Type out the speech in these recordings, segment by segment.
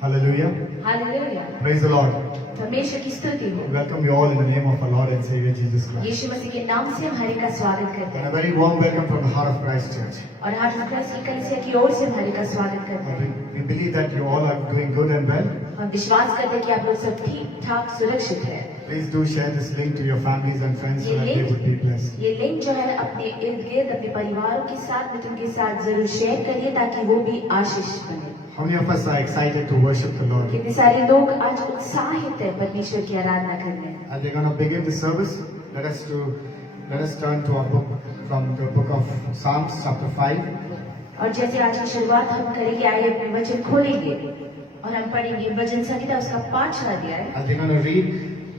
Hallelujah. Hallelujah. Praise the Lord. परमेश्वर की स्तुति हो। Welcome you all in the name of our Lord and Savior Jesus Christ. यीशु मसीह के नाम से हम हर एक का स्वागत करते And हैं a very warm welcome from the heart of Christ Church. और हार्ट ऑफ क्राइस्ट की कलीसिया की ओर से हम हर एक का स्वागत करते हैं। We believe that you all are doing good and well. हम विश्वास करते हैं कि आप लोग सब ठीक ठाक सुरक्षित हैं। Please do share this link to your families and friends so that they would be blessed. ये लिंक जो है अपने इर्द गिर्द अपने परिवारों के साथ मित्रों के साथ जरूर शेयर करिए ताकि वो भी आशीष बने। How many of us are excited to worship the Lord? कितने सारे लोग आज उत्साहित हैं परमेश्वर की आराधना करने। As we're going to begin the service, let us turn to our book from the book of Psalms chapter 5. और जैसे आज की शुरुआत हम करेंगे, आइए अपने वचन खोलेंगे और हम पढ़ेंगे भजन संहिता उसका 5वां अध्याय। As we're going to read,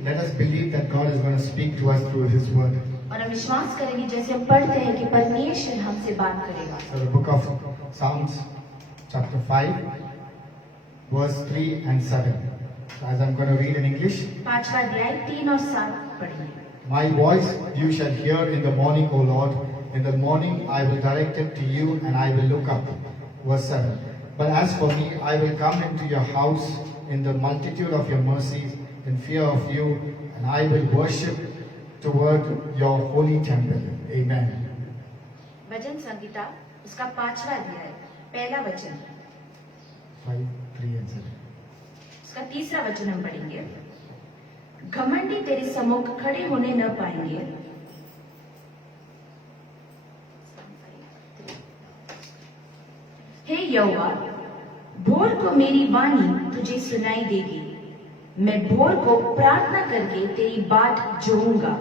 let us believe that God is going to speak to us through His word. और हम विश्वास करेंगे जैसे हम पढ़ते हैं कि परमेश्वर हमसे बात करेगा। So the book of Psalms chapter 5 verse 3 and 7. So as I'm going to read in English. 5वां अध्याय 3 और 7 पढ़ेंगे। My voice you shall hear in the morning, O Lord. In the morning I will direct it to you and I will look up. Verse 7. But as for me, I will come into your house in the multitude of your mercies, in fear of you, and I will worship toward your holy temple. Amen. भजन संहिता उसका 5वां अध्याय पहला वचन 5, 3 and 7. उसका 3रा वचन हम पढ़ेंगे। घमंडी तेरे सम्मुख खड़े होने न पाएंगे। हे यहोवा, भोर को मेरी वाणी तुझे सुनाई देगी। मैं भोर को प्रार्थना करके तेरी बाट जोऊंगा।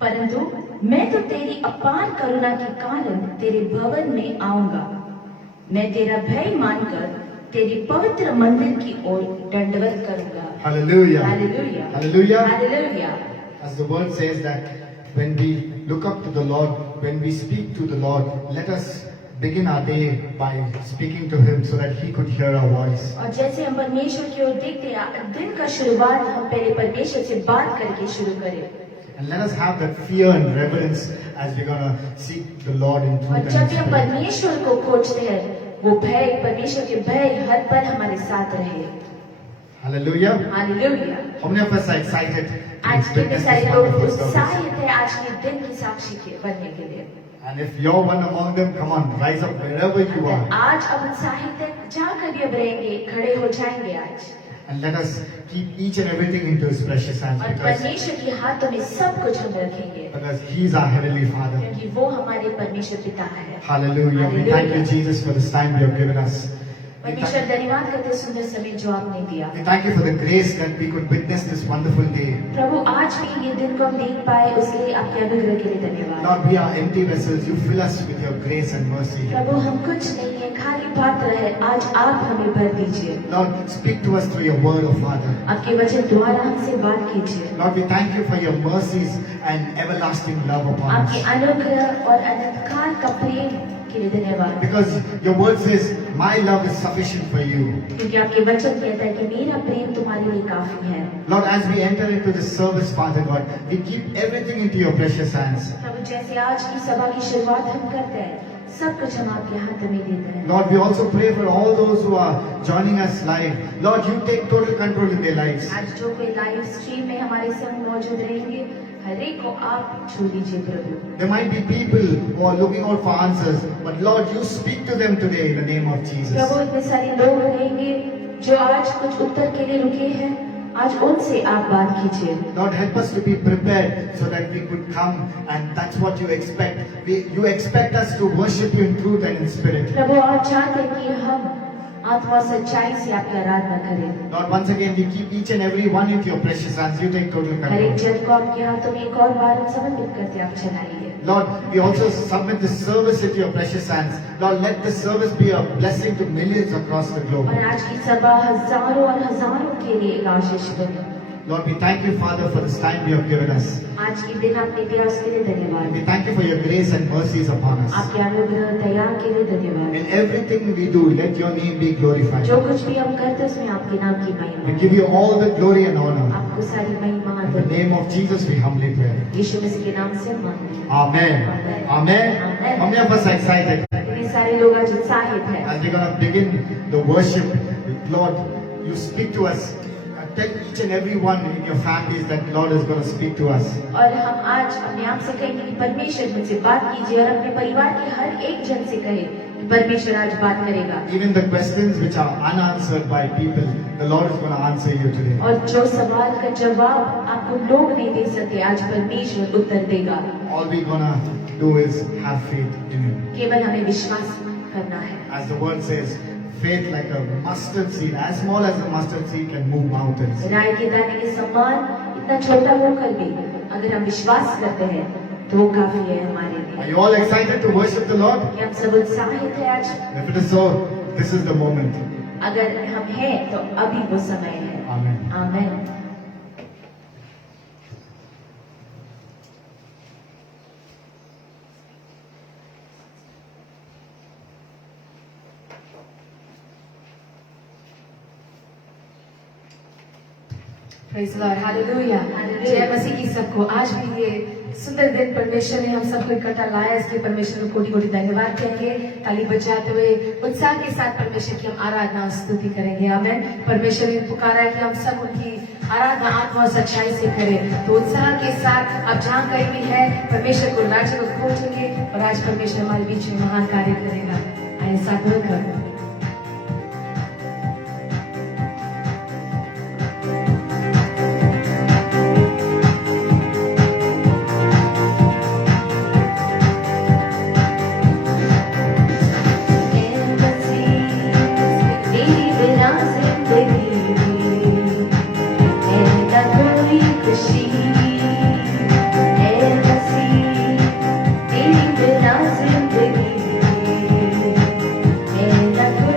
परंतु मैं तो तेरी अपार करुणा के कारण तेरे भवन में आऊंगा। मैं तेरा भय मानकर तेरे पवित्र मंदिर की ओर दंडवत करूंगा। Hallelujah. Hallelujah. Hallelujah. Hallelujah. As the word says that when we look up to the Lord, when we speak to the Lord, let us begin our day by speaking to Him so that He could hear our voice. और जैसे हम परमेश्वर की ओर देखते हैं, दिन का शुरुआत हम पहले परमेश्वर से बात करके शुरू करें। And let us have that fear and reverence as we're going to seek the Lord in truth और and जब in भी हम spirit. परमेश्वर को खोजते हैं, वो भय, परमेश्वर के भय हर पल हमारे साथ रहे। Hallelujah. Hallelujah. How many of us are excited to आज कितने witness सारे this लोग wonderful service? उत्साहित हैं आज के दिन की साक्षी के बनने के लिए। And if you're one among them, come on, rise up wherever you are. आज अब उत्साहित है, जहाँ कभी अब रहेंगे, खड़े हो जाएंगे आज। And let us keep each and everything into His precious hands और परमेश्वर के हाथों में सब कुछ हम रखेंगे, because He is our Heavenly Father. क्योंकि वो हमारे परमेश्वर पिता है। Hallelujah. We thank you, Jesus, for this time you have given us. We परमेश्वर धन्यवाद करते सुंदर समय जो आपने दिया। thank you for the grace that we could witness this wonderful day. प्रभु आज भी ये दिन को हम देख पाए, उसके लिए आपके अनुग्रह के लिए धन्यवाद। Lord, we are empty vessels. You fill us with your grace and mercy. प्रभु हम कुछ नहीं है, खाली पात्र है, आज आप हमें भर दीजिए। Lord, speak to us through your word, O Father. आपके वचन द्वारा हमसे बात कीजिए। Lord, we thank you for your mercies and everlasting love upon आपके us. अनुग्रह और अनंतकाल का प्रेम के लिए धन्यवाद। Because your word says, my love is sufficient for you. क्योंकि आपके वचन कहता है कि मेरा प्रेम तुम्हारे लिए काफी है। Lord, as we enter into this service, Father God, we keep everything into your precious hands. प्रभु जैसे आज की सभा की शुरुआत हम करते हैं, सब कुछ हम आपके हाथ में देते हैं। Lord, we also pray for all those who are joining us live. Lord, you take total control in their lives. आज जो कोई लाइव स्ट्रीम में हमारे संग मौजूद रहेंगे, हर एक को आप छू लीजिए प्रभु। There might be people who are looking out for answers, but Lord, you speak to them today in the name of Jesus. प्रभु इतने सारे लोग रहेंगे जो आज कुछ उत्तर के लिए रुके हैं, आज उनसे आप बात कीजिए। Lord, help us to be prepared so that we could come, and that's what you expect. You expect us to worship you in truth and in spirit. प्रभु आप चाहते हैं कि हम आत्मा सच्चाई से आपकी आराधना करें। Lord, once again, we keep each and every one into your precious hands. You take total हर एक control. जन को आपके हाथों में एक और बार समर्पित करते आप चलाइए। Lord, we also submit this service into your precious hands. Lord, let this service be a blessing to millions across the globe. और आज की सभा हजारों और हजारों के लिए एक आशीष बने। Lord, we thank you, Father, for this time you have given us. आज के दिन आपने दिया उसके लिए धन्यवाद। We thank you for your grace and mercies upon us. आपके अनुग्रह दया के लिए धन्यवाद। In everything we do, let your name be glorified. जो कुछ भी हम करते हैं उसमें आपके नाम की We महिमा। give you all the glory and honor. आपको सारी महिमा In the name of Jesus, we humbly pray. यीशु मसीह के नाम से मांगते हैं। Amen. Amen. How many of us are excited? इतने सारे लोग आज उत्साहित हैं। As we're going to begin the worship, Lord, you speak to us. Tell each and every one in your families that Lord is going to speak to us. और हम आज अपने आप से कहेंगे कि परमेश्वर मुझसे बात कीजिए और अपने परिवार के हर एक जन से कहे कि परमेश्वर आज बात करेगा। Even the questions which are unanswered by people, the Lord is going to answer you today. और जो सवाल का जवाब आपको लोग नहीं दे सकते, आज परमेश्वर उत्तर देगा। All we're going to do is have faith in Him. केवल हमें विश्वास करना है। As the word says, faith like a mustard seed, as small as a mustard seed, can move mountains. राई के दाने के समान इतना छोटा होकर भी अगर हम विश्वास करते हैं तो वो काफी है हमारे Are लिए। you all excited to worship the Lord? क्या हम सब उत्साहित हैं आज? If it is so, this is the moment. अगर हम हैं तो अभी वो समय है। Amen. आमीन। Praise the Lord, Hallelujah. जय मसीह की सबको। आज भी ये सुंदर दिन परमेश्वर ने हम सबको इकट्ठा लाया, इसलिए परमेश्वर को कोटि कोटि धन्यवाद कहेंगे। ताली बजाते हुए उत्साह के साथ परमेश्वर की हम आराधना और स्तुति करेंगे। आमेन। परमेश्वर ने पुकारा है कि हम सब उनकी आराधना आत्मा और सच्चाई से करें। तो उत्साह के साथ अब जहाँ कहीं भी है परमेश्वर को राज्य को खोजेंगे और आज परमेश्वर हमारे बीच में महान कार्य करेगा। आइए साथ मिलकर And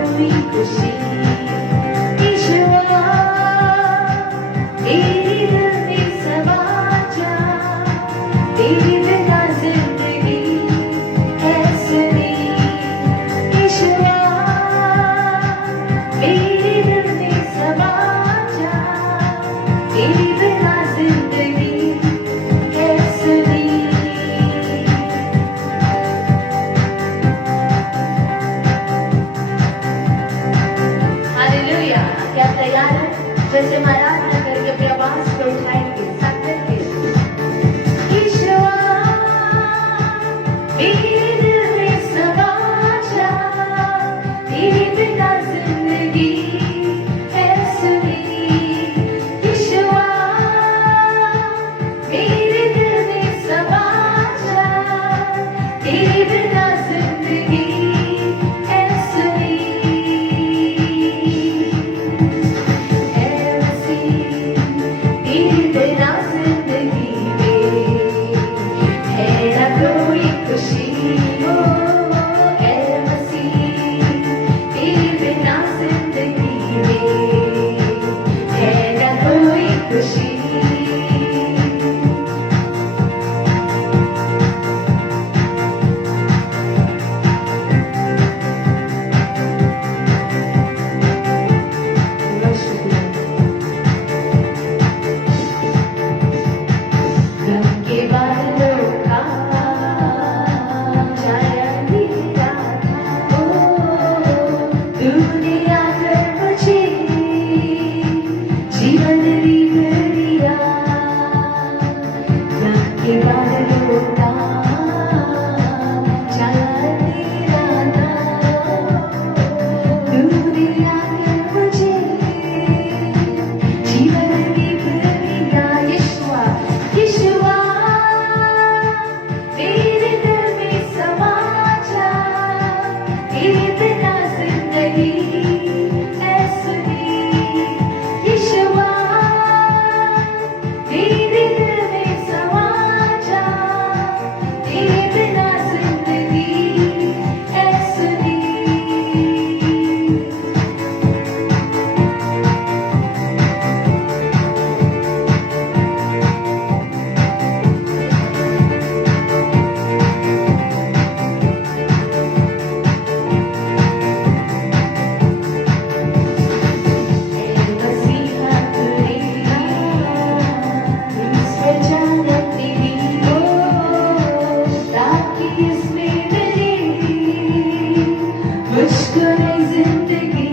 मुझको नहीं जिंदगी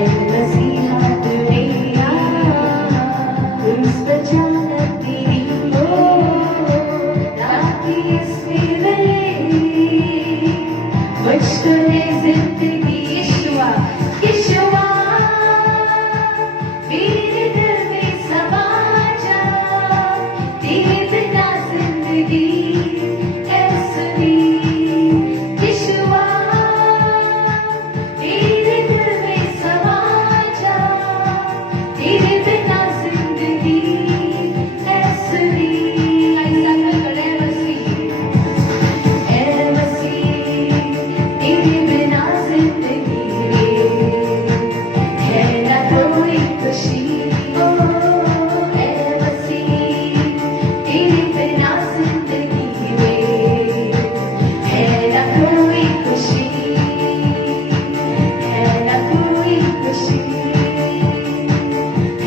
ए मसीहा तू मेरा उस पर जानत तेरी हो ताकि इसमें रहे मुझको नहीं जिंदगी यीशुआ यीशुआ मेरे दिल में समा जा तेरे बिना जिंदगी ऐसी यीशुआ मेरे दिल में समा जा तेरे बिना जिंदगी ऐसी ऐसा करे मसीह ए मसीह तेरे बिना जिंदगी है ना कोई खुशी ओ ए मसीह तेरे बिना जिंदगी में है ना कोई खुशी है ना कोई खुशी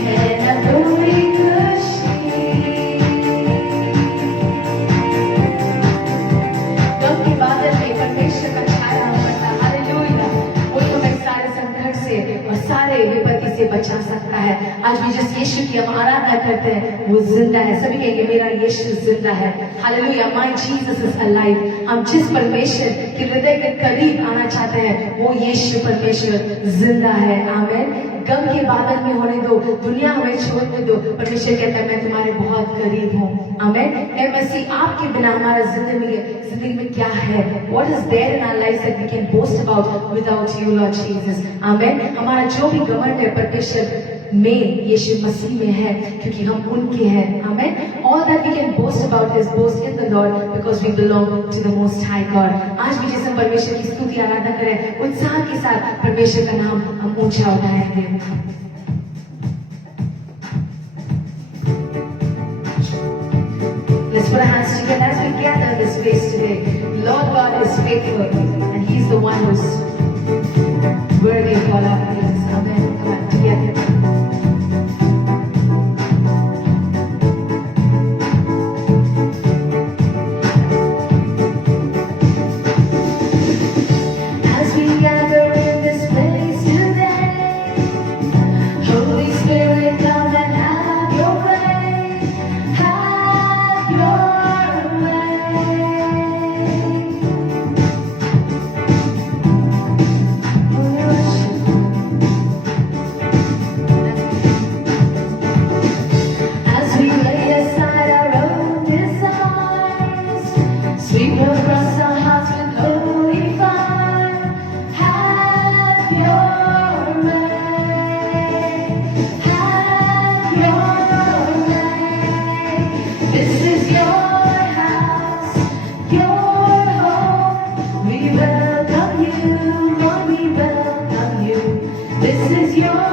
है ना कोई खुशी गम के बादल में परमेश्वर का छाया पड़ता हालेलुया वही हमें सारे संकट से और सारे विपत्ति से बचा सकता है आज भी जिस यीशु की हम आराधना करते हैं वो जिंदा है सभी कहेंगे मेरा यीशु जिंदा है hallelujah my Jesus is alive हम जिस परमेश्वर के हृदय के करीब आना चाहते हैं वो यीशु परमेश्वर जिंदा है आमीन गम के बादल में होने दो दुनिया हमें छोड़ने दो परमेश्वर कहता है मैं तुम्हारे बहुत करीब हूँ आमीन ए मसीह आपके बिना हमारा जिंदगी में क्या है what is there in our life that we can boast about without you Lord Jesus आमीन हमारा जो भी घमंड है परमेश्वर में यीशु मसीह में है क्योंकि हम उनके हैं आमीन all that we can boast about is boast in the Lord because we belong to the most high God आज भी जैसे हम परमेश्वर की स्तुति आराधना करें उत्साह के साथ परमेश्वर का नाम हम ऊंचा उठाएंगे Let's put our hands together as we gather in this place today. Lord God is faithful and He's the one who's worthy of all our praises. Amen. Come on, together. As we gather in this place today, Holy Spirit, come and have your way. Have your way. We worship. As we lay aside our own desires, sweep across our hearts with holy fire. Have your way. Have your way. This is your house, your home. We welcome you, Lord, we welcome you. This is your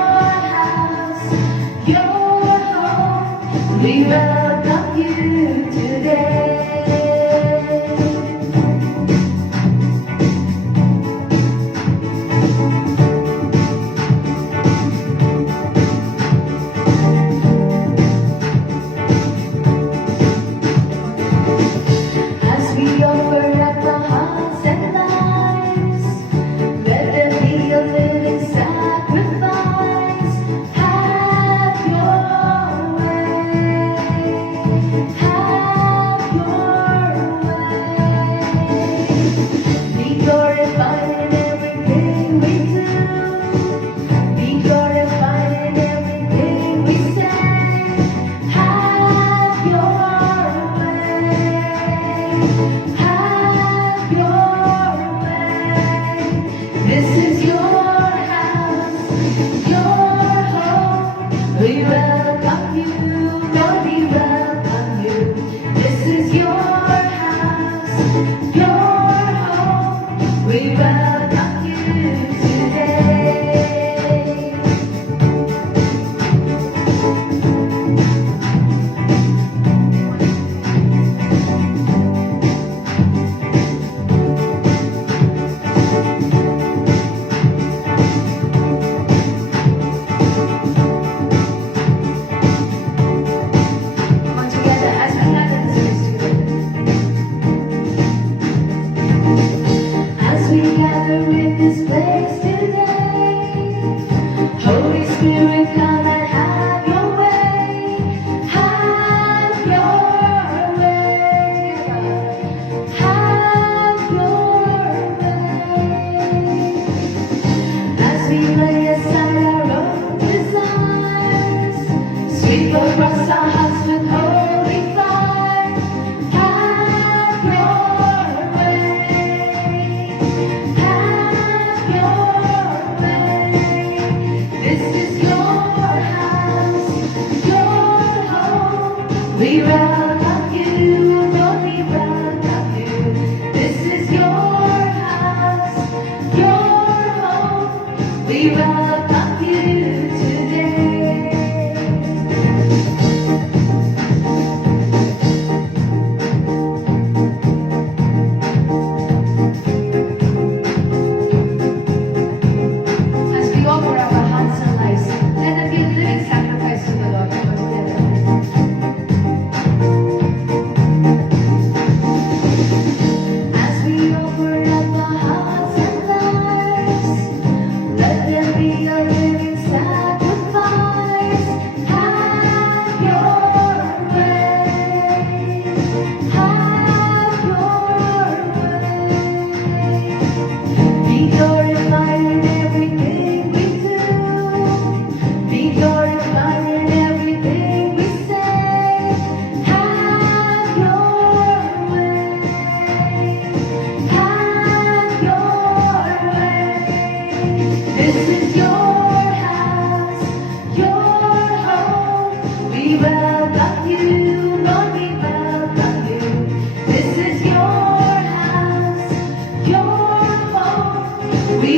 house, your home. We welcome you today. As we offer up our hearts and lives, let them be a living sacrifice. Have your way. Have your way. Be glorified in everything we do. Be glorified in everything we say. Have your way. Have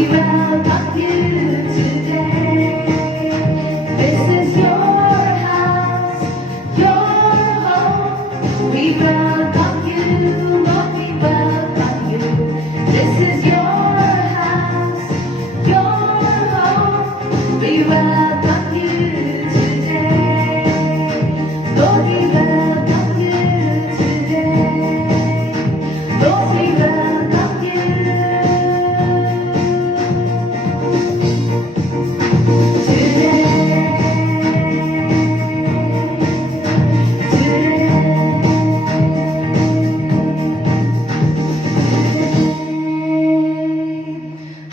welcome you today. This is your house, your home. We welcome you, Lord, we welcome you. This is your house, your home. We welcome you today. Lord, we welcome you today. Lord, we welcome you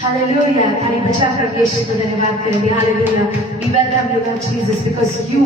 Hallelujah. ताली बजाकर यीशु को धन्यवाद करेंगे. Hallelujah. We welcome you, Lord Jesus, because you,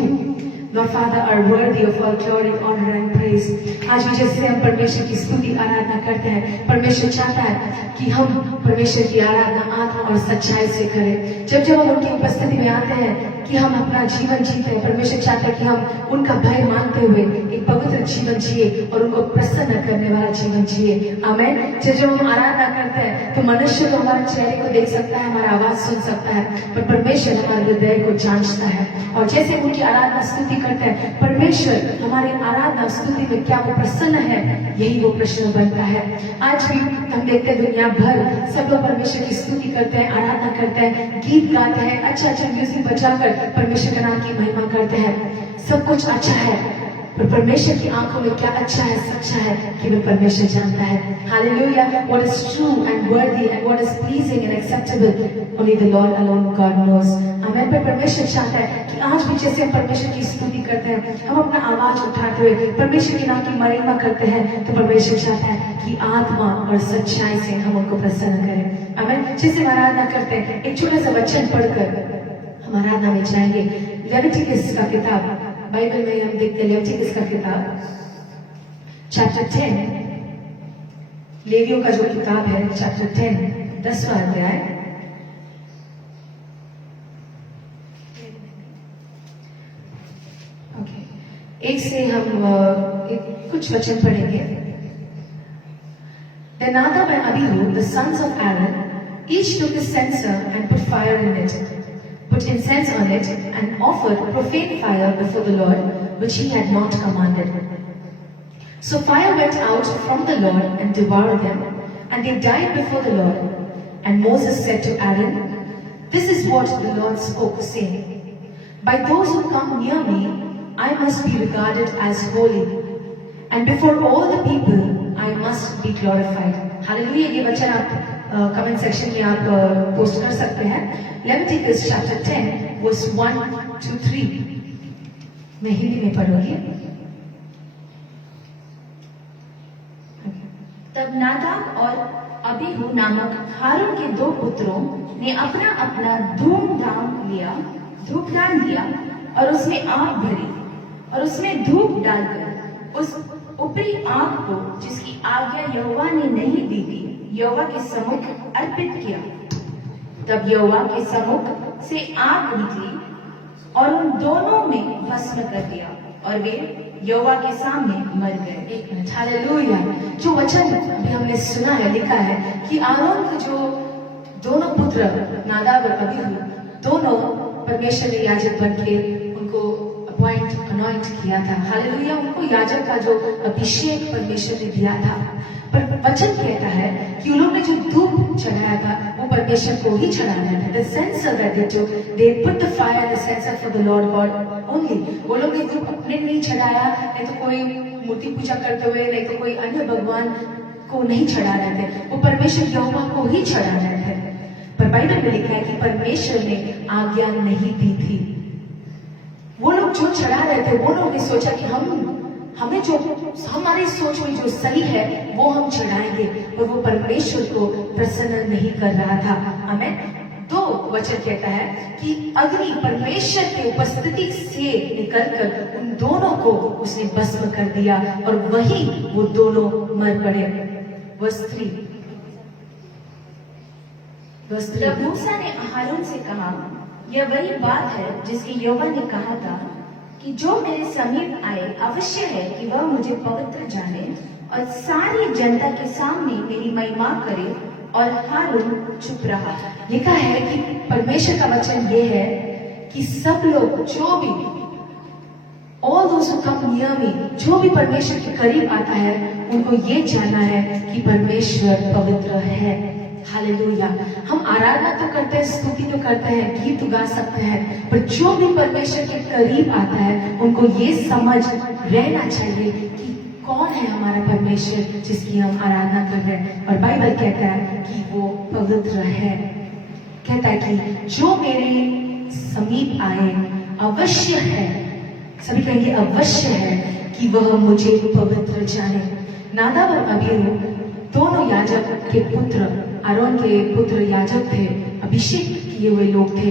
Lord Father, are worthy of all glory, honor and praise. आज भी जैसे हम परमेश्वर की स्तुति आराधना करते हैं, परमेश्वर चाहता है कि हम परमेश्वर की आराधना आत्मा और सच्चाई से करें. जब जब हम उनकी उपस्थिति में आते हैं कि हम अपना जीवन जीते हैं, परमेश्वर चाहता है कि हम उनका भय मानते हुए एक पवित्र जीवन जिए और उनको प्रसन्न करने वाला जीवन जिए. आमेन. जब जब हम आराधना करते हैं तो मनुष्य तो हमारे चेहरे को देख सकता है, हमारा आवाज सुन सकता है, पर परमेश्वर हमारे हृदय को जांचता है. और जैसे हम उनकी आराधना स्तुति करते हैं, परमेश्वर हमारी आराधना स्तुति में क्या वो प्रसन्न है, यही वो प्रश्न बनता है. आज भी हम देखते हैं दुनिया भर सब लोग परमेश्वर की स्तुति करते हैं, आराधना करते हैं, गीत गाते हैं, अच्छा अच्छा म्यूजिक बजाकर परमेश्वर के नाम की महिमा करते हैं. सब कुछ अच्छा है, पर परमेश्वर की आंखों में क्या अच्छा है, सच्चा है, केवल परमेश्वर जानता है. Hallelujah. What is true and worthy and what is pleasing and acceptable, only the Lord alone, God knows. Amen. पर परमेश्वर चाहता है कि आज भी जैसे हम परमेश्वर की स्तुति करते हैं, हम अपना आवाज उठाते हुए परमेश्वर के नाम की महिमा करते हैं, तो परमेश्वर चाहता है कि आत्मा और सच्चाई से हम उनको प्रसन्न करें. आमेन. जैसे हम आराधना करते हैं, एक छोटा सा वचन पढ़कर हम आराधना में जाएंगे. लेविटिकस का किताब, बाइबल में हम देखते हैं लेविटिकस का किताब चैप्टर 10, लेवियों का जो किताब है चैप्टर 10, 10वां अध्याय. ओके, एक से हम कुछ वचन पढ़ेंगे. Then Nadab and Abihu, the sons of Aaron, each took a censer and put fire in it, put incense on it, and offered profane fire before the Lord, which he had not commanded. So fire went out from the Lord and devoured them, and they died before the Lord. And Moses said to Aaron, "This is what the Lord spoke, saying, by those who come near me, I must be regarded as holy, and before all the people, I must be glorified." Hallelujah. ये वचन आप comment section में आप post कर सकते हैं. Leviticus chapter 10 verse 1 to 3. मैं हिंदी में पढ़ूंगी. तब नादाब और अबीहू नामक हारून के 2 पुत्रों ने अपना अपना धूपदान लिया और उसमें आग भरी और उसमें धूप डालकर उस ऊपरी आग को, जिसकी आज्ञा यहोवा ने नहीं दी थी, यहोवा के सम्मुख अर्पित किया. तब यहोवा के सम्मुख से आग निकली और उन दोनों में भस्म कर दिया और वे यहोवा के सामने मर गए. एक मिनट. हालेलुया. जो वचन अभी हमने सुना है, लिखा है कि आरोन के जो दोनों पुत्र नादाब और अबीहू, दोनों परमेश्वर ने याजक बनके उनको अनॉइंट किया था. हालेलुया. उनको याजक का जो अभिषेक परमेश्वर ने दिया था. पर वचन कहता है कि उन लोगों ने जो धूप चढ़ाया था वो परमेश्वर को ही चढ़ाया था. The censer that they took, they put the fire in the censer for the Lord God only. वो लोग ने धूप अपने नहीं चढ़ाया, नहीं तो कोई मूर्ति पूजा करते हुए, नहीं तो कोई अन्य भगवान को नहीं चढ़ा रहे थे, वो परमेश्वर यहोवा को ही चढ़ा रहे थे. पर बाइबल में लिखा है कि परमेश्वर ने आज्ञा नहीं दी थी. वो लोग जो चढ़ा रहे थे, वो लोग ने सोचा कि हमें जो हमारी सोच में जो सही है वो हम चढ़ाएंगे, और वो परमेश्वर को प्रसन्न नहीं कर रहा था. आमेन. तो वचन कहता है कि अग्नि परमेश्वर की उपस्थिति से निकलकर उन दोनों को उसने भस्म कर दिया और वही वो दोनों मर पड़े. वर्स 3. तब मूसा ने हारून से कहा, यह वही बात है जिसकी यहोवा ने कहा था कि जो मेरे समीप आए अवश्य है कि वह मुझे पवित्र जाने और सारी जनता के सामने मेरी महिमा करे और हारून चुप रहा। लिखा है कि परमेश्वर का वचन ये है कि सब लोग जो भी all those who come near me, जो भी परमेश्वर के करीब आता है उनको ये जानना है कि परमेश्वर पवित्र है। हालेलुया। हम आराधना तो करते हैं, स्तुति तो करते हैं, गीत तो गा सकते हैं, पर जो भी परमेश्वर के करीब आता है उनको ये समझ रहना चाहिए कि कौन है हमारा परमेश्वर जिसकी हम आराधना कर रहे हैं। और बाइबल कहता है कि वो पवित्र है। कहता है कि जो मेरे समीप आए अवश्य है, सभी कहेंगे अवश्य है कि वह मुझे पवित्र जाने। नादाब और अबीहू दोनों याजक के पुत्र, आरोन के पुत्र याजक थे, अभिषेक किए हुए लोग थे,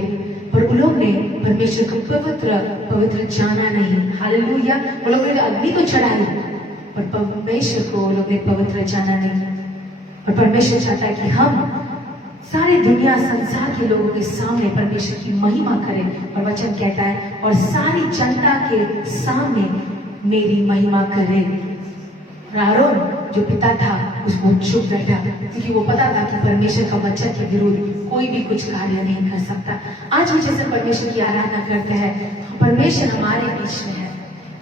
पर उन लोग ने परमेश्वर को पवित्र जाना नहीं। हालेलुया। वो लोग ने अग्नि तो चढ़ाई पर परमेश्वर को लोग ने पवित्र जाना नहीं। और परमेश्वर चाहता है कि हम सारी दुनिया संसार के लोगों के सामने परमेश्वर की महिमा करें। और वचन कहता है और सारी जनता के सामने मेरी महिमा करें। आरोन जो पिता था उसको चुप बैठा, क्योंकि वो पता था कि परमेश्वर का वचन के विरुद्ध कोई भी कुछ कार्य नहीं कर सकता। आज भी जैसे परमेश्वर की आराधना करते हैं, परमेश्वर हमारे बीच में है,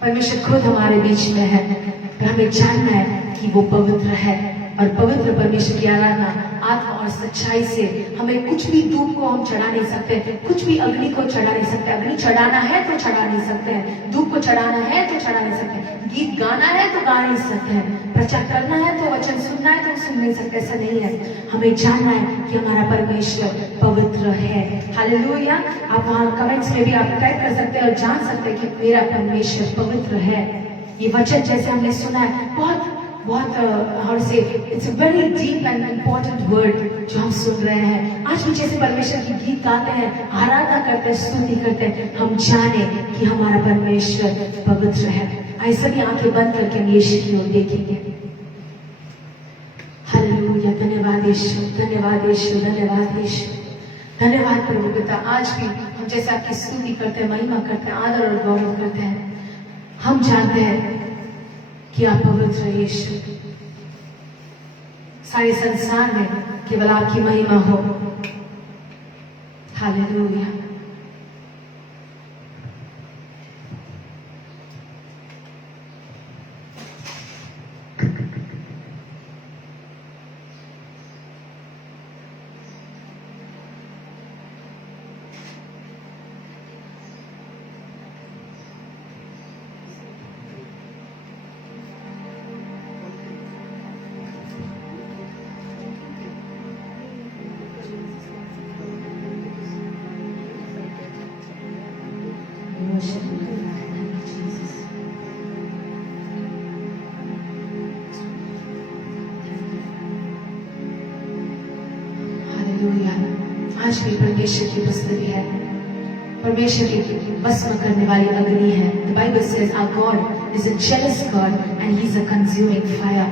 परमेश्वर खुद हमारे बीच में है, और हमें जानना है कि वो पवित्र है। और पवित्र परमेश्वर की आराधना आत्मा और सच्चाई से, हमें कुछ भी धूप को हम चढ़ा नहीं सकते, कुछ भी अग्नि को चढ़ा नहीं सकते। अग्नि चढ़ाना है तो चढ़ा नहीं सकते हैं, धूप को चढ़ाना है तो चढ़ा नहीं सकते, गीत गाना है तो गा नहीं सकते हैं, प्रचार करना है तो वचन सुनना है तो सुन नहीं सकते। ऐसा नहीं है। हमें जानना है कि हमारा परमेश्वर पवित्र है। हालेलुया। आप वहां कमेंट्स में भी आप टाइप कर सकते हैं और जान सकते हैं कि मेरा परमेश्वर पवित्र है। ये वचन जैसे हमने सुना है, बहुत और से it's a very deep and important word जो हम सुन रहे हैं। आज भी जैसे परमेश्वर की गीत गाते हैं, आराधना करते हैं, स्तुति करते हैं, हम जाने कि हमारा परमेश्वर पवित्र है। आइए सभी आंखें बंद करके हम यीशु की ओर देखेंगे। हालेलुया। धन्यवाद यीशु, धन्यवाद यीशु, धन्यवाद यीशु, धन्यवाद प्रभु पिता। आज भी हम जैसे आपकी स्तुति करते हैं, महिमा करते हैं, आदर और गौरव करते हैं, हम जानते हैं कि आप पवित्र यीशु। सारे संसार में केवल आपकी महिमा हो। हालेलुया। आज भी परमेश्वर की उपस्थिति है, परमेश्वर की भस्म करने वाली अग्नि है। The Bible says our God is a jealous God and He is a consuming fire.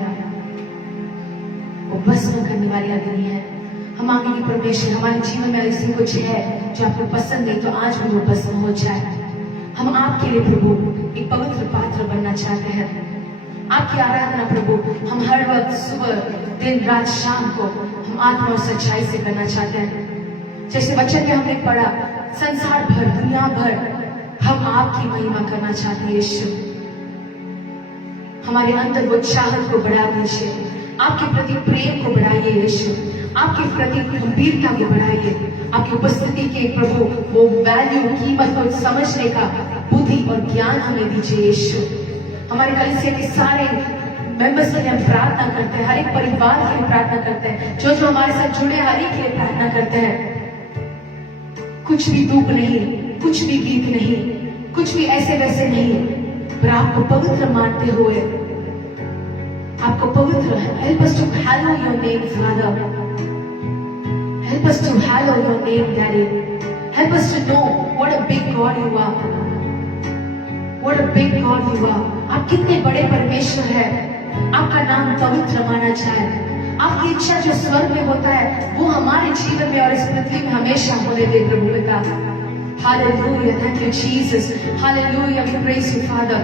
वो भस्म करने वाली अग्नि है। हम मांगे कि परमेश्वर हमारे जीवन में ऐसी कुछ है जो आपको पसंद नहीं, तो आज भी वो भस्म हो जाए। हम आपके लिए प्रभु एक पवित्र पात्र बनना चाहते हैं। आपकी आराधना प्रभु हम हर वक्त, सुबह, दिन, रात, शाम को हम आत्मा और सच्चाई से करना चाहते हैं। जैसे वचन में हमने पढ़ा, संसार भर, दुनिया भर हम आपकी महिमा करना चाहते हैं यीशु। हमारे अंदर वो चाहत को बढ़ा दीजिए, आपके प्रति प्रेम को बढ़ाइए यीशु, आपके प्रति गंभीरता को बढ़ाइए, आपकी उपस्थिति के प्रभु वो वैल्यू, कीमत को समझने का बुद्धि और ज्ञान हमें दीजिए यीशु। हमारे कलीसिया के सारे मेंबर्स के लिए हम प्रार्थना करते हैं, हर एक परिवार के लिए प्रार्थना करते हैं, जो हमारे साथ जुड़े हर एक के लिए प्रार्थना करते हैं। कुछ भी दुख नहीं, कुछ भी गीत नहीं, कुछ भी ऐसे वैसे नहीं, पर आपको पवित्र मानते हुए, आपको पवित्र है। Help us to hallow your name, Father. Help us to hallow your name, Daddy. Help us to know what a big God you are. What a big God you are. आप कितने बड़े परमेश्वर हैं। आपका नाम पवित्र माना जाए। आपकी इच्छा जो स्वर्ग में होता है वो हमारे जीवन में और इस पृथ्वी में हमेशा होने दे प्रभु पिता। Hallelujah, thank you Jesus. Hallelujah, we praise you Father.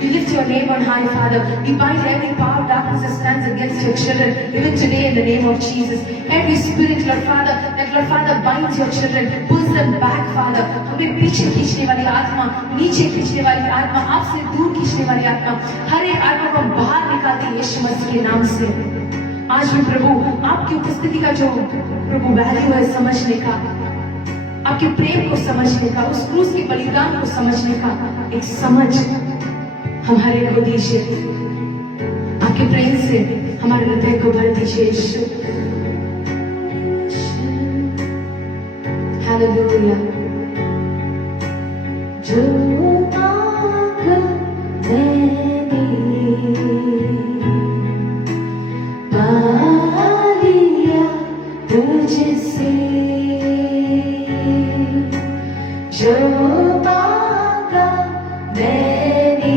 We lift your name on high, Father. We bind every power of darkness that stands against your children, even today in the name of Jesus. Every spirit, Lord Father, that Lord Father binds your children, pulls them back, Father. हमें पीछे खींचने वाली आत्मा, नीचे खींचने वाली आत्मा, आपसे दूर खींचने वाली आत्मा, हर एक आत्मा को बाहर निकाल दे यीशु मसीह के नाम से। आज भी प्रभु आपकी उपस्थिति का जो प्रभु वैल्यू है समझने का, आपके प्रेम को समझने का, उस क्रूस के बलिदान को समझने का एक समझ हम हर एक को दीजिए। आपके प्रेम से हमारे हृदय को भर दीजिए यीशु। हालेलुया। जो मांगा मैंने पा लिया तुझसे, जो मांगा मैंने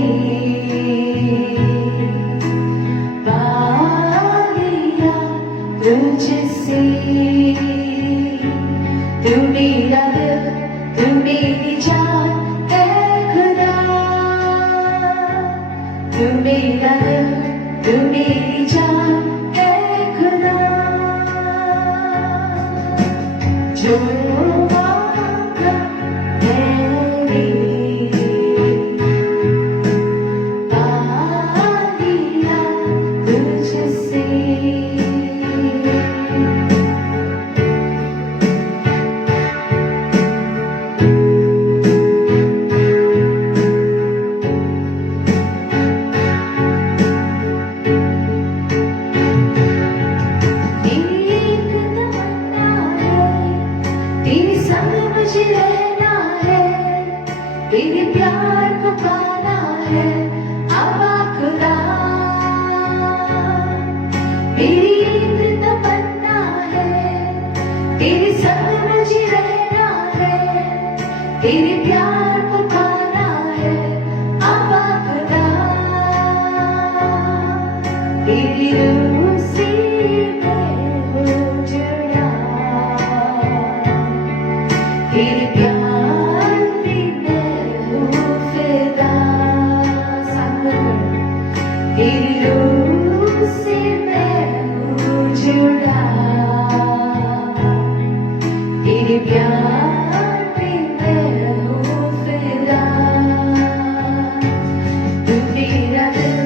पा लिया तुझसे। तू मेरा दिल, तू मेरी जान है खुदा। तू मेरा दिल, तू मेरी जान है खुदा। जो मांगा मैंने पा लिया तुझसे। तेरे संग मुझे रहना है, तेरे प्यार को पाना है आबा खुदा। मेरी एक तमन्ना है, तेरे संग मुझे रहना है, तेरे प्यार को पाना है आबा खुदा। तेरी रूह से मैं हो जुड़ा, तेरे प्यार में मैं हूँ फिदा। तेरी रूह से मैं हूँ जुड़ा, तेरे प्यार में मैं हूँ फिदा। तू मेरा दिल,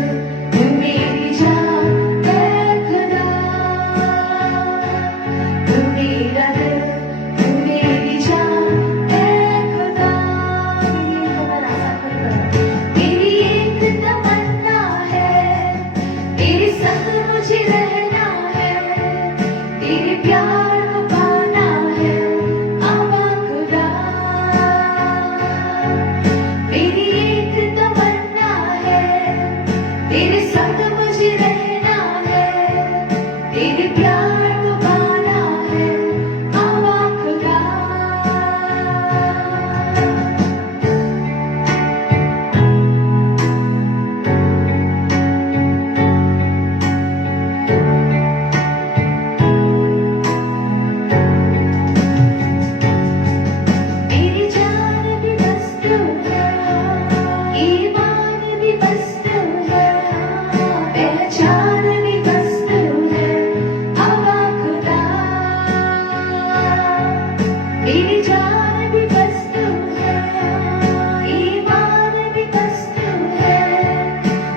तू मेरी जान है खुदा। तू मेरा दिल, तू मेरी जान है खुदा। तेरी एक तमन्ना है, तेरे संग मुझे रहना है, तेरे प्यार को पाना है आबा खुदा। मेरी एक तमन्ना है, तेरे संग मुझे रहना है, तेरे प्यार को पाना है आबा खुदा। मेरी जान भी बस तू है, ईमान भी बस तू है, पहचान भी बस तू है आबा खुदा। मेरी जान भी बस तू है, ईमान भी बस तू है,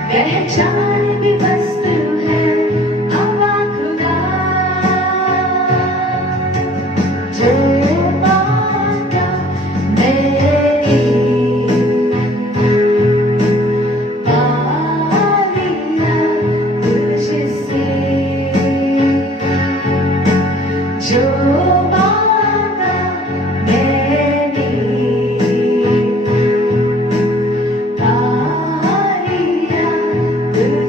पहचान भी बस तू है आबा खुदा। जो मांगा मैंने पा लिया तुझसे। जो मांगा मैंने पा लिया तुझसे।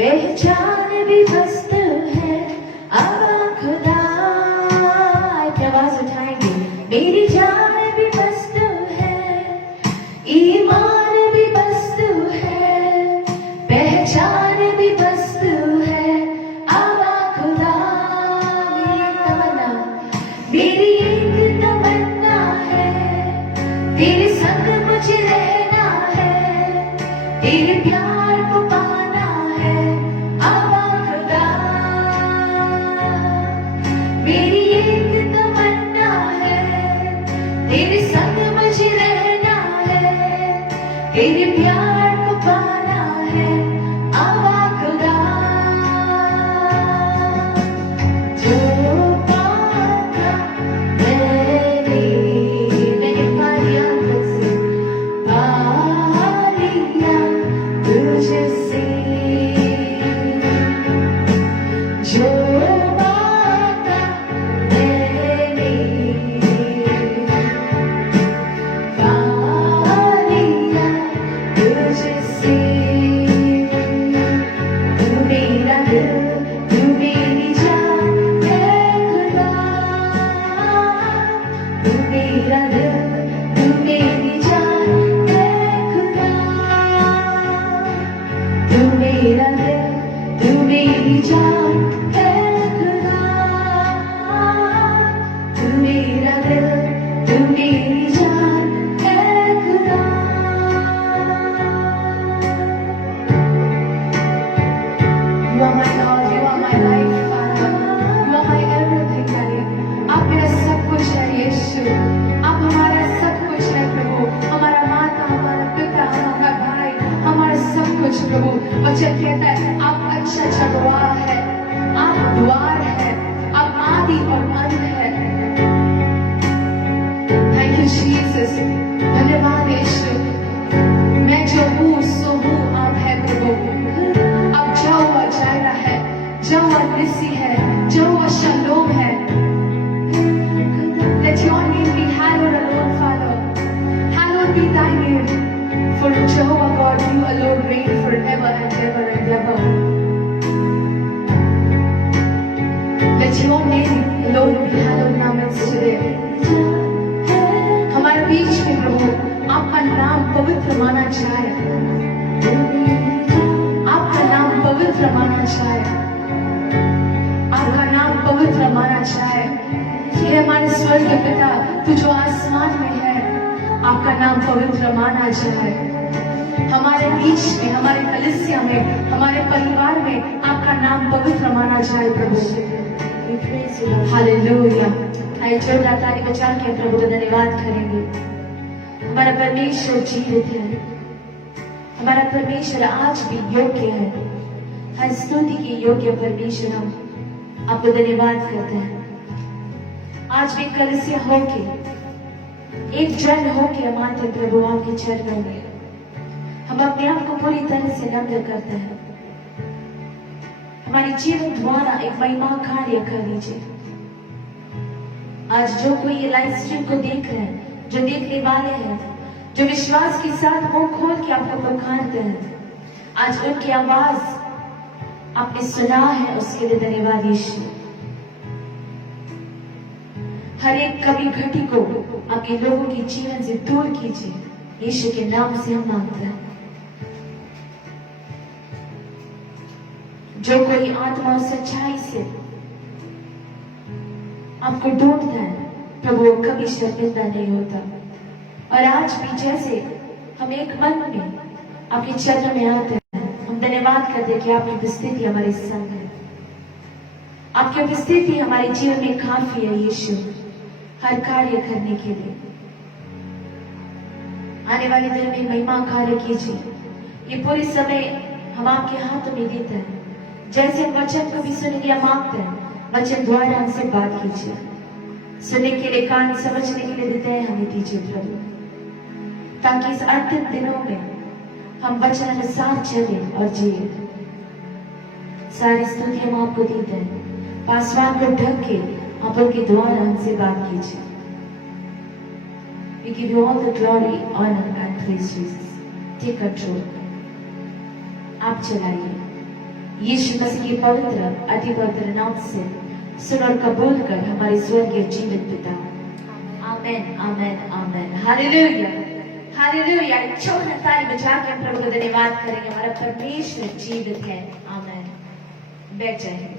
पहचान भी मस्त है अब खुदा। आवाज उठाएंगे। मेरी जान भी मस्त है, ईमान भी मस्त है, पहचान भी मस्त है अब खुदा। मेरी एक तमन्ना है, तेरे संग मुझे रहना है, तेरे प्यार को पाना है अब खुदा। मेरी एक तमन्ना है, तेरे संग मुझे रहना है, तेरे प्यार को पाना है अब खुदा। जो पाता मैंने पा लिया तुझसे, पा लिया तुझसे। जो पाता मैंने पा लिया तुझसे। तू मेरा दिल, तू मेरी जान है खुदा। तू मेरा दिल, तू मेरी जान है खुदा। तू मेरा दिल, तू मेरी जान है खुदा। तू मेरा दिल, तू मेरी जान है खुदा। You are my Lord, you are my life, Father. You are my everything, Daddy. आप मेरा सब कुछ है यीशु। आप हमारा सब कुछ है प्रभु। हमारा माता, हमारा पिता, हमारा भाई, हमारा सब कुछ प्रभु। वचन कहता है आप अच्छा चढ़वा है, आप द्वार है, आप आदि और अंत है। Thank you Jesus. धन्यवाद यीशु। मैं जो हूँ सो हूँ आप है प्रभु। अब जहोवा जायरा है, जहोवा निसी है, जहोवा शलोम है। Let your name be hallowed alone, Father. Hallowed be thy name. For Jehovah God, you alone reign forever and ever and ever. Let your name alone be hallowed in our midst today. हमारे बीच में प्रभु आपका नाम पवित्र माना जाए, आपका नाम पवित्र माना जाए, आपका नाम पवित्र माना जाए। हे हमारे स्वर्गीय पिता, तू जो आसमान में है, आपका नाम पवित्र माना जाए। हमारे बीच में, हमारे कलीसिया में, हमारे परिवार में आपका नाम पवित्र माना जाए प्रभु। हालेलुया। आइए जोरदार ताली बजा के प्रभु का धन्यवाद करेंगे। हमारा परमेश्वर जीवित है, हमारा परमेश्वर आज भी योग्य है। हर स्तुति के योग्य परमेश्वर हम आपको धन्यवाद करते हैं। आज भी कलीसिया होके, एक जन होके हम आते हैं प्रभु आपके चरणों में। हम अपने आप को पूरी तरह से नम्र करते हैं। हमारे जीवन द्वारा एक महिमा कार्य कर लीजिए। आज जो कोई ये लाइव स्ट्रीम को देख रहे हैं, जो देखने वाले हैं, जो विश्वास के साथ मुंह खोल के आपको पुकारते हैं, आज उनकी आवाज आपने सुना है, उसके लिए धन्यवाद यीशु। हर एक कमी घटी को आपके लोगों के जीवन से दूर कीजिए, यीशु के नाम से हम मांगते हैं। जो कोई आत्मा और सच्चाई से आपको ढूंढता है प्रभु, वो कभी शर्मिंदा नहीं होता। और आज भी जैसे हम एक मन में आपके चरण में आते हैं, हम धन्यवाद करते हैं कि आपकी उपस्थिति हमारे संग है। आपकी उपस्थिति हमारे जीवन में काफी है यीशु, हर कार्य करने के लिए। आने वाले दिन में महिमा कार्य कीजिए। ये पूरे समय हम आपके हाथों में देते हैं। जैसे हम वचन को भी सुनने के मांगते हैं, वचन द्वारा हमसे बात कीजिए। सुनने के लिए कान, समझने के लिए देते हैं, हमें दीजिए प्रभु, ताकि इस अंतिम दिनों में हम वचन अनुसार चले और जिए। सारी स्तुति हम आपको देते हैं। पासवान को ढक के आप उनके द्वारा हमसे बात कीजिए। We give you all the glory, honor and praise Jesus. Take control. आप चलाइए यीशु मसीह के पवित्र अति पवित्र नाम से सुन और कबूल कर हमारे स्वर्गीय जीवित पिता। Amen, amen, amen. Hallelujah, hallelujah. छोड़ ताली बजा के हम प्रभु का धन्यवाद करेंगे। हमारा परमेश्वर जीवित है। आमेन। बैठ जाएंगे।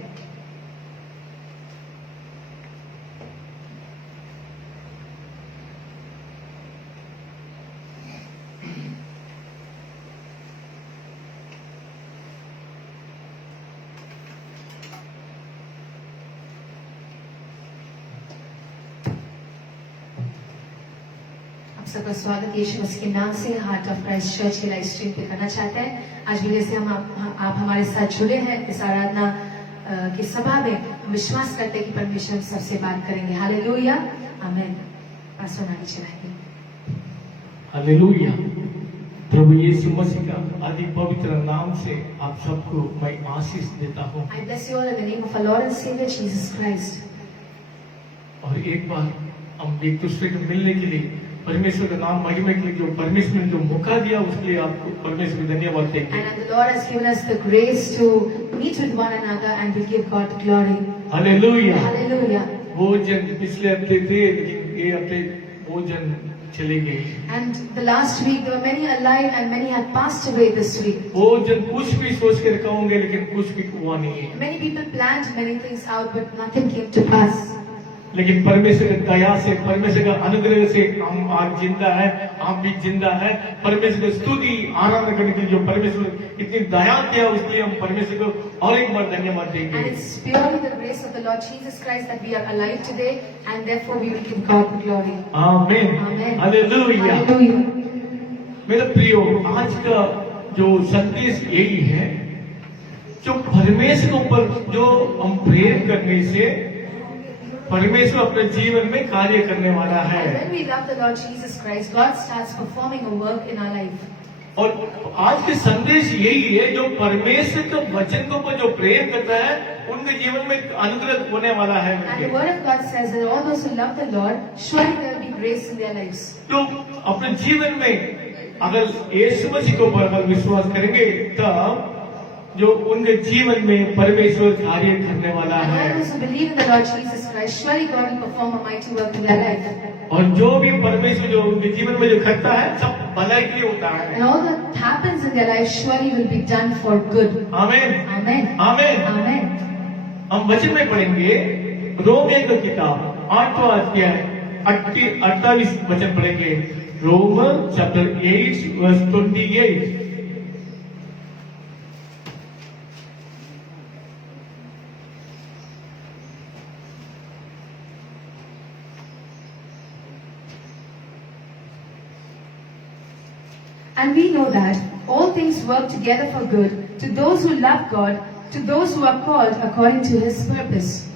आप सबका स्वागत यीशु मसीह के नाम से हार्ट ऑफ क्राइस्ट चर्च के लाइव स्ट्रीम पे करना चाहते हैं। आज भी जैसे आप हमारे साथ जुड़े हैं इस आराधना की सभा में, हम विश्वास करते हैं कि परमेश्वर सबसे बात करेंगे। हालेलुया, आमीन। पास्टर नानी चलाएंगे। हालेलुया। प्रभु यीशु मसीह का अति पवित्र नाम से आप सबको मैं आशीष देता हूँ। I bless you all in the name of our Lord and Savior Jesus Christ. और एक बार हम एक दूसरे को मिलने के लिए परमेश्वर का नाम महिमा के लिए जो परमेश्वर ने जो मौका दिया उसके लिए आपको परमेश्वर को धन्यवाद देंगे। And the Lord has given us the grace to meet with one another and we give God glory. Hallelujah. Hallelujah. भोजन पिछले हफ्ते थे लेकिन ये हफ्ते भोजन चले गए। And the last week there were many alive and many had passed away this week. भोजन कुछ भी सोच के रखा होंगे लेकिन कुछ भी हुआ नहीं है। Many people planned many things out but nothing came to pass. लेकिन परमेश्वर की दया से, परमेश्वर का अनुग्रह से हम आज जिंदा है, आप भी जिंदा है। परमेश्वर की स्तुति आनंद करने के लिए जो परमेश्वर इतनी दया किया उसके लिए हम परमेश्वर को और एक बार धन्यवाद देंगे। And it's purely the grace of the Lord Jesus Christ that we are alive today and therefore we will give God the glory. आमीन, Amen. हालेलुया। Hallelujah. मेरे प्रियो, आज का जो संदेश यही है, जो परमेश्वर के ऊपर जो हम प्रेम करने से परमेश्वर अपने जीवन में कार्य करने वाला है। And when we love the Lord Jesus Christ, God starts performing a work in our life. और आज के संदेश यही है, जो परमेश्वर के वचन के ऊपर जो प्रेम करता है उनके जीवन में अनुग्रह होने वाला है। And the word of God says that all those who love the Lord, surely there will be grace in their lives. तो अपने जीवन में अगर यीशु मसीह के ऊपर अगर विश्वास करेंगे तब जो उनके जीवन में परमेश्वर कार्य करने वाला And है। all those who believe in the Lord Jesus Christ, surely God will perform a mighty work in their life. और जो भी परमेश्वर जो उनके जीवन में जो करता है सब भलाई के लिए होता है। And all that happens in their life surely will be done for good. आमीन, Amen. आमीन। Amen. हम वचन में पढ़ेंगे रोमियो की किताब 8वां अध्याय 28 वचन पढ़ेंगे। Roman chapter 8 verse 28। And we know that all things work together for good to those who love God, to those who are called according to His purpose.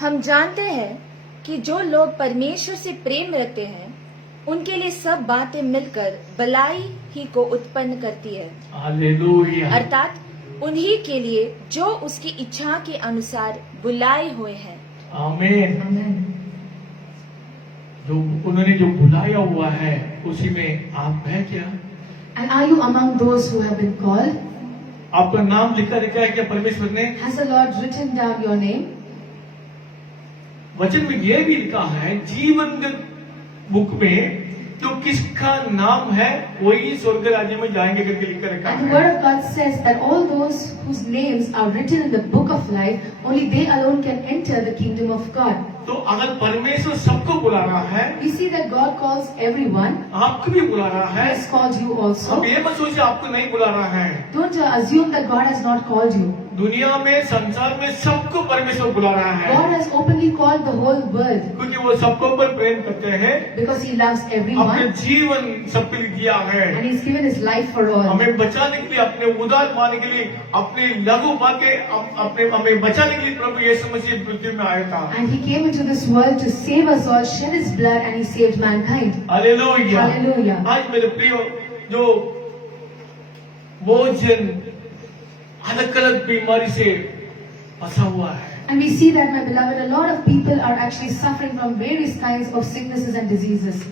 हम जानते हैं कि जो लोग परमेश्वर से प्रेम रखते हैं उनके लिए सब बातें मिलकर भलाई ही को उत्पन्न करती है। हालेलुया। अर्थात उन्हीं के लिए जो उसकी इच्छा के अनुसार बुलाए हुए हैं। आमीन। Amen. जो उन्होंने जो बुलाया हुआ है उसी में आप हैं क्या? And are you among those who have been called? आपका नाम लिखा है क्या परमेश्वर ने? Has the Lord written down your name? वचन में यह भी लिखा है जीवन बुक में जो किसका नाम है वही स्वर्ग राज्य में जाएंगे करके लिखा रखा And the है। word of God says that all those whose names are written in the book of life, only they alone can enter the kingdom of God. तो अगर परमेश्वर सबको बुला रहा है, We see that God calls everyone. आपको भी बुला रहा He है। has called you also. अब ये मत सोचिए आपको नहीं बुला रहा है। Don't assume that God has not called you. दुनिया में संसार में सबको परमेश्वर बुला रहा है, God has openly called the whole world क्योंकि वो सबको पर प्रेम करते हैं। because He loves अपने everyone जीवन सबके लिए दिया है। and He's given His life for all. हमें बचाने के लिए, अपने उद्धार पाने के लिए, अपने लघु पाके अपने हमें बचाने के लिए प्रभु यीशु मसीह पृथ्वी में आया था। And He came into this world to save us all, shed His blood, and He saved mankind. Hallelujah. Hallelujah. आज मेरे प्रियो जो भोजन अलग अलग बीमारी से फंसा हुआ है, And we see that, my beloved, a lot of people are actually suffering from various kinds of sicknesses and diseases.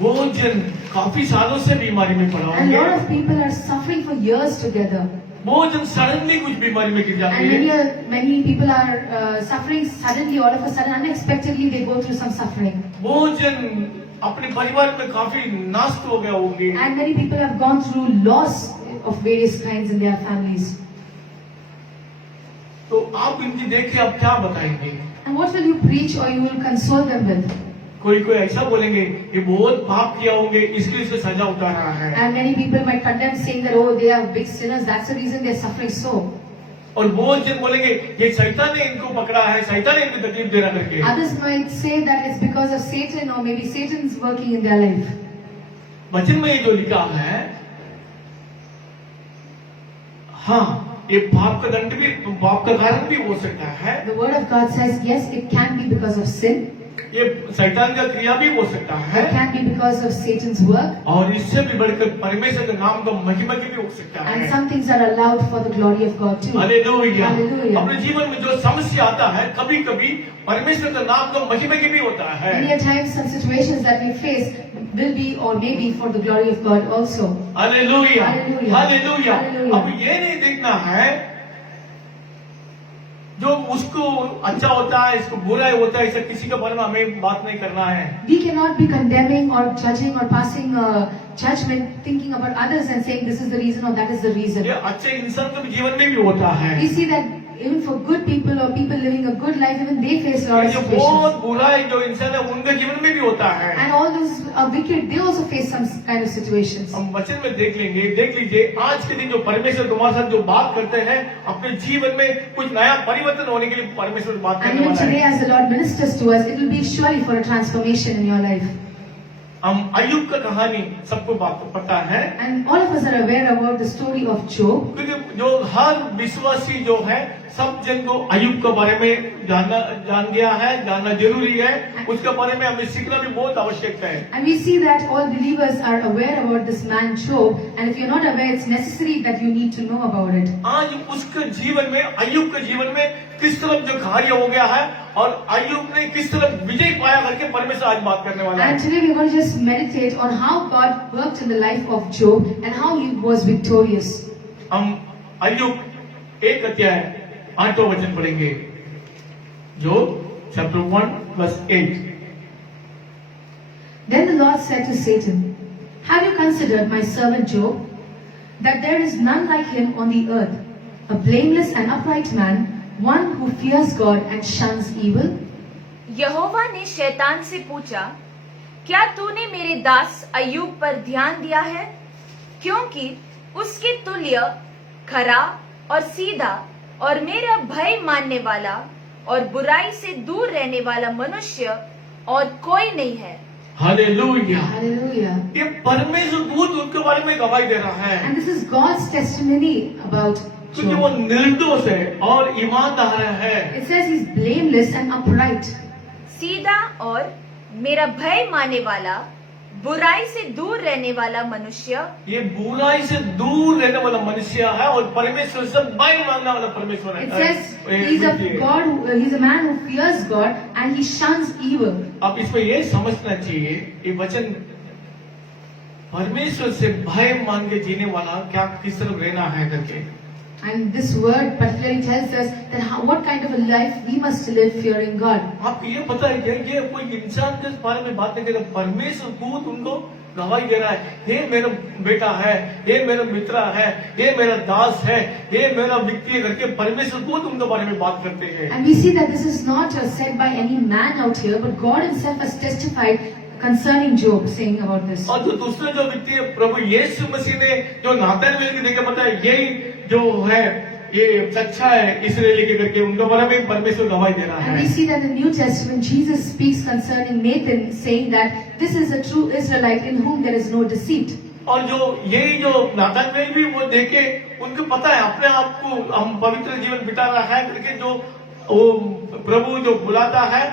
वो जन काफी सालों से बीमारी में पड़ा And a lot होंगे, of people are suffering for years together. वो जन सडनली कुछ बीमारी में गिर जाते And हैं, many people are suffering suddenly, all of a sudden, unexpectedly, they go through some suffering. वो जन अपने परिवार में काफी नष्ट हो गए होंगे, And many people have gone through loss of various kinds in their families. तो आप इनकी देखे आप क्या बताएंगे? And what will you preach or you will console them with? कोई कोई ऐसा बोलेंगे कि बहुत पाप किया होंगे इसलिए उसे सजा उतार रहा है, And many people might condemn, saying that, oh, they are big sinners, that's the reason they are suffering so. और बहुत जन बोलेंगे ये शैतान ने इनको पकड़ा है, शैतान ने इनको तकलीफ दे रहा करके। Others might say that it's because of Satan, or maybe Satan is working in their life. वचन में ये जो लिखा है, हाँ ये पाप का दंड भी, पाप का कारण भी हो सकता है, The word of God says, yes, it can be because of sin, ये शैतान का क्रिया भी हो सकता है, it can be because of Satan's work, और इससे भी बढ़कर परमेश्वर के नाम का महिमा की भी हो सकता and है। some things are allowed for the glory of God too. Hallelujah. Hallelujah. अपने जीवन में जो समस्या आता है कभी कभी परमेश्वर के नाम का महिमा की भी होता है। Many a times some situations that we face will be or may be for the glory of God also. Hallelujah, Hallelujah. Hallelujah. Hallelujah. अब ये नहीं देखना है जो उसको अच्छा होता है इसको बुरा होता है, ऐसा किसी के बारे में हमें बात नहीं करना है। We cannot be condemning or judging or passing judgment, thinking about others and saying this is the reason or that is the reason. ये अच्छे इंसान के जीवन में भी होता है। We see that even for good people or people living a good life, even they face a lot ये of जो situations. बहुत बुरा है जो इंसान है उनके जीवन में भी होता है। And all those are wicked, they also face some kind of situations. हम वचन में देख लेंगे, देख लीजिए आज के दिन जो परमेश्वर तुम्हारे साथ जो बात करते हैं अपने जीवन में कुछ नया परिवर्तन होने के लिए परमेश्वर बात And करने even वाला today है। as the Lord ministers to us, it will be surely for a transformation in your life. हम अय्यूब का कहानी सबको बात पता है, And all of us are aware about the story of Job. क्योंकि जो हर विश्वासी जो है सब जन को अय्यूब के बारे में जान गया है, जानना जरूरी है, उसके बारे में हमें सीखना भी बहुत आवश्यक है। And we see that all believers are aware about this man Job, and if you're not aware, it's necessary that you need to know about it. आज उसके जीवन में, अय्यूब के जीवन में किस तरफ जो कार्य हो गया है और अय्यूब ने किस तरफ विजय पाया करके परमेश्वर आज बात करने वाला And है। today we're going to just meditate on how God worked in the life of Job and how he was victorious. हम अय्यूब 1 अध्याय 8वां वचन पढ़ेंगे, Job chapter 1 verse 8। Then the Lord said to Satan, have you considered my servant Job, that there is none like him on the earth, a blameless and upright man, one who fears God and shuns evil? यहोवा ने शैतान से पूछा, क्या तूने मेरे दास अय्यूब पर ध्यान दिया है? क्योंकि उसके तुल्य खरा और सीधा और मेरा भय मानने वाला और बुराई से दूर रहने वाला मनुष्य और कोई नहीं है। हालेलुया। Hallelujah. ये परमेश्वर दूत उनके बारे में गवाही दे रहा है, And this is God's testimony about क्योंकि वो Job. निर्दोष है और ईमानदार है। It says he's blameless and upright. सीधा और मेरा भय मानने वाला, बुराई से दूर रहने वाला मनुष्य। ये बुराई से दूर रहने वाला मनुष्य है और परमेश्वर से भय मांगने वाला परमेश्वर It है। says he's a God, he's a man who fears God and he shuns evil. अब इसमें ये समझना चाहिए ये वचन परमेश्वर से भय मान के जीने वाला क्या किस तरह रहना है करके। And this word particularly tells us that what kind of a life we must live fearing God. आपको ये पता है क्या ये कोई इंसान के बारे में बात नहीं करता, परमेश्वर दूत उनको गवाही दे रहा है, ये मेरा बेटा है, ये मेरा मित्र है, ये मेरा दास है, ये मेरा व्यक्ति है करके परमेश्वर दूत उनके बारे में बात करते हैं। And we see that this is not said by any man out here, but God himself has testified concerning Job, saying about this. और जो दूसरे जो व्यक्ति है प्रभु यीशु मसीह ने जो नातान के देखे पता है यही जो है ये सच्चा है इसराइली के करके उनके बारे में परमेश्वर गवाही दे रहा And we है। see that in the New Testament, Jesus speaks concerning Nathan, saying that this is a true Israelite in whom there is no deceit. और जो यही जो नातान भी वो देखे उनको पता है अपने आप को हम पवित्र जीवन बिता रहा है करके जो वो प्रभु जो बुलाता है,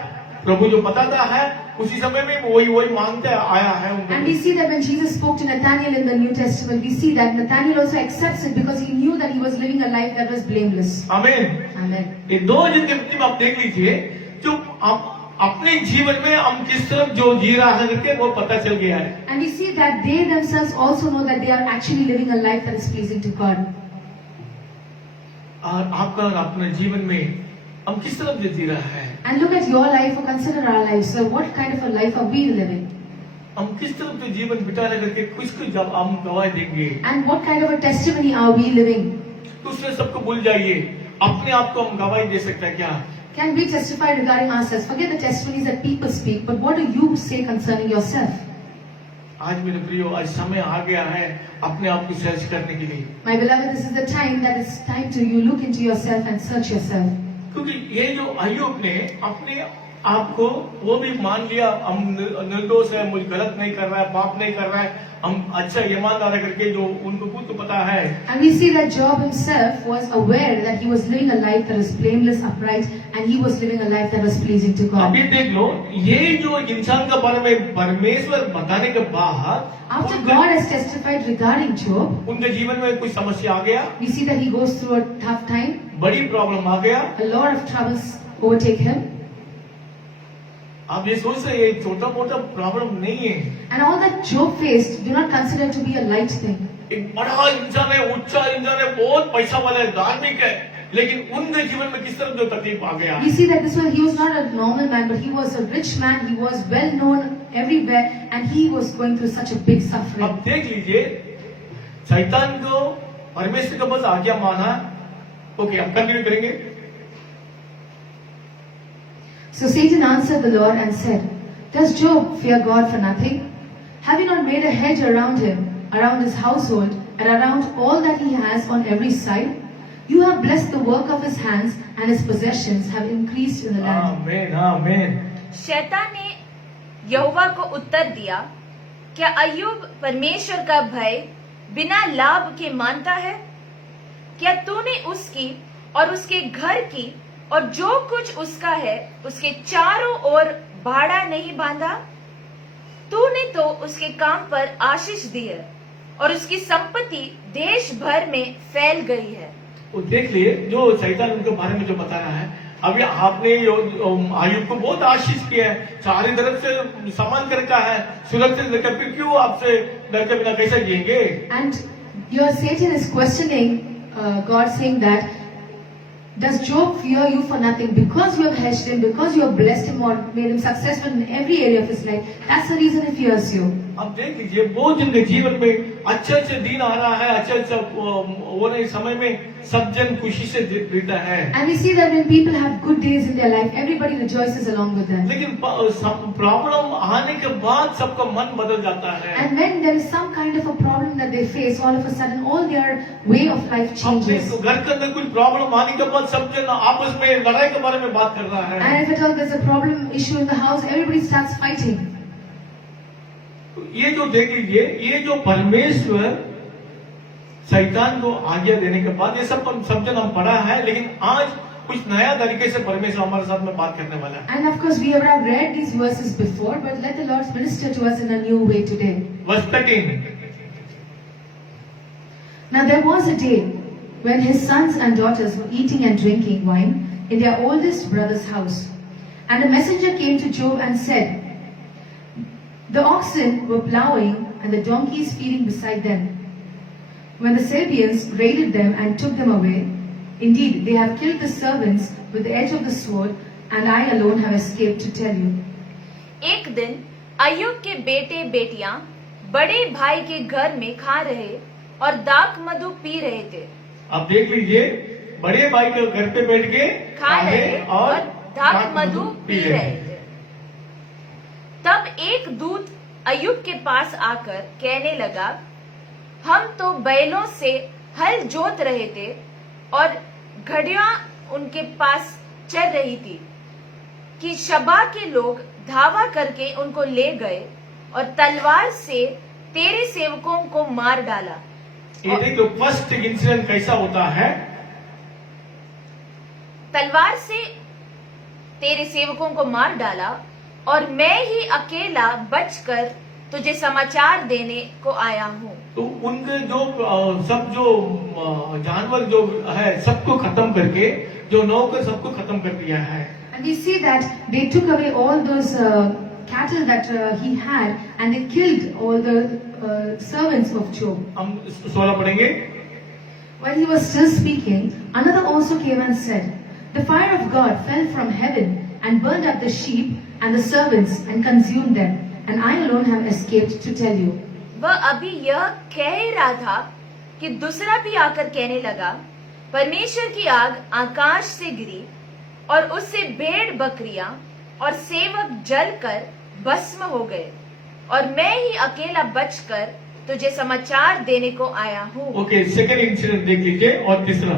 प्रभु जो बताता है उसी समय में वही मांगते आया है उनको। And we see that when Jesus spoke to Nathanael in the New Testament, we see that Nathanael also accepts it because he knew that he was living a life that was blameless. आमीन। Amen. ये दो जन के प्रति में आप देख लीजिए जो अपने जीवन में हम किस तरफ जो जी रहा है करके वो पता चल गया है। And we see that they themselves also know that they are actually living a life that is pleasing to God. और आपका और अपने जीवन में हम किस तरफ जी रहा है, And look at your life or consider our lives. So what kind of a life are we living? हम किस तरफ जो जीवन बिताने करके किसको जब हम गवाह देंगे। And what kind of a testimony are we living? दूसरे सबको भूल जाइए, अपने आप को हम गवाही दे सकते हैं क्या? Can we testify regarding ourselves? Forget the testimonies that people speak, but what do you say concerning yourself? आज मेरे प्रियो, आज समय आ गया है अपने आप को सर्च करने के लिए, My beloved, this is the time that it's time to you look into yourself and search yourself. क्योंकि ये जो अय्यूब ने अपने आप को वो भी मान लिया, हम निर्दोष है, मुझे गलत नहीं कर रहा है, पाप नहीं कर रहा है, हम अच्छा ईमानदार है करके जो उनको खुद को पता है। And we see that Job himself was aware that he was living a life that was blameless, upright, and he was living a life that was pleasing to God. अभी देख लो, ये जो इंसान के बारे में परमेश्वर बताने के बाद After God has testified regarding Job, उनके जीवन में कुछ समस्या आ गया, we see that he goes through a tough time. बड़ी प्रॉब्लम आ गया। A lot of troubles overtake him. आप ये सोच रहे हैं छोटा मोटा प्रॉब्लम नहीं है, And all that Job faced, do not consider to be a light thing. एक बड़ा इंसान है, ऊंचा इंसान है, बहुत पैसा वाला है, धार्मिक है, लेकिन उनके जीवन में किस तरह जो तकलीफ आ गया। We see that this one, he was not a normal man, but he was a rich man. He was well known everywhere, and he was going through such a big suffering. अब देख लीजिए, शैतान को परमेश्वर का बस आज्ञा माना। ओके, अब कंटिन्यू करेंगे। So Satan answered the Lord and said, Does Job fear God for nothing? Have you not made a hedge around him, around his household, and around all that he has on every side? You have blessed the work of his hands, and his possessions have increased in the land. आमीन, आमीन। शैतान ने यहोवा को उत्तर दिया, क्या अय्यूब परमेश्वर का भय बिना लाभ के मानता है? क्या तूने उसकी और उसके घर की और जो कुछ उसका है उसके चारों ओर भाड़ा नहीं बांधा? तूने तो उसके काम पर आशीष दी है और उसकी संपत्ति देश भर में फैल गई है। वो देख लिए जो शैतान उनके बारे में जो बता रहा है। अभी आपने अय्यूब को बहुत आशीष किया है, चारों तरफ से सम्मान कर रखा है, सुरक्षित रखा, फिर क्यों आपसे डर के बिना कैसे जिएंगे? And your Satan is questioning God, saying that, Does Job fear you for nothing? Because you have hedged him, because you have blessed him or made him successful in every area of his life. That's the reason he fears you. अब देख लीजिए, बहुत जिनके जीवन में अच्छे अच्छे दिन आ रहा है, अच्छे अच्छे होने समय में सब जन खुशी से जीता है। And we see that when people have good days in their life, everybody rejoices along with them. लेकिन प्रॉब्लम आने के बाद सबका मन बदल जाता है। And when there is some kind of a problem that they face, all of a sudden all their way of life changes. तो घर के अंदर कुछ प्रॉब्लम आने के बाद सब जन आपस में लड़ाई के बारे में बात कर रहा है। And if at all there's a problem, issue in the house, everybody starts fighting. ये जो देख लीजिए, ये जो परमेश्वर शैतान को आज्ञा देने के बाद ये सब जन हम पढ़ा है, लेकिन आज कुछ नया तरीके से परमेश्वर हमारे साथ में बात करने वाला है। And of course we have read these verses before, but let the Lord minister to us in a new way today. Verse 13. Now there was a day when his sons and daughters were eating and drinking wine in their oldest brother's house. And a messenger came to Job and said, The oxen were plowing and the donkeys feeding beside them, when the Sabeans raided them and took them away. Indeed, they have killed the servants with the edge of the sword, and I alone have escaped to tell you. एक दिन अय्यूब के बेटे बेटियां बड़े भाई के घर में खा रहे और दाख मधु पी रहे थे। अब देख लीजिए, बड़े भाई के घर पे बैठ के खा रहे और दाख मधु पी रहे थे। तब एक दूत अय्यूब के पास आकर कहने लगा, हम तो बैलों से हल जोत रहे थे और घड़ियां उनके पास चल रही थी कि शबा के लोग धावा करके उनको ले गए और तलवार से तेरे सेवकों को मार डाला। ये देखो फर्स्ट इंसिडेंट कैसा होता है। तलवार से तेरे सेवकों को मार डाला और मैं ही अकेला बचकर तुझे समाचार देने को आया हूँ। तो उनके जो सब जो जानवर जो है सबको खत्म करके, जो नौकर सबको खत्म कर दिया है। And we see that they took away all those cattle that he had, and they killed all the servants of Job. हम 16 पढ़ेंगे। While he was still speaking, another also came and said, "The fire of God fell from heaven and burned up the sheep and the servants and consumed them, and I alone have escaped to tell you." वह अभी यह कह ही रहा था कि दूसरा भी आकर कहने लगा, परमेश्वर की आग आकाश से गिरी और उससे भेड़ बकरियां और सेवक जलकर भस्म हो गए, और मैं ही अकेला बचकर तुझे समाचार देने को आया हूँ। ओके, सेकंड इंसिडेंट देख लीजिए और तीसरा।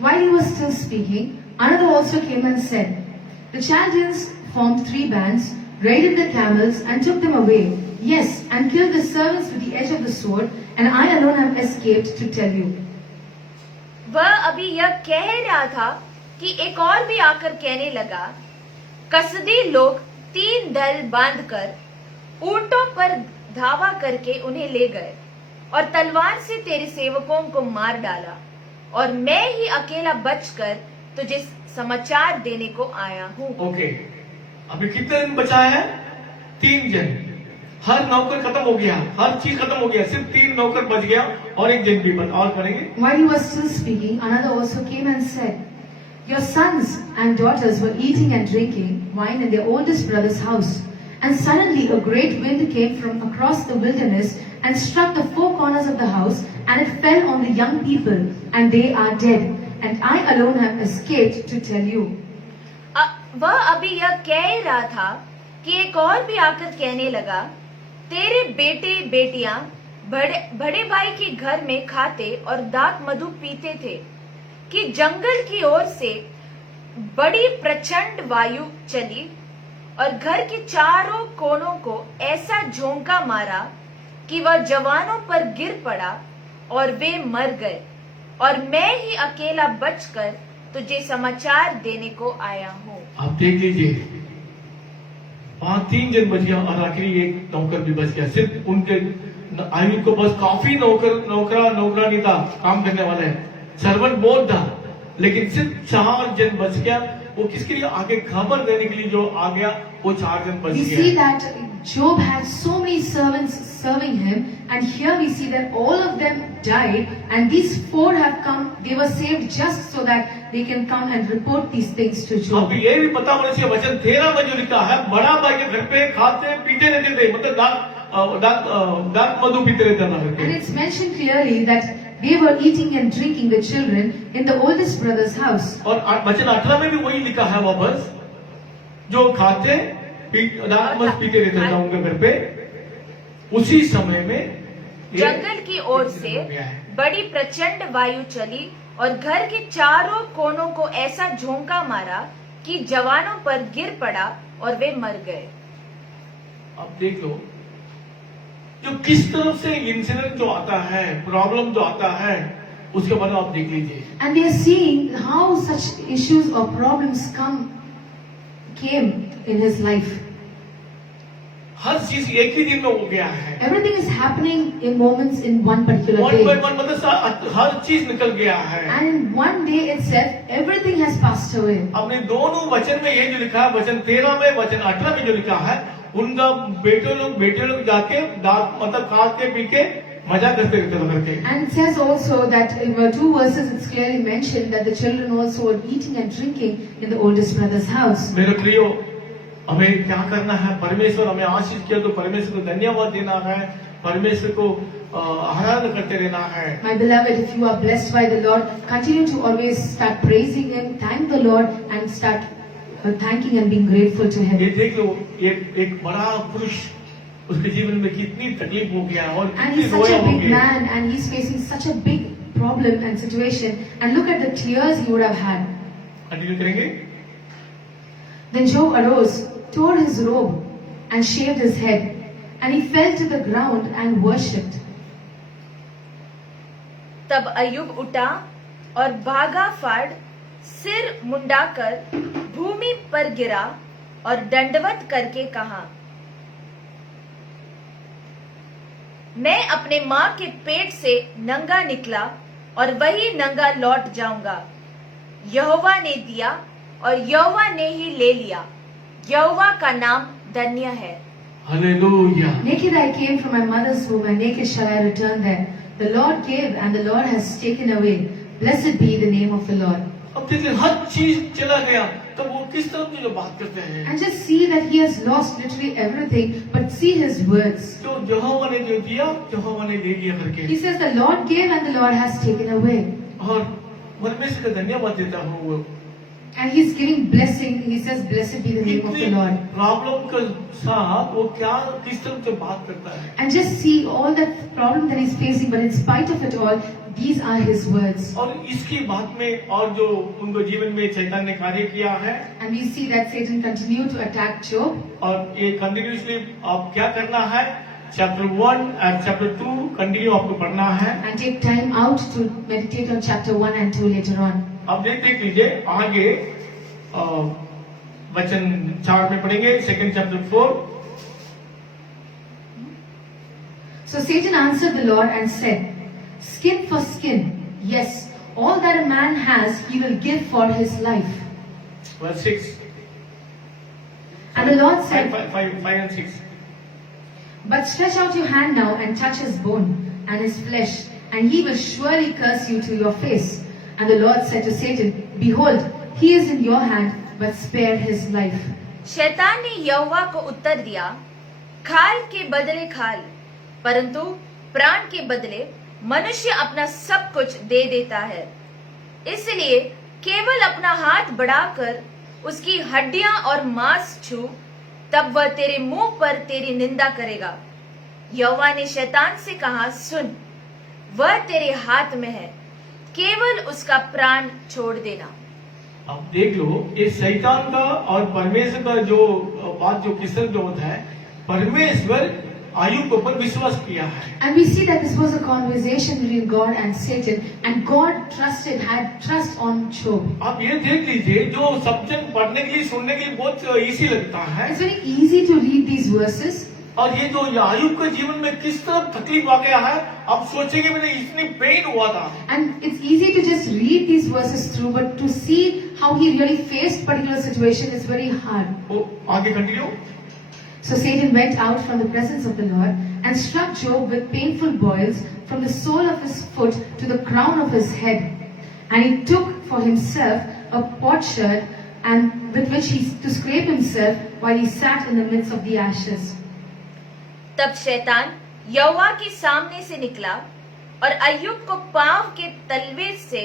While he was still speaking, another also came and said, "The Chaldeans formed 3 bands, raided the camels and took them away. Yes, and killed the servants with the edge of the sword, and I alone have escaped to tell you." वह अभी यह कह रहा था कि एक और भी आकर कहने लगा, कसदी लोग 3 दल बांधकर ऊंटों पर धावा करके उन्हें ले गए और तलवार से तेरे सेवकों को मार डाला, और मैं ही अकेला बचकर तुझे समाचार देने को आया हूँ। ओके, अभी कितने दिन बचा है? 3 जन। हर नौकर खत्म हो गया, हर चीज खत्म हो गया, सिर्फ 3 नौकर बच गया और एक जन भी बच। और करेंगे। While he was still speaking, another also came and said, "Your sons and daughters were eating and drinking wine in their oldest brother's house. And suddenly a great wind came from across the wilderness and struck the 4 corners of the house, and it fell on the young people, and they are dead. And I alone have escaped to tell you." वह अभी यह कह ही रहा था कि एक और भी आकर कहने लगा, तेरे बेटे बेटियां बड़े भाई के घर में खाते और दाख मधु पीते थे कि जंगल की ओर से बड़ी प्रचंड वायु चली और घर के चारों कोनों को ऐसा झोंका मारा कि वह जवानों पर गिर पड़ा और वे मर गए, और मैं ही अकेला बचकर तुझे समाचार देने को आया हूँ। आप देख लीजिए, 3 जन बच गया और आखिरी एक नौकर भी बच गया। सिर्फ उनके आयु को बस काफी नौकरानी था, काम करने वाला है, सर्वेंट बहुत था, लेकिन सिर्फ 4 जन बच गया। वो किसके लिए? आगे खबर देने के लिए जो आ गया, वो 4 जन बच We गया। see that Job had so many servants serving him, and here we see that all of them died, and these 4 have come. They were saved just so that they can come and report these things to Job. अब ये भी पता होना चाहिए, वचन 13 में जो लिखा है, बड़ा भाई के घर पे खाते पीते रहते थे, मतलब दाख मधु पीते रहते थे। And it's mentioned clearly that they were eating and drinking, the children, in the oldest brother's house. और वचन 18 में भी वही लिखा है वापस, जो खाते दाख मधु पीते रहते थे उनके घर पे। उसी समय में जंगल की ओर से बड़ी प्रचंड वायु चली और घर के चारों कोनों को ऐसा झोंका मारा कि जवानों पर गिर पड़ा और वे मर गए। अब देख लो, जो किस तरफ से इंसिडेंट जो आता है, प्रॉब्लम जो आता है, उसके बारे में आप देख लीजिए। And we are seeing how such issues or problems came in his life. हर चीज एक ही दिन में हो गया है। Everything is happening in moments in one particular One by day. one मतलब हर चीज निकल गया है। And in one day itself, everything has passed away. अपने दोनों वचन में ये जो लिखा है, वचन 13 में, वचन 18 में जो लिखा है, उनका बेटे लोग जाके दाख मतलब खा के पी के मजा करते रहते थे करके। And it says also that in 2 verses it's clearly mentioned that the children also were eating and drinking in the oldest brother's house. मेरे प्रियो, हमें क्या करना है? परमेश्वर हमें आशीष किया तो परमेश्वर को धन्यवाद देना है, परमेश्वर को आराधना करते रहना है। My beloved, if you are blessed by the Lord, continue to always start praising Him, thank the Lord, and start thanking and being grateful to Him. ये देख लो, एक बड़ा पुरुष, उसके जीवन में कितनी तकलीफ हो गया और And कितनी he's such रोया a हो big गया। man, and he's facing such a big problem and situation. And look at the tears he would have had. Continue करेंगे। Then Job arose, tore his robe, and shaved his head, and he fell to the ground and worshipped. तब अय्यूब उठा और भागा फाड़ सिर मुंडाकर भूमि पर गिरा और दंडवत करके कहा, मैं अपने माँ के पेट से नंगा निकला और वही नंगा लौट जाऊंगा। यहोवा ने दिया और यहोवा ने ही ले लिया। यहोवा का नाम धन्य है। Hallelujah. Naked I came from my mother's womb, and naked shall I return there. The Lord gave, and the Lord has taken away. Blessed be the name of the Lord. अब देखिए हर चीज चला गया, तब वो किस तरह की जो बात करते हैं। And just see that he has lost literally everything, but see his words. जो यहोवा ने जो दिया, यहोवा ने ले लिया करके। He says, the Lord gave and the Lord has taken away. और परमेश्वर का धन्यवाद देता हूँ। And he's giving blessing. He says, blessed be the name of the Lord. Problem के साथ वो क्या किस तरह से बात करता है। And just see all that problem that he's facing, but in spite of it all, these are his words. और इसकी बात में और जो उनको जीवन में शैतान ने कार्य किया है। And we see that Satan continued to attack Job. और ये कंटिन्यूसली आप क्या करना है, चैप्टर 1 और चैप्टर 2 कंटिन्यू आपको पढ़ना है। And take time out to meditate on chapter 1 and 2 later on. अब देख लीजिए आगे वचन 4 में पढ़ेंगे, second chapter 4। So Satan answered the Lord and said, skin for skin, yes, all that a man has he will give for his life. Verse 6. And the Lord said, 5 and 6. but stretch out your hand now and touch his bone and his flesh, and he will surely curse you to your face. And the Lord said to Satan, behold, he is in your hand, but spare his life. शैतान ने यहोवा को उत्तर दिया, खाल के बदले खाल, परंतु प्राण के बदले मनुष्य अपना सब कुछ दे देता है। इसलिए केवल अपना हाथ बढ़ाकर उसकी हड्डियां और मांस छू, तब वह तेरे मुंह पर तेरी निंदा करेगा। यहोवा ने शैतान से कहा, सुन, वह तेरे हाथ में है, केवल उसका प्राण छोड़ देना। अब देख लो ये शैतान का और परमेश्वर का जो बात जो किस तरह जो होता है, परमेश्वर आयुब के ऊपर विश्वास किया है। And we see that this was a conversation between God and Satan, and God had trust on Job. आप ये देख लीजिए, जो सब्जेक्ट पढ़ने के लिए सुनने के लिए बहुत इजी लगता है, It's very easy to read these verses. और ये जो आयुब के जीवन में किस तरह तकलीफ आ गया है, आप सोचेंगे मैंने इतनी पेन हुआ था। And it's easy to just read these verses through, but to see how he really faced particular situation is very hard. वो आगे continue. So Satan went out from the presence of the Lord and struck Job with painful boils from the sole of his foot to the crown of his head. And he took for himself a potsherd and with which he to scrape himself while he sat in the midst of the ashes. तब शैतान यहोवा के सामने से निकला और अय्यूब को पांव के तलवे से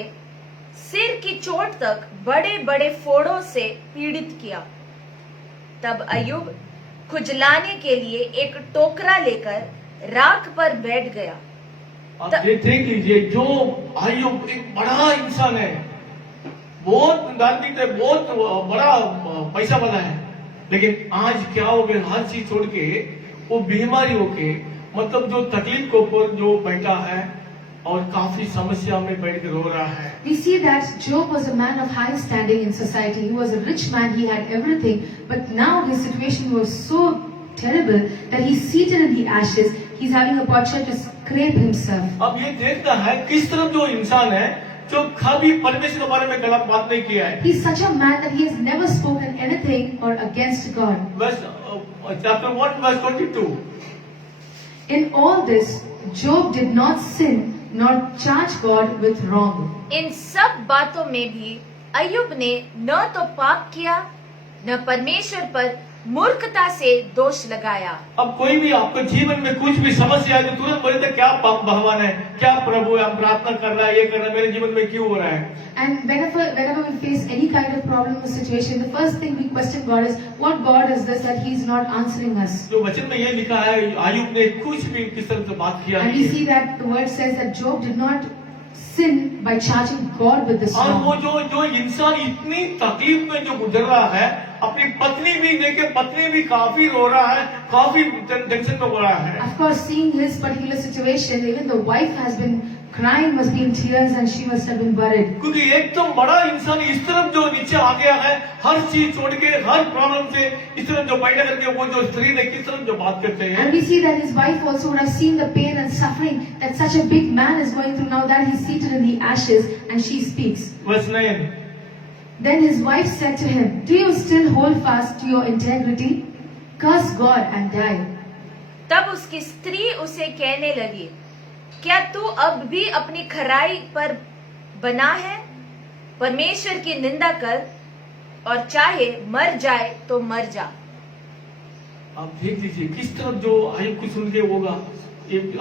सिर की चोट तक बड़े बड़े फोड़ों से पीड़ित किया। तब अय्यूब खुजलाने के लिए एक टोकरा लेकर राख पर बैठ गया। आप देख लीजिए, जो आयुब एक बड़ा इंसान है, बहुत धार्मिक है, बहुत बड़ा पैसा वाला है, लेकिन आज क्या हो गया, हर चीज छोड़ के वो बीमारी होके, मतलब जो तकलीफ के ऊपर जो बैठा है और काफी समस्या में बैठ के रो रहा है। We see that Job was a man of high standing in society. He was a rich man. He had everything. But now his situation was so terrible that he's seated in the ashes. He's having a potsherd to scrape himself. अब ये देखता है किस तरह जो इंसान है जो कभी परमेश्वर के बारे में गलत बात नहीं किया है। He's such a man that he has never spoken anything or against God. Chapter 1 verse 22. In all this, Job did not sin nor charge God with wrong. इन सब बातों में भी अय्यूब ने न तो पाप किया, न परमेश्वर पर मूर्खता से दोष लगाया। अब कोई भी आपके जीवन में कुछ भी समस्या है तो तुरंत बोले थे क्या भगवान है, क्या प्रभु है, हम प्रार्थना कर रहा है, ये कर रहा है, मेरे जीवन में क्यों हो रहा है। And whenever we face any kind of problem or situation, the first thing we question God is, what God is this that He's not answering us? जो वचन में ये लिखा है, आयुब ने कुछ भी किस तरह से बात किया And we see that the word says that Job did not sin by charging God with this और वो wrong. जो इंसान इतनी तकलीफ में जो गुजर रहा है, अपनी पत्नी भी देखे, पत्नी भी काफी रो रहा है, काफी टेंशन में हो रहा है। Of course, seeing his particular situation, even the wife has been crying, must be in tears, and she must have been worried. क्योंकि एकदम बड़ा इंसान इस तरफ जो नीचे आ गया है, हर चीज छोड़ के, हर प्रॉब्लम से इस तरफ जो बैठा करके वो जो स्त्री ने किस तरफ जो बात करते हैं। And we see that his wife also would have seen the pain and suffering that such a big man is going through now that he's seated in the ashes and she speaks. Verse 9. Then his wife said to him, "Do you still hold fast to your integrity? Curse God and die." तब उसकी स्त्री उसे कहने लगी, क्या तू अब भी अपनी खराई पर बना है? परमेश्वर की निंदा कर और चाहे मर जाए तो मर जा। आप देख लीजिए किस तरह जो आयुब को सुन के होगा,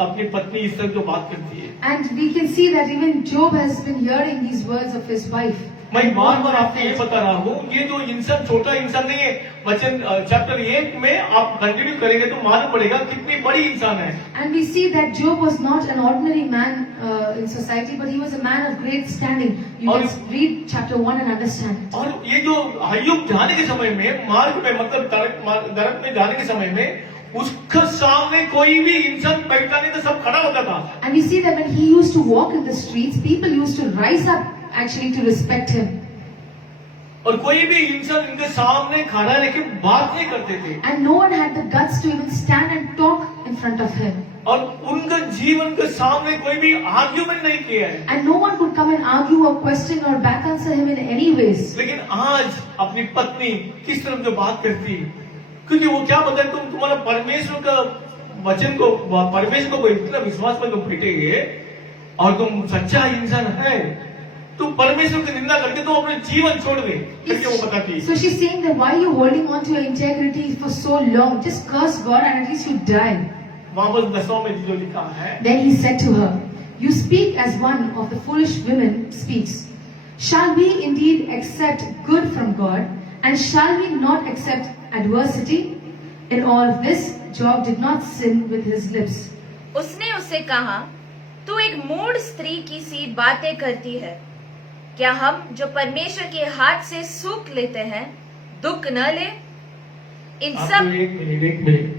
अपनी पत्नी इस तरह जो बात करती है। And we can see that even Job has been hearing these words of his wife. मैं बार बार आपको ये बता रहा हूँ, ये जो इंसान छोटा इंसान नहीं है। वचन चैप्टर 1 में आप कंटिन्यू करेंगे तो मालूम पड़ेगा कितनी बड़ी इंसान है। And we see that Job was not an ordinary man in society, but he was a man of great standing. You can read chapter 1 and understand. और ये जो आयुब जाने के समय में, मार्ग में मतलब दरख्त में जाने के समय में उसके सामने कोई भी इंसान बैठता नहीं था, सब खड़ा होता था। And we see that when he used to walk in the streets, people used to rise up actually to respect him. और कोई भी इंसान इनके सामने खड़ा रह के बात नहीं करते थे। And no one had the guts to even stand and talk in front of him. और उनका जीवन के सामने कोई भी आर्ग्यूमेंट नहीं किया है। And no one could come and argue or question or back answer him in any ways. लेकिन आज अपनी पत्नी किस तरह जो बात करती है, क्योंकि वो क्या बताए, तुम्हारा परमेश्वर का वचन को, परमेश्वर को इतना विश्वास में तुम बैठेगे और तुम सच्चा इंसान है, तुम परमेश्वर की निंदा करके तो अपने जीवन छोड़ दे, करके वो बताती है। So she's saying that why are you holding on to your integrity for so long? Just curse God and at least you die. वापस 10वां में जो लिखा है, Then he said to her, "You speak as one of the foolish women speaks. Shall we indeed accept good from God, and shall we not accept adversity? In all of this, Job did not sin with his lips." उसने उससे कहा, तू एक मूढ़ स्त्री की सी बातें करती है। क्या हम जो परमेश्वर के हाथ से सुख लेते हैं दुख न ले? इन सब आपको एक मिनट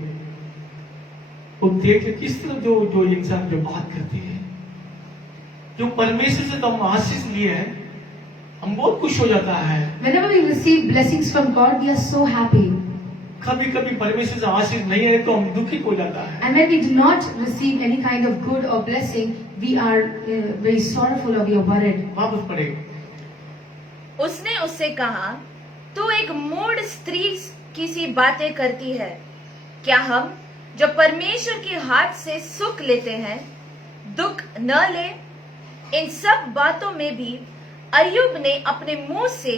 वो देखिए किस तरह जो इंसान जो बात करती है, जो परमेश्वर से हम आशीष लिए हैं, हम बहुत खुश हो जाता है। Whenever we receive blessings from God, we are so happy. कभी कभी परमेश्वर से आशीष नहीं है तो हम दुखित हो जाता है। And when we do not receive any kind of good or blessing, we are very sorrowful or we are worried. वापस पढ़े। उसने उससे कहा, तू एक मूढ़ स्त्री की सी बातें करती है। क्या हम जो परमेश्वर के हाथ से सुख लेते हैं दुख न ले? इन सब बातों में भी अय्यूब ने अपने मुंह से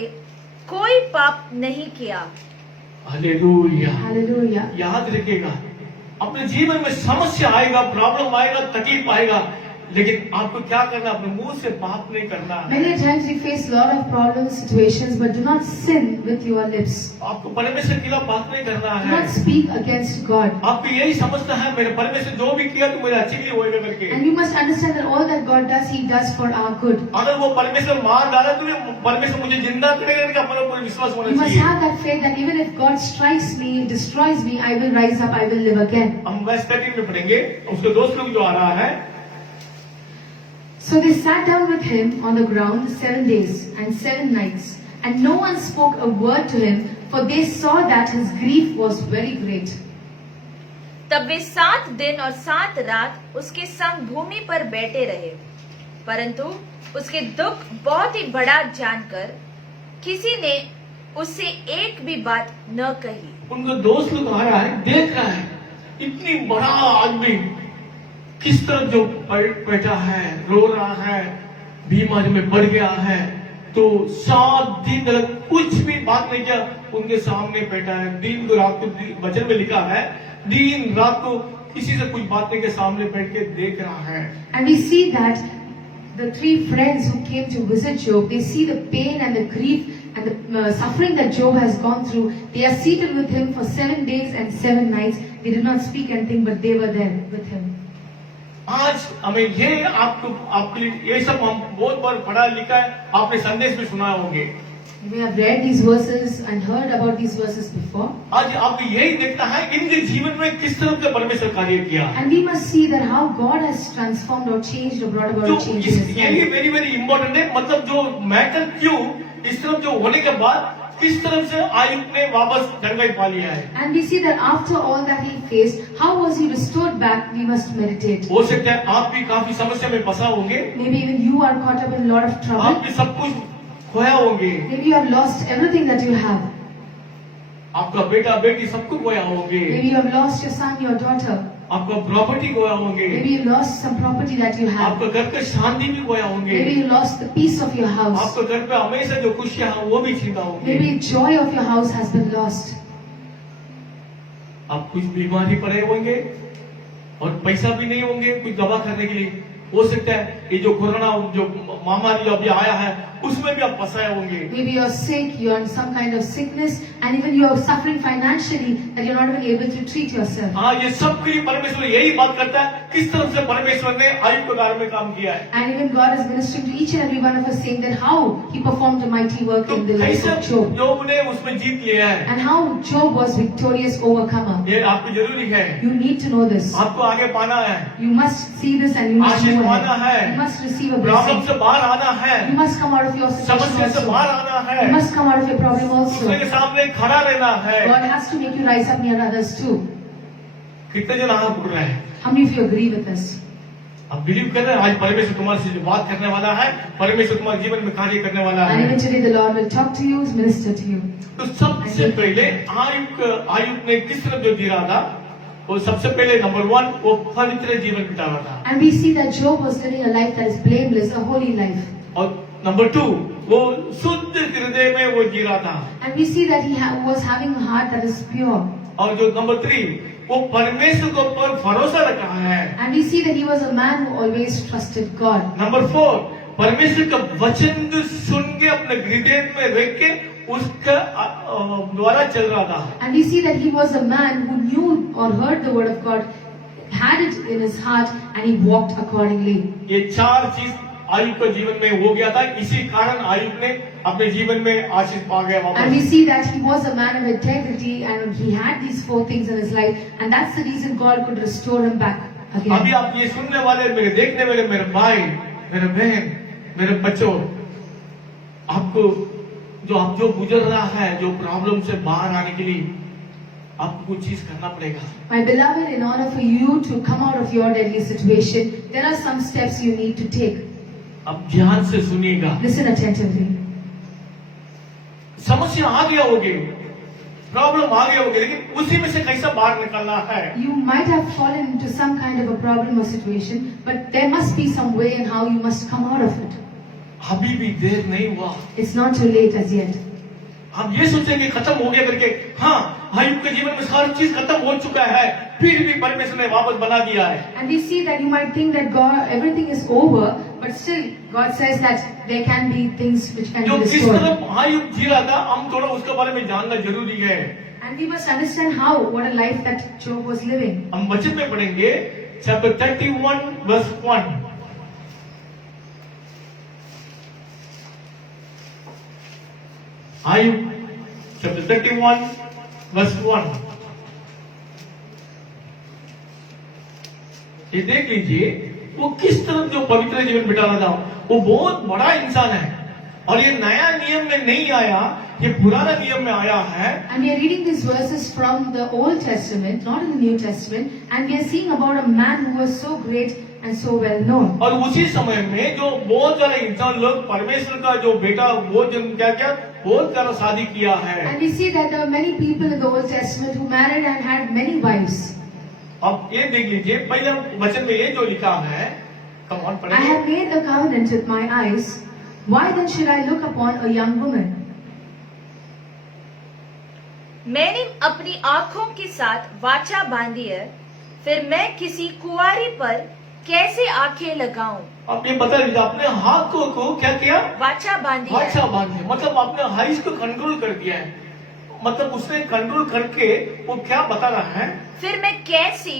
कोई पाप नहीं किया। हालेलुया। Hallelujah. याद रखिएगा, अपने जीवन में समस्या आएगा, प्रॉब्लम आएगा, तकलीफ आएगा, लेकिन आपको क्या करना, अपने मुंह से पाप नहीं करना है। Many times we face a lot of problems, situations, but do not sin with your lips. आपको परमेश्वर के खिलाफ बात नहीं करना Do है। not speak against God. आपको यही समझना है, मेरे परमेश्वर जो भी किया तो मेरे अच्छे के लिए होएगा करके। And you must understand that all that God does, He does for our good. अगर वो परमेश्वर मार डाला तो परमेश्वर मुझे जिंदा करेगा, इनका अपना पूरा विश्वास होना You must चाहिए। have that faith that even if God strikes me, destroys me, I will rise up, I will live again. हम वर्स 13 में पढ़ेंगे, उसके दोस्त लोग जो आ रहा है। So they sat down with him on the ground 7 days and 7 nights, and no one spoke a word to him, for they saw that his grief was very great. तब वे 7 दिन और 7 रात उसके संग भूमि पर बैठे रहे, परंतु उसके दुख बहुत ही बड़ा जानकर किसी ने उससे एक भी बात न कही। उनका दोस्त लोग आ रहा है, देख रहा है इतनी बड़ा आदमी किस तरह जो बैठा है, रो रहा है, बीमारी में पड़ गया है, तो 7 दिन तक कुछ भी बात नहीं किया, उनके सामने बैठा है। दिन को रात को वचन में लिखा है, दिन रात को किसी से कुछ बात नहीं के सामने बैठ के देख रहा है। And we see that the 3 friends who came to visit Job, they see the pain and the grief and the suffering that Job has gone through. They are seated with him for 7 days and 7 nights. They did not speak anything, but they were there with him. आज हमें ये आपके लिए ये सब हम बहुत बार पढ़ा लिखा है, आपने संदेश में सुना होंगे। You may have read these verses and heard about these verses before. आज आपको यही देखता है इनके जीवन में किस तरह से परमेश्वर कार्य किया। And we must see that how God has transformed or changed or brought about जो a change in his यही life. वेरी वेरी इंपॉर्टेंट है, मतलब जो मैटर क्यों इस तरह जो होने के बाद किस तरह से आयुब ने वापस ढंगाई पा लिया है। And we see that after all that he faced, how was he restored back? We must meditate. हो सकता है आप भी काफी समस्या में फंसा होंगे, Maybe even you are caught up in a lot of आप trouble. भी सब कुछ खोया होंगे, Maybe you have lost everything that you have. आपका बेटा बेटी सबको खोया होंगे, Maybe you have lost your son, your daughter. आपका प्रॉपर्टी खोया होंगे, Maybe you lost some property that you have. आपका घर पे शांति भी खोया होंगे, Maybe you lost the peace of your house. आपका घर पे हमेशा जो खुशियां हैं वो भी छीना होंगे, Maybe joy of your house has been lost. आप कुछ बीमारी पड़े होंगे और पैसा भी नहीं होंगे कुछ दवा करने के लिए। हो सकता है ये जो कोरोना जो महामारी अभी आया है उसमें भी आप फंसाए होंगे। Maybe you're sick, you're in some kind of sickness, and even you're suffering financially that you're not even able to treat yourself. हाँ, ये सब के लिए परमेश्वर यही बात करता है किस तरह से परमेश्वर ने आयुब के बारे में काम किया है। And even God is ministering to each and every one of us, saying that how He performed a mighty work तो in the life कैसे of Job, जोब ने उसमें जीत लिया है, and how Job was victorious overcomer. ये आपको जरूरी है, You need to know this. आपको आगे पाना है, You must see this and you must Ashish move पाना ahead. है, You must receive a problem blessing. से बाहर आना है, You must come out of your situation समस्या से बाहर also. आना है, You must come out of your problem also. दूसरे के सामने खड़ा रहना है। God has to make you rise up near others too. कितने जन हाथ उठ रहे हैं? How many of you agree with this? आप बिलीव कर रहे हैं आज परमेश्वर तुम्हारे से जो बात करने वाला है, परमेश्वर तुम्हारे जीवन में कार्य करने वाला And है। even today the Lord will talk to you, minister to you. तो सबसे पहले आयुब ने किस तरह जो जी रहा था, वो सबसे पहले नंबर 1 वो पवित्र जीवन बिता रहा था, And we see that Job was living a life that is blameless, a holy life. और नंबर 2 वो शुद्ध हृदय में वो जी रहा था, And we see that he was having a heart that is pure. और जो नंबर 3 वो परमेश्वर के ऊपर भरोसा रखा है। And we see that he was a man who always trusted God. Number 4 परमेश्वर का वचन सुन के अपने हृदय में रख के उसका द्वारा चल रहा था। And we see that he was a man who knew or heard the word of God, had it in his heart, and he walked accordingly. ये 4 चीज आयुब के जीवन में हो गया था, इसी कारण आयुब ने अपने जीवन में आशीष पा गया And वापस। we see that he was a man of integrity, and he had these 4 things in his life, and that's the reason God could restore him back अभी again. आप ये सुनने वाले, मेरे देखने वाले, मेरे भाई, मेरे बहन, मेरे बच्चों, आपको आप जो गुजर रहा है, जो प्रॉब्लम से बाहर आने के लिए आपको कुछ चीज करना पड़ेगा। My beloved, in order for you to come out of your deadly situation, there are some steps you need to take. अब ध्यान से सुनिएगा। Listen attentively. समस्या आ गया होगी, प्रॉब्लम आ गया होगी, लेकिन उसी में से कैसे बाहर निकलना है। You might have fallen into some kind of a problem or situation, but there must be some way in how you must come out of it. अभी भी देर नहीं हुआ। It's not too late as yet. हम ये सोचेंगे खत्म हो गया करके, हाँ आयुब के जीवन में सारी चीज खत्म हो चुका है, फिर भी परमेश्वर ने वापस बना दिया है। And we see that you might think that God, everything is over, but still God says that there can be things which can जो be किस restored. तरह आयुब जी रहा था, हम थोड़ा उसके बारे में जानना जरूरी है। And we must understand what a life that Job was living. हम वचन में पढ़ेंगे चैप्टर 31 वर्स 1। आयुब चैप्टर 31 वर्स 1। ये देख लीजिए वो किस तरह जो पवित्र जीवन बिता रहा था। वो बहुत बड़ा इंसान है और ये नया नियम में नहीं आया, ये पुराना नियम में आया है। And we are reading these verses from the Old Testament, not in the New Testament, and we are seeing about a man who was so great and so well known. और उसी समय में जो बहुत सारे इंसान लोग परमेश्वर का जो बेटा वो जन क्या क्या बहुत सारा शादी किया है। And we see that there are many people in the Old Testament who married and had many wives. अब ये देख लीजिए पहले वचन में ये जो लिखा है, कम ऑन I पढ़ेंगे। have made a covenant with my eyes. Why then should I look upon a young woman? मैंने अपनी आंखों के साथ वाचा बांधी है, फिर मैं किसी कुंवारी पर कैसे आंखें लगाऊं? अब ये बता दीजिए अपने हाथों को क्या किया? वाचा बांधी है। अच्छा बांधे, मतलब अपने हाइस को कंट्रोल कर दिया है। मतलब उसने कंट्रोल करके वो क्या बता रहा है? फिर मैं किसी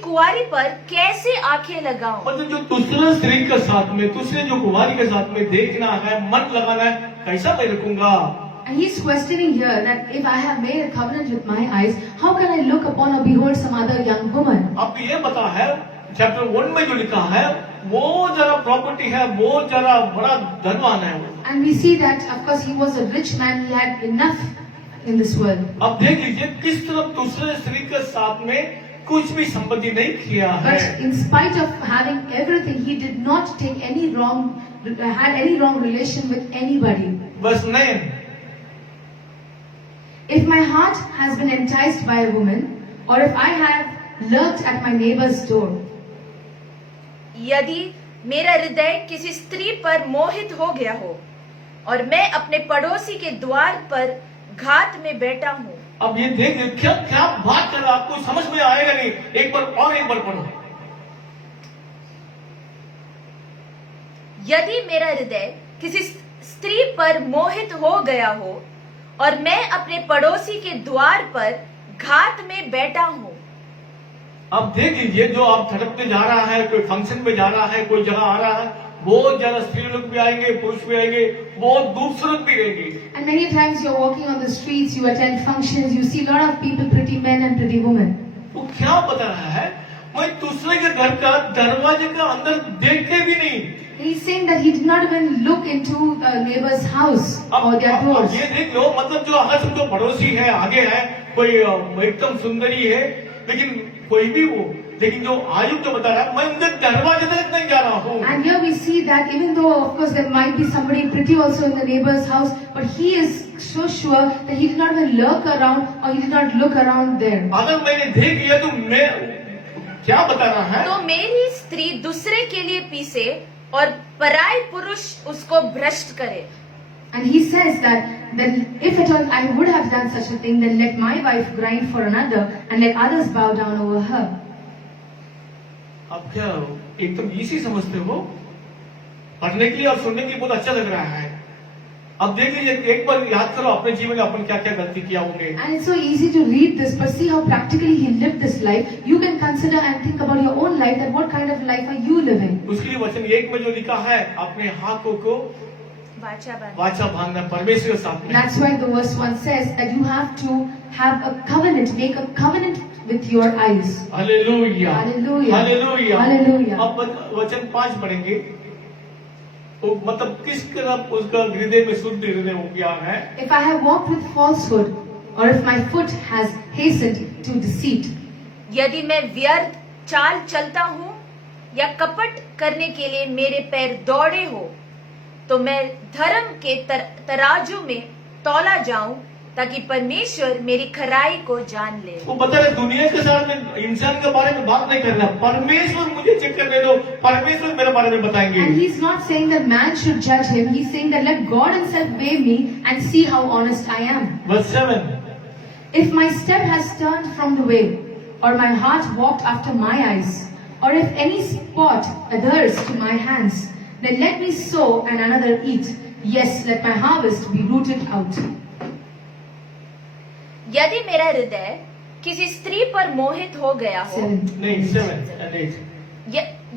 कुंवारी पर कैसे आंखें लगाऊं? मतलब जो दूसरे स्त्री के साथ में, दूसरे जो कुमारी के साथ में देखना है, मन लगाना है, कैसा मैं रखूंगा? And he's questioning here that if I have made a covenant with my eyes, how can I look upon or behold some other young woman? आपको ये पता है चैप्टर 1 में जो लिखा है वो जरा प्रॉपर्टी है, वो जरा बड़ा धनवान है वो। And we see that of course he was a rich man, he had enough in this world. अब देख लीजिए किस तरह दूसरे स्त्री के साथ में कुछ भी संपत्ति नहीं किया है। But in spite of having everything, he did not take any wrong, had any wrong relation with anybody. Verse 9. If my heart has been enticed by a woman, or if I have lurked at my neighbor's door, यदि मेरा हृदय किसी स्त्री पर मोहित हो गया हो और मैं अपने पड़ोसी के द्वार पर घात में बैठा हूँ। अब ये देखिए क्या क्या बात कर रहा है, आपको समझ में आएगा नहीं। एक बार पढ़ो। यदि मेरा हृदय किसी स्त्री पर मोहित हो गया हो और मैं अपने पड़ोसी के द्वार पर घात में बैठा हूँ। अब देख लीजिए, जो आप सड़क पे जा रहा है, कोई फंक्शन पे जा रहा है, कोई जगह आ रहा है, बहुत ज्यादा स्त्री लोग भी आएंगे, पुरुष भी आएंगे, बहुत खूबसूरत भी रहेंगे। and many times you're walking on the streets, you attend functions, you see a lot of people, pretty men and pretty women. वो क्या बता रहा है, मैं दूसरे के घर का दरवाजे का अंदर देख के भी नहीं। He's saying that he did not even look into the neighbor's house or their अब doors. ये देख लो, मतलब जो अगर समझो पड़ोसी है, आगे है, कोई एकदम सुंदरी है, लेकिन कोई भी वो, लेकिन जो आयुक्त जो बता रहा है, मैं उनके दरवाजे तक नहीं जा रहा हूँ। And here we see that even though of course there might be somebody pretty also in the neighbor's house, but he is so sure that he did not even lurk around or he did not look around there. अगर मैंने देख लिया तो मैं क्या बता रहा है, तो मेरी स्त्री दूसरे के लिए पीसे और पराय पुरुष उसको भ्रष्ट करे। And he says that then if at all I would have done such a thing, then let my wife grind for another and let others bow down over her. अब क्या एकदम इजी समझते हो, पढ़ने के लिए और सुनने के लिए बहुत अच्छा लग रहा है। अब देख लीजिए, एक बार याद करो अपने जीवन में अपन क्या क्या गलती किया होंगे। And it's so easy to read this, but see how practically he lived this life. You can consider and think about your own life, that what kind of life are you living? उसके लिए वचन 1 में जो लिखा है, अपने हाथों को वाचा बांधना परमेश्वर के साथ में। That's why the verse 1 says that you have to have a covenant, make a covenant with your eyes. Hallelujah, Hallelujah. Hallelujah, Hallelujah. अब वचन 5 पढ़ेंगे। तो मतलब किस तरह उसका हृदय में शुद्ध हृदय हो गया है। If I have walked with falsehood, or if my foot has hastened to deceit, यदि मैं व्यर्थ चाल चलता हूँ या कपट करने के लिए मेरे पैर दौड़े हो, तो मैं धर्म के तराजू में तौला जाऊं ताकि परमेश्वर मेरी खराई को जान ले। वो बता रहे दुनिया के साथ में इंसान के बारे में बात नहीं करना, परमेश्वर मुझे चेक करने दो, परमेश्वर मेरे बारे में बताएंगे। and he's not saying that man should judge him, he's saying that let God himself weigh me and see how honest I am. Verse 7. If my step has turned from the way, or my heart walked after my eyes, or if any spot adheres to my hands, then let me sow and another eat. Yes, let my harvest be rooted out. यदि मेरा हृदय किसी स्त्री पर मोहित हो गया हो, 7. नहीं 7 and 8।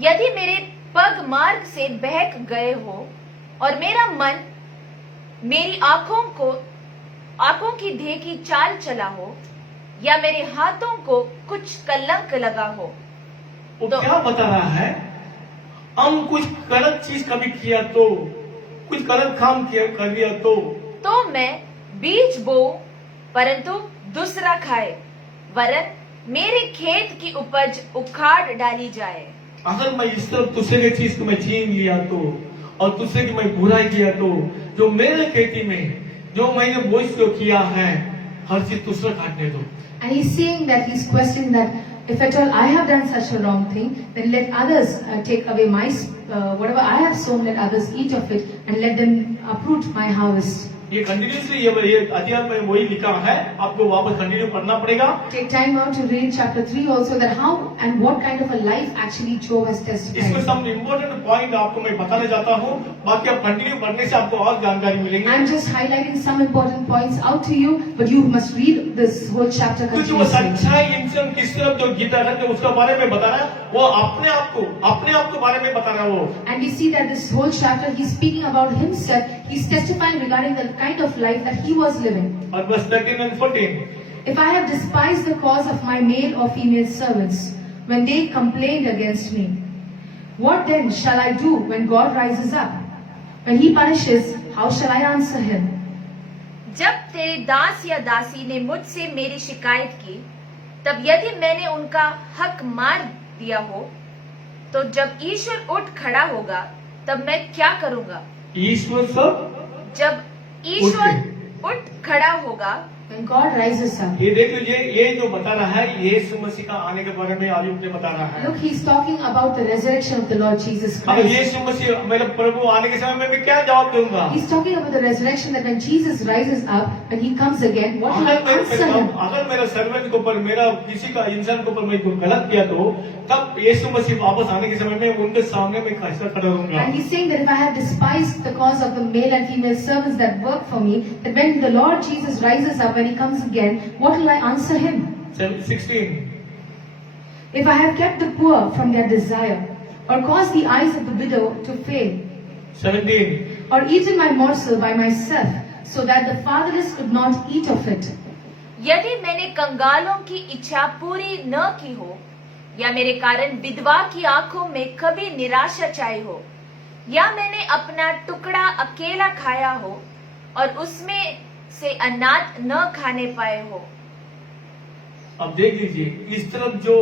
यदि मेरे पग मार्ग से बहक गए हो और मेरा मन मेरी आंखों की देखी चाल चला हो या मेरे हाथों को कुछ कलंक लगा हो, वो क्या बता रहा है, हम कुछ गलत चीज कभी किया तो, कुछ गलत काम किया कर दिया तो मैं बीज बोऊं परंतु दूसरा खाए, वरन मेरे खेत की उपज उखाड़ डाली जाए। अगर मैं इस तरफ दूसरे की चीज को मैं छीन लिया तो, और दूसरे की मैं बुराई किया तो, जो मेरे खेती में जो मैंने बोझ को किया है, हर चीज दूसरा काटने दो। And he's saying that he's questioning that if at all I have done such a wrong thing, then let others take away my whatever I have sown, let others eat of it, and let them uproot my harvest. ये continuously ये अध्याय में वही लिखा है, आपको वापस continue पढ़ना पड़ेगा। Take time out to read chapter 3 also, that how and what kind of a life actually Job has इसमें testified. सब इम्पोर्टेंट पॉइंट आपको मैं बताने जाता हूँ, बाकी आप कंटिन्यू पढ़ने से आपको और जानकारी मिलेगी। I'm just highlighting some important points out to you, but you must read this whole chapter क्योंकि वो continuously. सच्चाई इंसान किस तरफ जो गीता है उसके बारे में बता रहा है, वो अपने आप के बारे में बता रहा है वो। And we see that this whole chapter he's speaking about himself. He's testifying regarding the kind of life that he was living. और verse 13 and 14। If I have despised the cause of my male or female servants, when they complained against me, what then shall I do when God rises up? When he punishes, how shall I answer him? जब तेरे दास या दासी ने मुझसे मेरी शिकायत की तब यदि मैंने उनका हक मार दिया हो, तो जब ईश्वर उठ खड़ा होगा तब मैं क्या करूंगा? ईश्वर सब जब ईश्वर उठ खड़ा होगा, When God rises up. ये देख लीजिए, ये जो बता रहा है यीशु मसीह का आने के बारे में आयुब ने बता रहा है। Look, he's talking about the resurrection of the Lord Jesus अगर Christ. यीशु मसीह मेरे प्रभु आने के समय में मैं क्या जवाब दूंगा? He's talking about the resurrection, that when Jesus rises up, when he comes again, what will I answer him? अगर मेरा सर्वेंट के ऊपर, मेरा किसी का इंसान के ऊपर मैं कोई गलत किया तो तब यीशु मसीह वापस आने के समय में उनके सामने मैं कैसा खड़ा रहूंगा? And he's saying that if I have despised the cause of the male and female servants that work for me, that when the Lord Jesus rises up, when he comes again, what will I answer him? 16. If I have kept the poor from their desire, or caused the eyes of the widow to fail, 17. or eaten my morsel by myself, so that the fatherless could not eat of it, यदि मैंने कंगालों की इच्छा पूरी न की हो, या मेरे कारण विधवा की आंखों में कभी निराशा छाई हो, या मैंने अपना टुकड़ा अकेला खाया हो और उसमें से अनाथ न खाने पाए हो। अब देख लीजिए, इस तरफ जो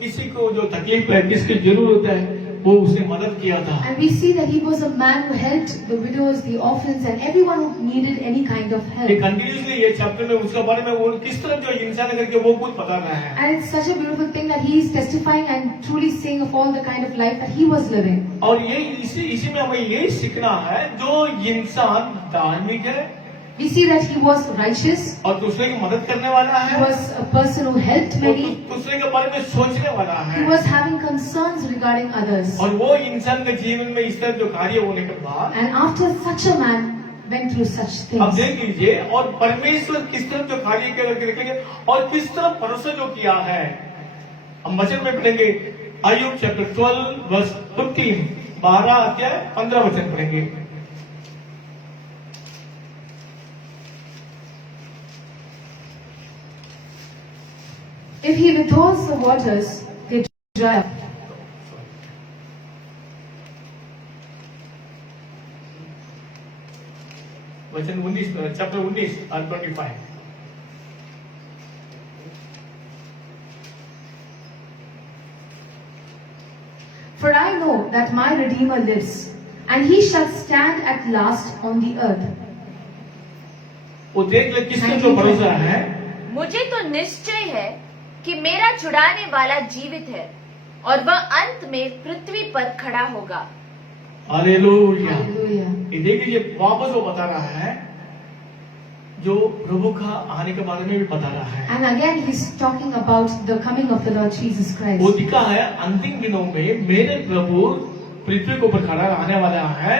किसी को जो तकलीफ है, किसकी जरूरत है, वो उसने मदद किया था। and we see that he was a man who helped the widows, the orphans, and everyone who needed any kind of ये help. कंटिन्यूसली ये चैप्टर में उसके बारे में वो किस तरह जो इंसान है करके वो खुद बता रहा है। And it's such a beautiful thing that he is testifying and truly saying of all the kind of life that he was living. और ये इसी में हमें ये सीखना है, जो इंसान धार्मिक है We see that he was righteous, और दूसरे की मदद करने वाला he है, was a person who helped और many, दूसरे के बारे में सोचने वाला he है, was having concerns regarding others. और वो इंसान के जीवन में इस तरह जो कार्य होने के बाद And after such a man went through such अब things. देख लीजिए, और परमेश्वर किस तरह जो कार्य किया करके देखेंगे और किस तरह भरोसा जो किया है। हम वचन में पढ़ेंगे आयुब चैप्टर 12 वर्स 15, 12 अध्याय 15 वचन पढ़ेंगे। If he withholds the waters, they dry up. वचन 19 चैप्टर 19 और 25। For I know that my Redeemer lives, and he shall stand at last on the earth. वो देख ले किस तरह जो भरोसा है। मुझे तो निश्चय है कि मेरा छुड़ाने वाला जीवित है और वह अंत में पृथ्वी पर खड़ा होगा। हालेलुया। Hallelujah. ये देख लीजिए, वापस वो बता रहा है, जो प्रभु का आने के बारे में भी बता रहा है। And again he's talking about the coming of the Lord Jesus वो Christ. लिखा है अंतिम दिनों में मेरे प्रभु पृथ्वी को ऊपर खड़ा रहने वाला है,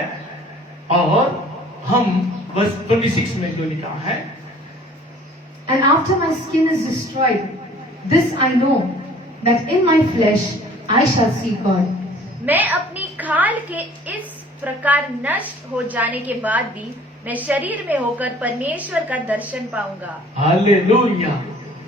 और हम बस 26 में जो लिखा है, And after my skin is destroyed, this I know, that in my flesh I shall see God. मैं अपनी खाल के इस प्रकार नष्ट हो जाने के बाद भी मैं शरीर में होकर परमेश्वर का दर्शन पाऊंगा। हालेलुया।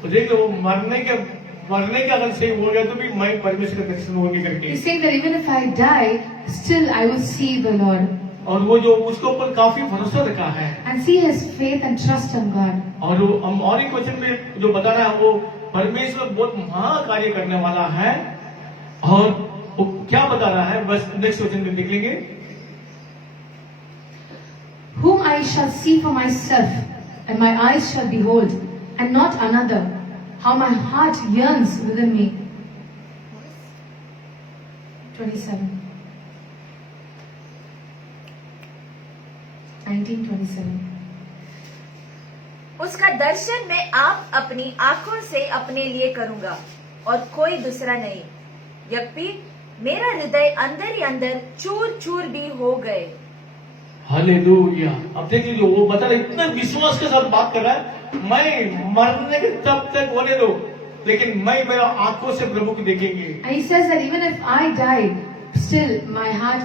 तो देख लो, वो मरने के अगर सही हो गया तो भी मैं परमेश्वर का दर्शन होगी करके। He's saying that even if I die, still I will see the Lord. और वो जो उसके ऊपर काफी भरोसा रखा है, And see his faith and trust in God. और वो हम और एक वचन में जो बता रहा है, वो परमेश्वर बहुत महा कार्य करने वाला है, और वो क्या बता रहा है, बस नेक्स्ट वचन में देख लेंगे। Whom I shall see for myself, and my eyes shall behold, and not another. How my heart yearns within me. 27. 19:27. उसका दर्शन मैं आप अपनी आंखों से अपने लिए करूंगा और कोई दूसरा नहीं। यद्यपि मेरा हृदय अंदर ही अंदर चूर चूर भी हो गए। हालेलुया। अब देख लीजिए, वो बता रहा है, इतना विश्वास के साथ बात कर रहा है, मैं मरने के तब तक होने दो, लेकिन मैं मेरा आंखों से प्रभु को देखेंगे। And he says that even if I die, still my heart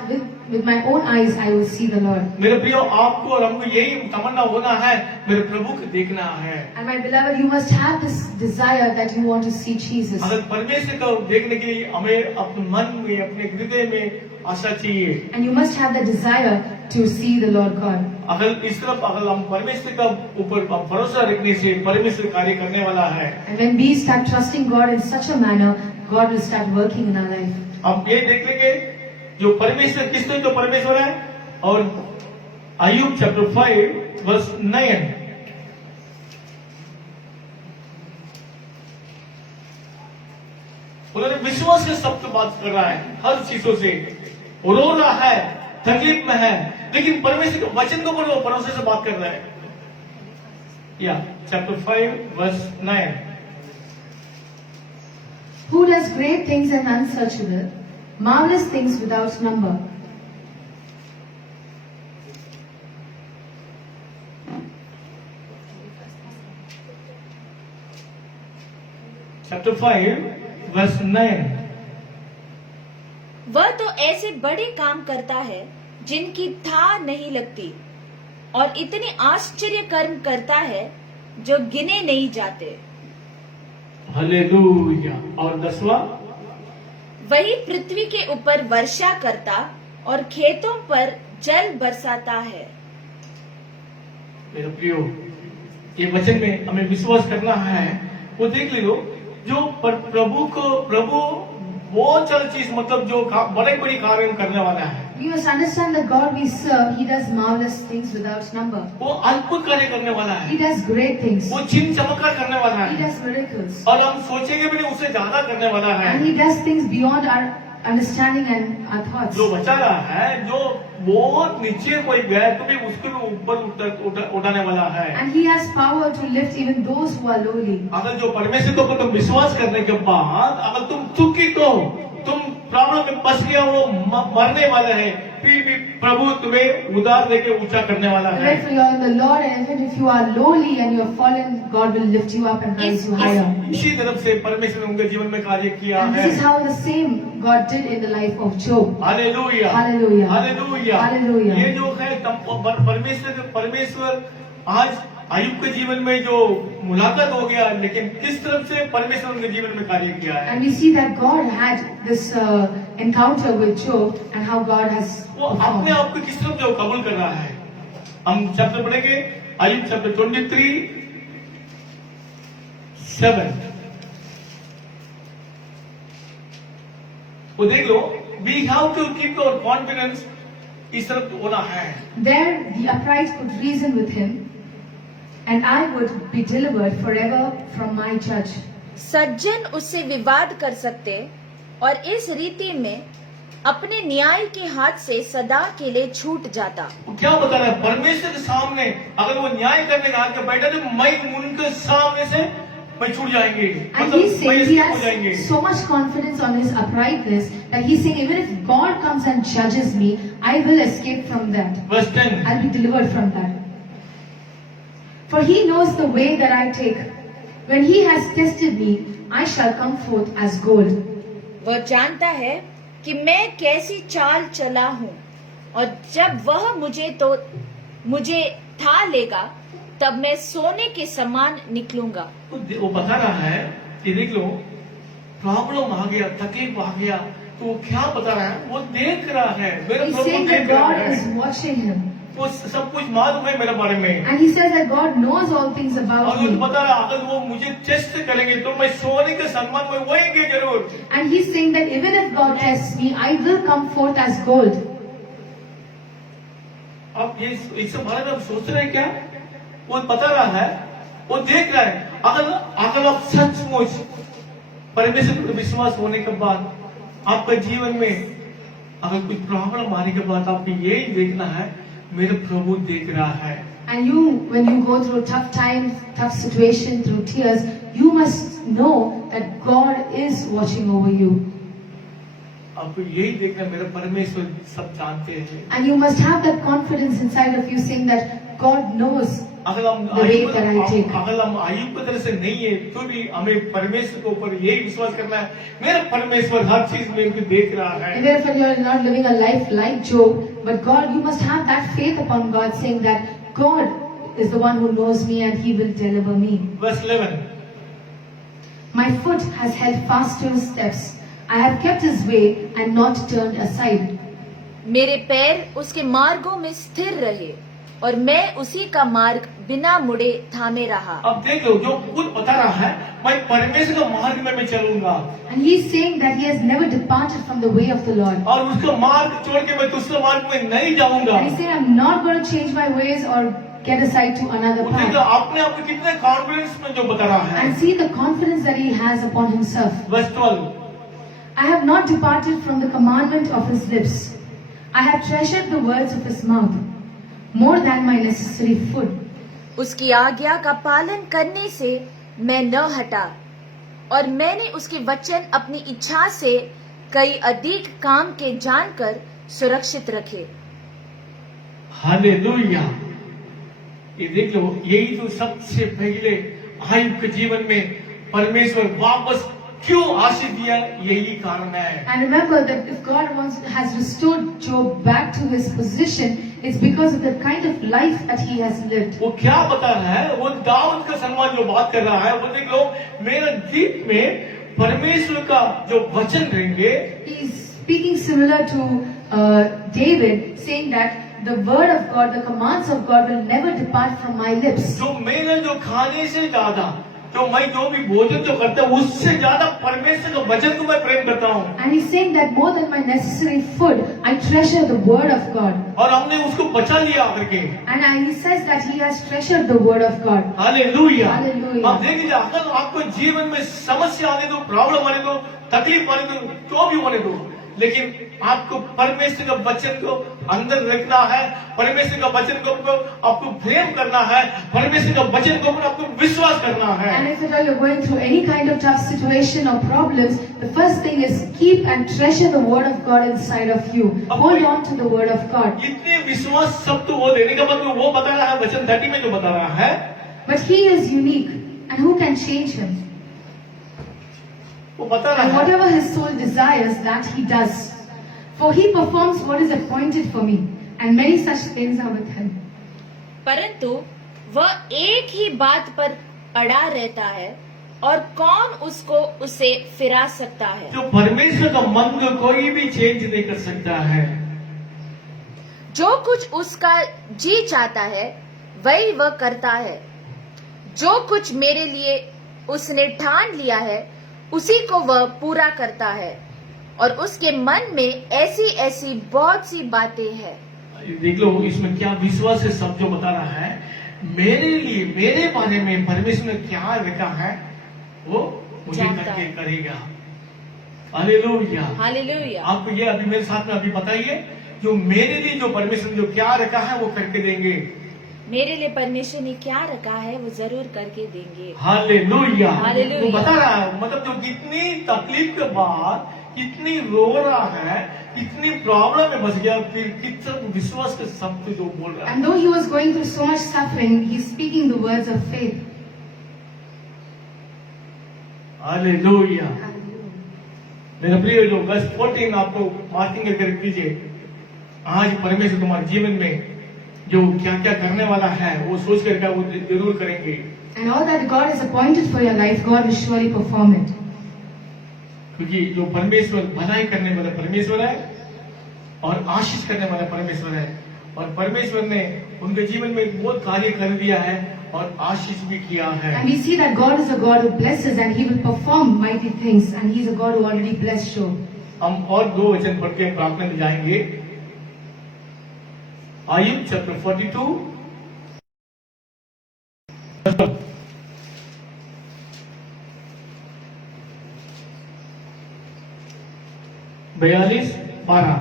with my own eyes I will see the Lord. मेरे प्रियो, आपको और हमको यही तमन्ना होना है, मेरे प्रभु को देखना है। And my beloved, you must have this desire that you want to see Jesus. अगर परमेश्वर को देखने के लिए हमें अपने मन में, अपने हृदय में आशा चाहिए। And you must have the desire to see the Lord God. अगर इस तरफ अगर हम परमेश्वर का ऊपर भरोसा रखने से परमेश्वर कार्य करने वाला है। And when we start trusting God in such a manner, God will start working in our life. हम ये देख लेंगे जो परमेश्वर किसने जो परमेश्वर है। और अय्यूब चैप्टर 5 वर्स 9 उन्होंने विश्वास के शब्द बात कर रहा है हर चीजों से, रो रहा है, तकलीफ में है, लेकिन परमेश्वर के वचन के ऊपर वो भरोसे से बात कर रहा है। या chapter 5 verse 9 Who does great things and unsearchable, marvelous things without number. Chapter 5 verse 9 वह तो ऐसे बड़े काम करता है जिनकी था नहीं लगती, और इतने आश्चर्य कर्म करता है जो गिने नहीं जाते। हालेलुया। और 10वां वही पृथ्वी के ऊपर वर्षा करता और खेतों पर जल बरसाता है। मेरे प्रियो, ये वचन में हमें विश्वास करना है। वो देख लो जो प्रभु बहुत सारी चीज मतलब जो बड़े बड़ी कार्य करने वाला है। We must understand that God we serve, He does marvelous things without number. वो अद्भुत कार्य करने वाला He है, does great things. वो चिन्ह चमत्कार करने वाला He है, does miracles. और हम सोचेंगे भी नहीं उससे ज्यादा करने वाला है। And He does things beyond our understanding and our thoughts. जो बचा रहा है, जो बहुत नीचे कोई गया तो भी उसको भी ऊपर उठाने वाला है। And He has power to lift even those who are lowly. अगर जो परमेश्वर के ऊपर तुम विश्वास करने के बाद अगर तुम दुखित हो, तुम प्रॉब्लम में फंस गया, वो मरने वाला है, फिर भी प्रभु तुम्हें उधार देके ऊंचा करने वाला And है। if you are in the Lord, and even if you are lowly and you are fallen, God will lift you up and raise you higher. इसी तरफ से परमेश्वर ने उनके जीवन में कार्य किया And है। this is how the same God did in the life of Job. Hallelujah, Hallelujah. Hallelujah, Hallelujah. ये जो है परमेश्वर आज अय्यूब के जीवन में जो मुलाकात हो गया, लेकिन किस तरफ से परमेश्वर उनके जीवन में कार्य किया है। And we see that God had this encounter with Job and how God has वो अपने performed. आप को किस तरफ जो कबूल कर रहा है। हम चैप्टर पढ़ेंगे अय्यूब चैप्टर 23 7। वो देख लो, we have to keep our confidence, इस तरफ होना है। There the upright could reason with him, and I would be delivered forever from my judge. सज्जन उससे विवाद कर सकते और इस रीति में अपने न्याय के हाथ से सदा के लिए छूट जाता। वो क्या बता रहा है, परमेश्वर के सामने अगर वो न्याय करने का आके बैठा तो मैं उनके सामने से मैं छूट जाएंगे, And he's मैं saying he हो जाएंगे। has so much confidence on his uprightness that he's saying even if God comes and judges me, I will escape from that. Verse 10 I'll be delivered from that. For he knows the way that I take. When he has tested me, I shall come forth as gold. वह जानता है कि मैं कैसी चाल चला हूँ, और जब वह मुझे था लेगा, तब मैं सोने के समान निकलूंगा। वो बता रहा है कि देख लो, प्रॉब्लम आ गया, तकलीफ आ गया, तो वो क्या बता रहा है, वो देख रहा है, मेरा He's प्रभु saying that देख रहा God is है, watching him. वो सब कुछ मालूम है मेरे बारे में। And he says that God knows all things और about वो me. बता रहा है, अगर वो मुझे टेस्ट करेंगे तो मैं सोने के सम्मान में होएंगे जरूर। And he's saying that even if God tests me, I will come forth as gold. अब ये इससे बारे में आप सोच रहे हैं क्या? वो बता रहा है, वो देख रहा है। अगर आप सचमुच परमेश्वर पर विश्वास होने के बाद आपका जीवन में अगर कुछ प्रॉब्लम आने के बाद आपको यही देखना है, मेरा प्रभु देख रहा है। And you, when you go through tough times, tough situation, through tears, you must know that God is watching over you. आपको यही देखना, मेरा परमेश्वर सब जानते हैं। And you must have that confidence inside of you saying that God knows अगर हम the way that I take. अगर हम अय्यूब की तरह से नहीं है तो भी हमें परमेश्वर के ऊपर यही विश्वास करना है, मेरा परमेश्वर हर चीज में उनको देख रहा है। Even if you are not living a life like Job, but God, you must have that faith upon God saying that God is the one who knows me and He will deliver me. Verse 11 My foot has held fast to His steps. I have kept His way and not turned aside. मेरे पैर उसके मार्गों में स्थिर रहे और मैं उसी का मार्ग बिना मुड़े थामे रहा। अब देख लो, जो खुद बता रहा है, मैं परमेश्वर के मार्ग में मैं चलूंगा, And he is saying that he has never departed from the way of the Lord. और उसका मार्ग छोड़ के मैं दूसरे मार्ग में नहीं जाऊंगा। And he said, I'm not going to change my ways or get aside to another वो देखो path. अपने आप को कितने कॉन्फिडेंस में जो बता रहा है। And see the confidence that he has upon himself. Verse 12, I have not departed from the commandment of his lips. I have treasured the words of his mouth more than my necessary food. उसकी आज्ञा का पालन करने से मैं न हटा और मैंने उसके वचन अपनी इच्छा से कई अधिक काम के जानकर सुरक्षित रखे। हालेलुया। ये देख लो, यही तो सबसे पहले आयुब के जीवन में परमेश्वर वापस क्यों आशीष दिया, यही कारण है। And remember that if God has restored Job back to his position, it's because of the kind of life that he has lived. वो क्या बता रहा है, वो दाऊद का सम्मान जो बात कर रहा है, वो देख लो, मेरे दीप में परमेश्वर का जो वचन रहेंगे। He is speaking similar to David, saying that the word of God, the commands of God will never depart from my lips. जो मेरे जो खाने से ज्यादा, जो मैं जो भी भोजन जो करता हूँ, उससे ज्यादा परमेश्वर के वचन को मैं प्रेम करता हूँ। And he's saying that more than my necessary food, I treasure the word of God. और हमने उसको बचा लिया करके। And he says that he has treasured the word of God. Hallelujah. Hallelujah. आप देखिए, अगर आपको जीवन में समस्या आने दो, प्रॉब्लम आने दो, तकलीफ आने दो, जो भी होने दो, लेकिन आपको परमेश्वर का वचन को अंदर रखना है, परमेश्वर का वचन को आपको प्रेम करना है, परमेश्वर का वचन को आपको विश्वास करना है। And if at all you're going through any kind of tough situation or problems, the first thing is keep and treasure the word of God inside of you. Hold on to the word of God. इतने विश्वास सब तो वो देने का मतलब वो बता रहा है, वचन 30 में जो बता रहा है। But he is unique, and who can change him? वो बता And रहा है, whatever his soul desires, that he does. For he performs what is appointed for me, and many such things are with him. परंतु वह एक ही बात पर अड़ा रहता है और कौन उसे फिरा सकता है। जो परमेश्वर का मन को कोई भी चेंज नहीं कर सकता है। जो कुछ उसका जी चाहता है वही वह करता है। जो कुछ मेरे लिए उसने ठान लिया है उसी को वह पूरा करता है और उसके मन में ऐसी ऐसी बहुत सी बातें हैं। देख लो, इसमें क्या विश्वास है, सब जो बता रहा है, मेरे लिए, मेरे बारे में परमेश्वर ने क्या रखा है, वो मुझे जानता करके है। करेगा। हालेलुया। हालेलुया। आपको ये अभी मेरे साथ में अभी बताइए, जो मेरे लिए जो परमेश्वर ने जो क्या रखा है वो करके देंगे। मेरे लिए परमेश्वर ने क्या रखा है वो जरूर करके देंगे। हालेलुया। हालेलुया। वो बता रहा है, मतलब जो कितनी तकलीफ के बाद, कितनी रो रहा है, इतनी प्रॉब्लम में फंस गया, फिर कितना विश्वास के शब्द जो बोल रहा है। And though he was going through so much suffering, he's speaking the words of faith. Hallelujah. मेरे प्रिय, जो वर्स 14 आपको मार्किंग करके रख दीजिए। आज परमेश्वर तुम्हारे जीवन में जो क्या क्या करने वाला है वो सोच कर वो जरूर करेंगे। And all that God has appointed for your life, God will surely perform it. क्योंकि जो परमेश्वर भलाई करने वाला परमेश्वर है और आशीष करने वाला परमेश्वर है, और परमेश्वर ने उनके जीवन में बहुत कार्य कर दिया है और आशीष भी किया है। And we see that God is a God who blesses and he will perform mighty things, and he's a God who already blessed you. हम और 2 वचन पढ़ के प्रार्थना में जाएंगे। Ayub chapter 42 42:12।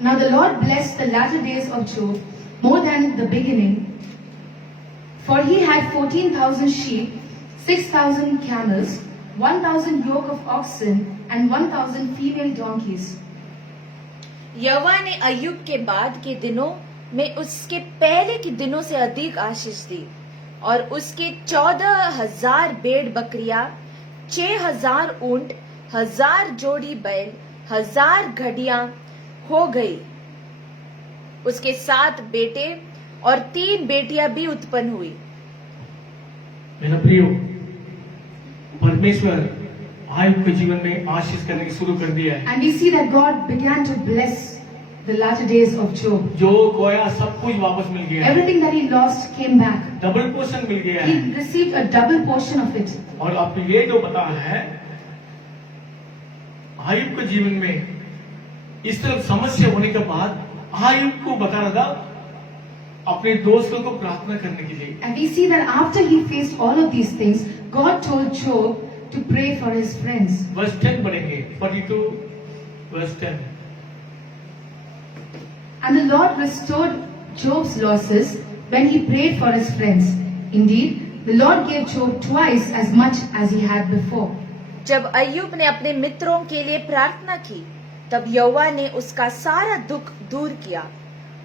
Now the Lord blessed the latter days of Job more than the beginning, for he had 14,000 sheep, 6,000 camels, 1,000 yoke of oxen, and 1,000 female donkeys. यहोवा ने अय्यूब के बाद के दिनों में उसके पहले के दिनों से अधिक आशीष दी और उसके 14,000 भेड़ बकरियां, 6,000 ऊंट, 1,000 जोड़ी बैल, 1,000 घड़ियां हो गई। उसके 7 बेटे और 3 बेटियां भी उत्पन्न हुई। मेरा प्रियो, परमेश्वर आयुब के जीवन में आशीष करने की शुरू कर दिया है। And we see that God began to bless the latter days of Job. जो खोया सब कुछ वापस मिल गया है, Everything that he lost came back. Double portion मिल गया He है। received a double portion of it. और अब ये जो बता है आयुब के जीवन में इस तरह समस्या होने के बाद आयुब को बता रहा था अपने दोस्तों को प्रार्थना करने के लिए। And we see that after he faced all of these things, God told Job to pray for his friends. Verse 10 पढ़ेंगे, 42 verse 10। And the Lord restored Job's losses when he prayed for his friends. Indeed, the Lord gave Job twice as much as he had before. जब अय्यूब ने अपने मित्रों के लिए प्रार्थना की, तब यहोवा ने उसका सारा दुख दूर किया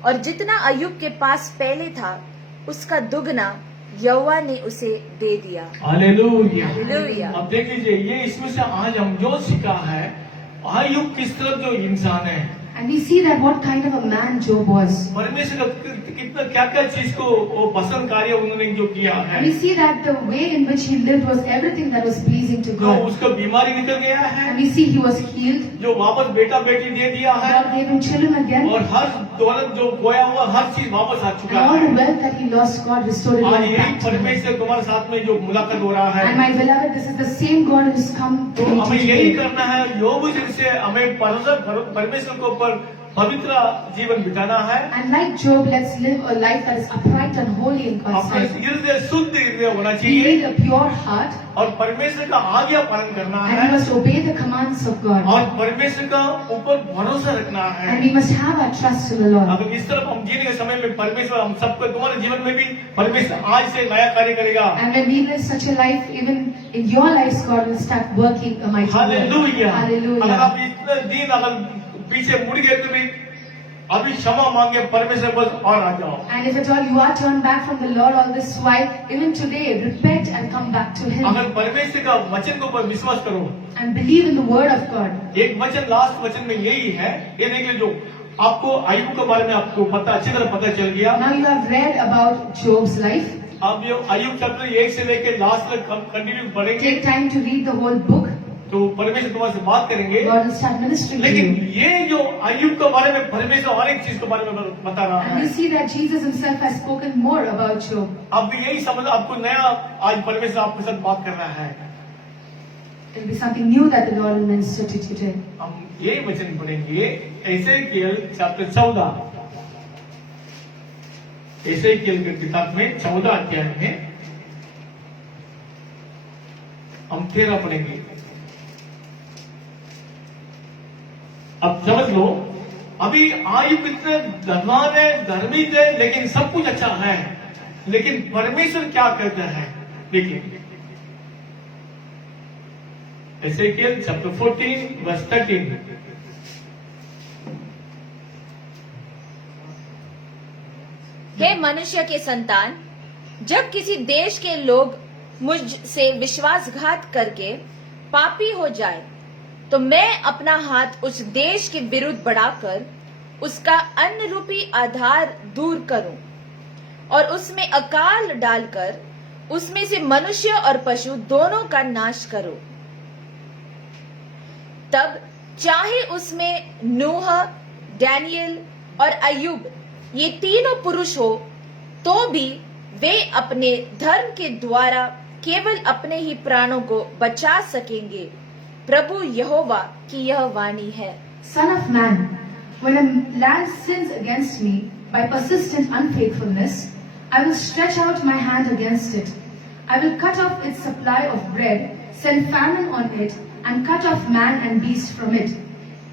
और जितना अय्यूब के पास पहले था उसका दुगना यहोवा ने उसे दे दिया। हालेलुया। हालेलुया। अब देख लीजिए, ये इसमें से आज हम जो सीखा है आयुब किस तरह जो इंसान है, And we see that what kind of a man Job was. परमेश्वर का कितना क्या क्या चीज को वो पसंद कार्य उन्होंने जो किया है। And we see that the way in which he lived was everything that was pleasing to तो God. उसका बीमारी निकल गया है, And we see he was healed. जो वापस बेटा बेटी दे दिया है, God gave him children again. और हर दौलत जो खोया हुआ हर चीज वापस आ And चुका all the है। wealth that he lost, God restored it आज all यही back to him. परमेश्वर तुम्हारे साथ में जो मुलाकात हो रहा है, And my beloved, this is the same God who's come तो to meet हमें you यही today. करना है। योग से हमें परमेश्वर के ऊपर पवित्र जीवन बिताना है। And like Job, let's live a life that is upright and holy in God's अपने sight. हृदय शुद्ध हृदय होना We चाहिए need a pure heart, और परमेश्वर का आज्ञा पालन करना and we है must obey the commands of God. और परमेश्वर का ऊपर भरोसा रखना है। And we must have our trust in the Lord. अगर इस तरफ हम जीने के समय में परमेश्वर हम सबको तुम्हारे जीवन में भी परमेश्वर आज से नया कार्य करेगा। And when we live such a life, even in your lives, God will start working a mighty work. Hallelujah. अगर Hallelujah. आप इतने दिन अगर पीछे मुड़ गए तो भी अभी क्षमा मांगे परमेश्वर बस और आ जाओ। And if at all you are turned back from the Lord all this while, even today, repent and come back to Him अगर परमेश्वर का वचन के ऊपर विश्वास करो, and believe in the Word of God. एक वचन लास्ट वचन में यही है, ये देखिए जो आपको अय्यूब के बारे में आपको पता अच्छी तरह पता चल गया। Now you have read about Job's life. अब ये अय्यूब चैप्टर 1 से लेकर लास्ट तक कंटिन्यू पढ़ेंगे Take time to read the whole book. तो परमेश्वर तुम्हारे से बात करेंगे। God will start ministering to लेकिन you. ये जो अय्यूब के बारे में परमेश्वर हर एक चीज के बारे में बता रहा And है। we see that Jesus Himself has spoken more about Job. अब भी यही समझ आपको नया आज परमेश्वर आपके साथ बात कर रहा है। It will be something new that the Lord will minister to you today. हम यही वचन पढ़ेंगे एसेकिएल चैप्टर 14, एसेकिएल की किताब में 14 अध्याय में हम 13 पढ़ेंगे। अब समझ लो, अभी आयुब इतने धनवान है, धर्मी थे, लेकिन सब कुछ अच्छा है, लेकिन परमेश्वर क्या कहता है देखिए। एसेकिएल चैप्टर 14 वर्स 13। हे मनुष्य के संतान, जब किसी देश के लोग मुझसे विश्वासघात करके पापी हो जाए, तो मैं अपना हाथ उस देश के विरुद्ध बढ़ाकर उसका अन्न रूपी आधार दूर करूं और उसमें अकाल डालकर उसमें से मनुष्य और पशु दोनों का नाश करूं। तब चाहे उसमें नूह, डैनियल और अय्यूब ये तीनों पुरुष हो, तो भी वे अपने धर्म के द्वारा केवल अपने ही प्राणों को बचा सकेंगे। प्रभु यहोवा की यह वाणी है। Son of man, when a land sins against me by persistent unfaithfulness, I will stretch out my hand against it. I will cut off its supply of bread, send famine on it, and cut off man and beast from it.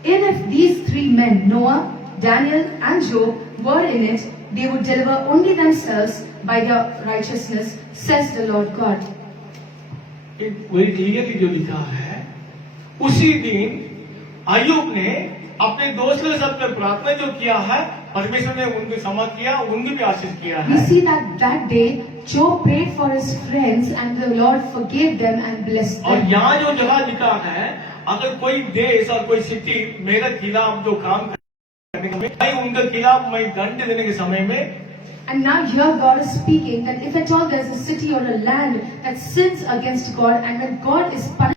Even if these three men, Noah, Daniel, and Job, were in it, they would deliver only themselves by their righteousness, says the Lord God. वही clearly जो लिखा है, उसी दिन अय्यूब ने अपने दोस्त के साथ में प्रार्थना जो किया है, परमेश्वर ने उनको क्षमा किया, उनको भी आशीष किया We है। see that day, Job prayed for his friends and the Lord forgave them and blessed और them. यहाँ जो जगह लिखा है, अगर कोई देश और कोई सिटी मेरे खिलाफ जो काम करने में, मैं उनके खिलाफ मैं दंड देने के समय में, And now here God is speaking that if at all there is a city or a land that sins against God, and when God is punishing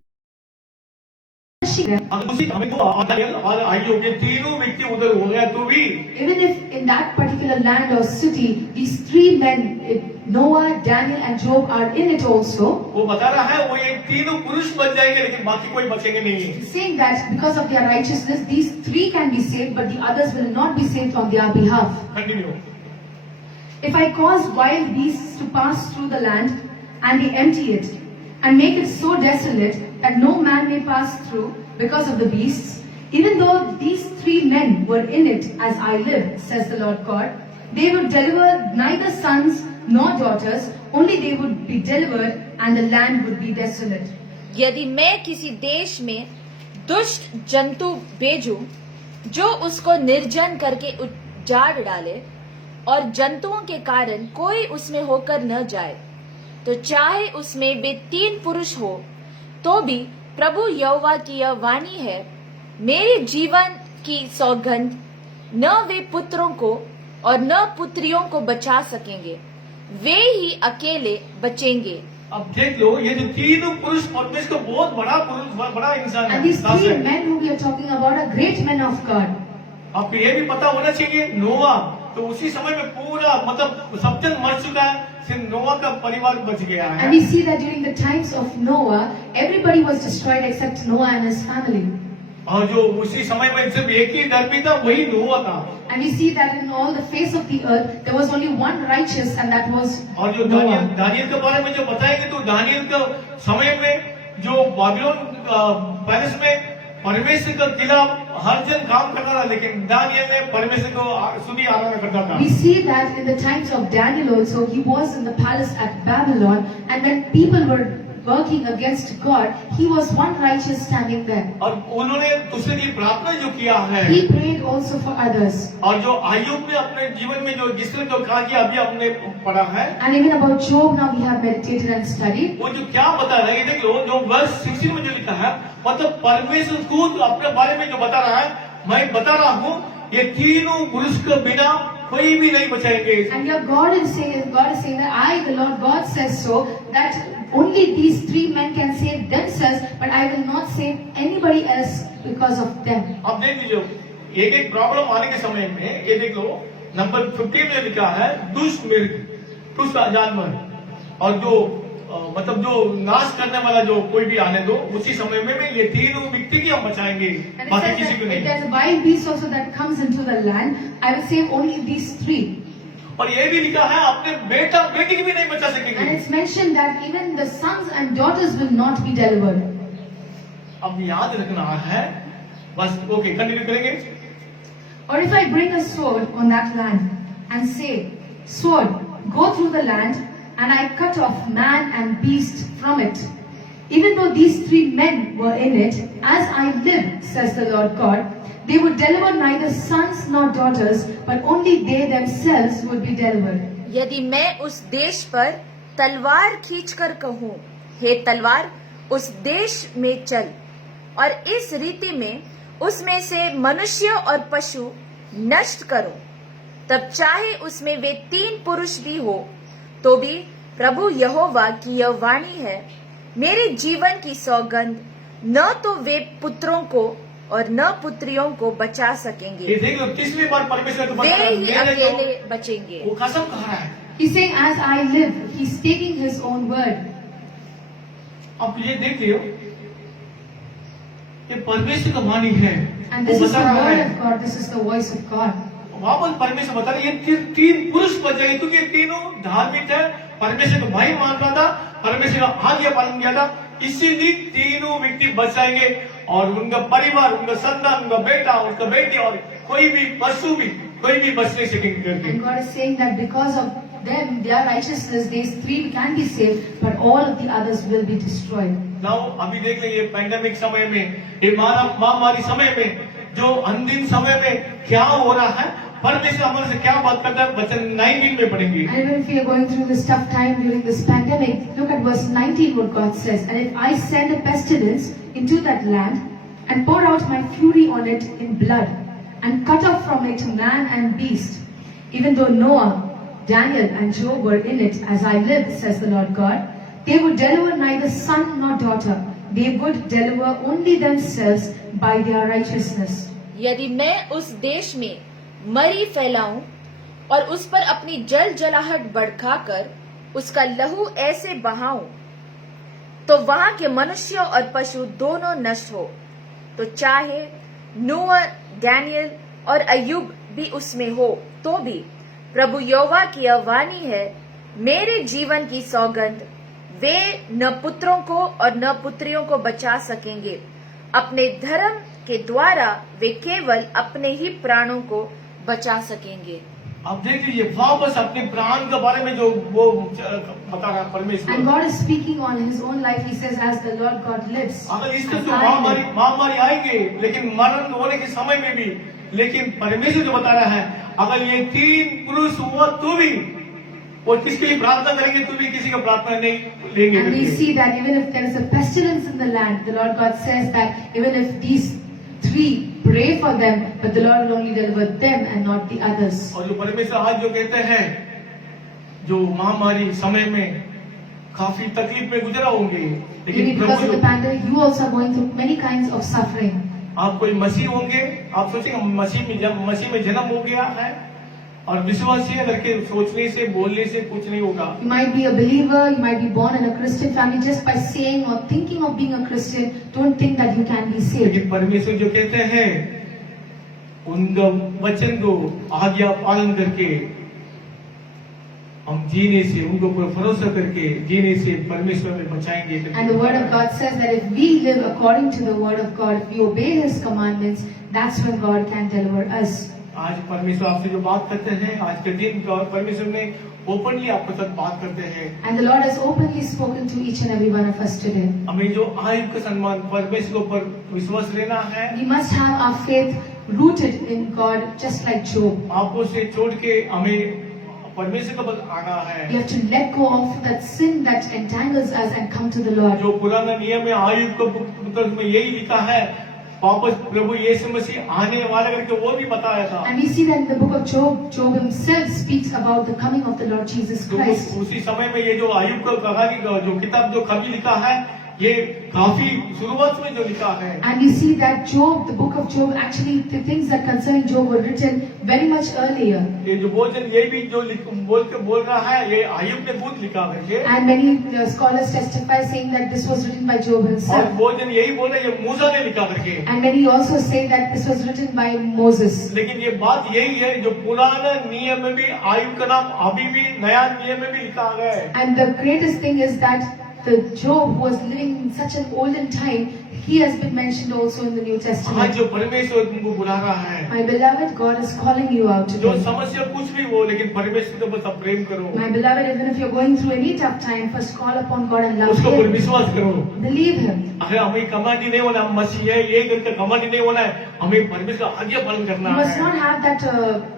watching them, अगर उसी हमें तो दानियल और आइयोब ये तीनों व्यक्ति उधर हो गया तो भी even if in that particular land or city, these three men, Noah, Daniel and Job are in it also, वो बता रहा है वो ये तीनों पुरुष बच जाएंगे लेकिन बाकी कोई बचेंगे नहीं। saying that because of their righteousness, these three can be saved, but the others will not be saved on their behalf. Continue. If I cause wild beasts to pass through the land, and they empty it, and make it so desolate that no man may pass through because of the beasts, even though these three men were in it, as I live, says the Lord God, they would deliver neither sons nor daughters, only they would be delivered, and the land would be desolate. यदि मैं किसी देश में दुष्ट जंतु भेजूं जो उसको निर्जन करके उजाड़ डाले और जंतुओं के कारण कोई उसमें होकर न जाए, तो चाहे उसमें वे 3 पुरुष हो, तो भी प्रभु यहोवा की यह वाणी है, मेरे जीवन की सौगंध, न वे पुत्रों को और न पुत्रियों को बचा सकेंगे, वे ही अकेले बचेंगे। अब देख लो ये जो तीनों पुरुष परमेश्वर को बहुत बड़ा पुरुष बड़ा इंसान And these है। three men who we are talking about are great men of God. आपको ये भी पता होना चाहिए नोवा तो उसी समय में पूरा मतलब सब जन मर चुका है, सिर्फ नोवा का परिवार बच गया है। And we see that during the times of Noah, everybody was destroyed except Noah and his family. और जो उसी समय में सिर्फ एक ही धर्मी था वही नोवा था। And we see that in all the face of the earth, there was only one righteous, and that was और जो Noah. दानियल के बारे में जो बताएंगे तो दानियल के समय में जो बाबिलोन पैलेस में परमेश्वर का खिलाफ हर जन काम करता था, लेकिन दानियल ने परमेश्वर को सुनी आराधना करता था। We see that in the times of Daniel also, he was in the palace at Babylon, and when people were working against God, he was one righteous standing there. और उन्होंने दूसरे की प्रार्थना जो किया है, He prayed also for others. और जो आयुब ने अपने जीवन में जो जिसने जो कहा कि अभी हमने पढ़ा है, And even about Job now we have meditated and studied. वो जो क्या बता रहा है, ये देख लो जो वर्ष 16 में जो लिखा है, मतलब परमेश्वर खुद अपने बारे में जो बता रहा है, मैं बता रहा हूँ ये तीनों पुरुष के बिना कोई भी नहीं बचाएंगे। And your God is saying that I, the Lord God, says so, that only these three men can save themselves, but I will not save anybody else because of them. अब देख लीजिए एक एक प्रॉब्लम आने के समय में ये देख लो नंबर 15 में लिखा है दुष्ट मृग, दुष्ट जानवर, और जो मतलब जो नाश करने वाला जो कोई भी आने दो, उसी समय में ये तीनों व्यक्ति की हम बचाएंगे, And it बाकी says किसी that को if नहीं। there's a wild beast also that comes into the land, I will save only these three. और ये भी लिखा है अपने बेटा बेटी की भी नहीं बचा And सकेंगे। it's mentioned that even the sons and daughters will not be delivered. अब याद रखना है बस। ओके कंटिन्यू करेंगे। Or if I bring a sword on that land and say, sword, go through the land, and I cut off man and beast from it, even though these three men were in it, as I live, says the Lord God, they would deliver neither sons nor daughters, but only they themselves would be delivered. यदि मैं उस देश पर तलवार खींचकर कहूँ, हे तलवार उस देश में चल, और इस रीति में उसमें से मनुष्य और पशु नष्ट करो, तब चाहे उसमें वे 3 पुरुष भी हो, तो भी प्रभु यहोवा की यह वाणी है, मेरे जीवन की सौगंध, न तो वे पुत्रों को और न पुत्रियों को बचा सकेंगे, ये देख लो तीसरी बार परमेश्वर को वे बता रहा है, ही मेरे जो अकेले बचेंगे। वो कसम कह रहा है। He's saying, as I live, he's taking his own word. अब ये देख लियो ये परमेश्वर का वाणी है। And वो this is बता the रहा word है of God, this is the voice of God. वापस परमेश्वर बता रहे ये 3 पुरुष बच जाएंगे, क्योंकि ये तीनों धार्मिक है, परमेश्वर को भाई मान रहा था, परमेश्वर का आज्ञा पालन किया था, इसीलिए तीनों व्यक्ति बच जाएंगे और उनका परिवार, उनका संतान, उनका बेटा, उनका बेटी और कोई भी पशु भी कोई भी बच नहीं सकेंगे करके। And God is saying that because of them, their righteousness, these three can be saved, but all of the others will be destroyed. Now अभी देख लेंगे पैंडेमिक समय में, ये महामारी समय में, जो अंतिम समय में क्या हो रहा है, परमेश्वर हमारे से क्या बात करता है, वचन 19 में पढ़ेंगे। And even if we are going through this tough time during this pandemic, look at verse 19 what God says. And if I send a pestilence into that land and pour out my fury on it in blood and cut off from it man and beast, even though Noah, Daniel and Job were in it, as I live, says the Lord God, they would deliver neither son nor daughter, they would deliver only themselves by their righteousness. यदि मैं उस देश में मरी फैलाऊं और उस पर अपनी जल जलाहट भड़काकर उसका लहू ऐसे बहाऊं तो वहां के मनुष्य और पशु दोनों नष्ट हो, तो चाहे नूह, डैनियल और अय्यूब भी उसमें हो, तो भी प्रभु यहोवा की यह वाणी है, मेरे जीवन की सौगंध, वे न पुत्रों को और न पुत्रियों को बचा सकेंगे। अपने धर्म के द्वारा वे केवल अपने ही प्राणों को बचा सकेंगे। अब देख लीजिए वापस अपने प्राण के बारे में जो वो बता रहा है परमेश्वर। And God is speaking on his own life. He says, as the Lord God lives. अगर इससे as तो I live. महामारी आएंगे, लेकिन मरण होने के समय में भी, लेकिन परमेश्वर जो बता रहा है, अगर ये 3 पुरुष हुआ तो भी वो किसके लिए प्रार्थना करेंगे, तो भी किसी का प्रार्थना नहीं लेंगे। And we see that even if there is a pestilence in the land, the Lord God says that even if these 3 pray for them, but the Lord will only deliver them and not the others. और जो परमेश्वर आज जो कहते हैं, जो महामारी समय में काफी तकलीफ में गुजरा होंगे, Maybe लेकिन because of the Prabhu pandemic, you also are going through many kinds of suffering. आप कोई मसीह होंगे, आप सोचेंगे मसीह में जन्म हो गया है और विश्वास है करके सोचने से बोलने से कुछ नहीं होगा। You might be a believer, you might be born in a Christian family. Just by saying or thinking of being a Christian, don't think that you can be saved. लेकिन परमेश्वर जो कहते हैं, उनका वचन को आज्ञा पालन करके हम जीने से, उनको पर भरोसा करके जीने से परमेश्वर में बचाएंगे। And the word of God says that if we live according to the word of God, if we obey his commandments, that's when God can deliver us. आज परमेश्वर आपसे जो बात करते हैं, आज के दिन परमेश्वर ने ओपनली आपके साथ बात करते हैं। And the Lord has openly spoken to each and every one of us today. हमें जो आयु का सम्मान परमेश्वर के ऊपर विश्वास लेना है, We must have our faith rooted in God, just like Job. पापों से छोड़ के हमें परमेश्वर के पास आना है। We have to let go of that sin that entangles us and come to the Lord. जो पुराना नियम में आयु का पुस्तक में यही लिखा है, वापस प्रभु यीशु मसीह आने वाला करके वो भी बताया था। And we see that in the book of Job, Job himself speaks about the coming of the Lord Jesus तो Christ. उसी समय में ये जो आयु का कहानी का जो किताब जो कभी लिखा है, ये काफी शुरुआत में जो लिखा है। And we see that Job, the book of Job, actually the things that concerning Job were written very much earlier. ये जो भोजन ये भी जो बोल रहा है, ये आयुब ने खुद लिखा करके। And many scholars testify saying that this was written by Job और himself. भोजन यही बोल रहा है, ये मूसा ने लिखा करके। And many also say that this was written by Moses. लेकिन ये बात यही है, जो पुराना नियम में भी आयुब का नाम अभी भी नया नियम में भी लिखा गया है। And the greatest thing is that the Job who was living in such an olden time, he has been mentioned also in the New आज Testament. जो परमेश्वर तुमको बुला रहा है, My beloved, God is calling you out जो today. समस्या कुछ भी हो, लेकिन परमेश्वर के बस आप प्रेम करो, My beloved, even if you're going through any tough time, first call upon God and love उसको पर Him. विश्वास करो। Believe Him. अगर हमें कमांडी नहीं होना, हम मसीह है ये करके कमांडी नहीं होना है, हमें परमेश्वर का आज्ञा पालन करना You must है। not have that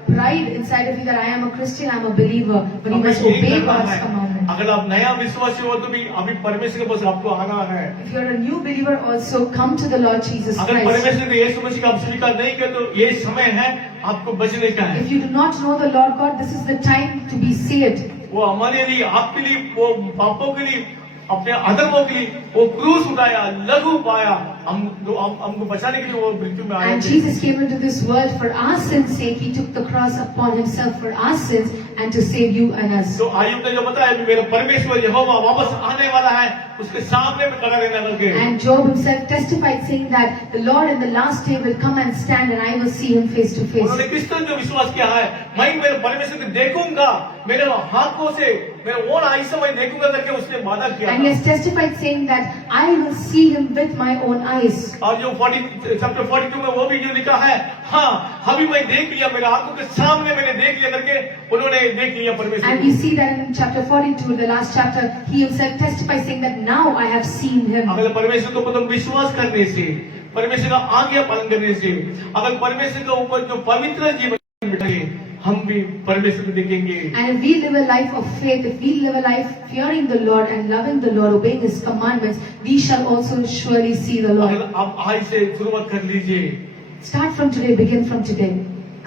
pride inside of you that I am a Christian, I am a believer, but you हमें must यही obey करना God's है। commandment. अगर आप नया विश्वासी हो तो भी अभी परमेश्वर के पास आपको आना है। If you're a new believer also, come to the Lord Jesus अगर Christ. परमेश्वर ने यीशु मसीह का आप स्वीकार नहीं किया तो ये समय है आपको बचने का है। If you do not know the Lord God, this is the time to be saved. वो हमारे लिए, आपके लिए, वो पापों के लिए, अपने अधर्मों के लिए वो क्रूस उठाया, लघु पाया, हमको बचाने के लिए वो मृत्यु में आया। And Jesus came into this world for our sins' sake. He took the cross upon himself for our sins and to save you and us. तो आयुब ने जो बताया कि मेरा परमेश्वर यहोवा वापस आने वाला है, उसके सामने में खड़ा रहना करके। And Job himself testified saying that the Lord in the last day will come and stand and I will see him face to face. उन्होंने किस तरह जो विश्वास किया है, मैं मेरे परमेश्वर को देखूंगा, मेरे हाथों से मेरे ओन आई से मैं देखूंगा करके उसने वादा किया। And he has testified saying that I will see him with my own eyes. और जो चैप्टर 42 में वो भी जो लिखा है, हाँ अभी मैं देख लिया, मेरे आंखों के सामने मैंने देख लिया करके उन्होंने देख लिया परमेश्वर। And we see that in chapter 42, the last chapter, he himself testifies saying that now I have seen him. अगर परमेश्वर के ऊपर विश्वास करने से, परमेश्वर का आज्ञा पालन करने से, अगर परमेश्वर के ऊपर जो पवित्र जीवन बिताए, हम भी परमेश्वर को देखेंगे। And if we live a life of faith, if we live a life fearing the Lord and loving the Lord, obeying His commandments, we shall also surely see the अगर Lord. आप आज से शुरुआत कर लीजिए, Start from today, begin from today.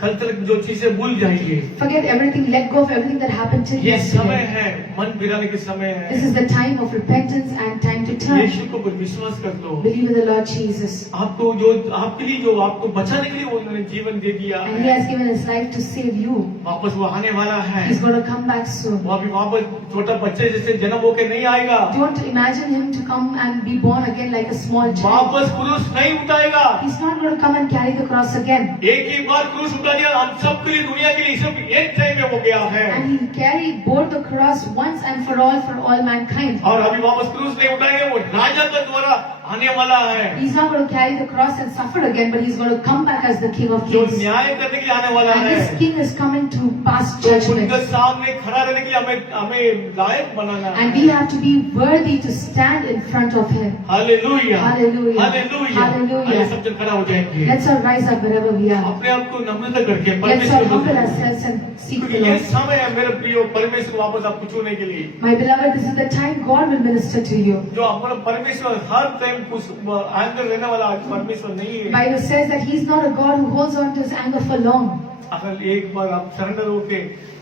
कल तक जो चीजें भूल जाइए। Forget everything, let go of everything that happened till ये समय yesterday. है, मन फिराने के समय This है। is the time of repentance and time to turn. यीशु को विश्वास कर दो। Believe in the Lord Jesus. आपको जो आपके लिए जो आपको बचाने के लिए वो उन्होंने जीवन दे दिया And He है, has given His life to save you. वापस वो आने वाला है। He's going to come back soon. वो अभी वापस छोटा बच्चे जैसे जन्म होके नहीं आएगा, Don't imagine Him to come and be born again like a small child. वापस क्रूस नहीं उठाएगा। He's not going to come and carry the cross again. एक ही बार क्रूस उठा दिया, हम सबके लिए, दुनिया के लिए सब एक टाइम में हो गया है। And He carried both the cross once and for all mankind. और अभी वापस क्रूस नहीं उठाएंगे, वो राजा का द्वारा आने वाला है, He's not going to carry the cross and suffer again, but He's going to come back as the King of जो Kings. न्याय करने के लिए आने वाला And है। this King is coming to pass तो judgment. उनके सामने खड़ा रहने के लिए हमें लायक बनाना है। And we have to be worthy to stand in front of Him. Hallelujah, Hallelujah. Hallelujah. Hallelujah. आइए सब जन खड़ा हो जाएंगे, Let's all rise up wherever we are. अपने आप को नम्रता करके Let's all परमेश्वर humble को, ourselves and seek the क्योंकि ये Lord. समय है मेरे प्रियो, परमेश्वर को वापस आपको छूने के लिए। My beloved, this is the time God will minister to you. जो अपना परमेश्वर हर टाइम कुछ एंगर रहने वाला परमेश्वर नहीं है। Bible says that He's not a God who holds on to His anger for long. अगर एक बार आप सरेंडर होके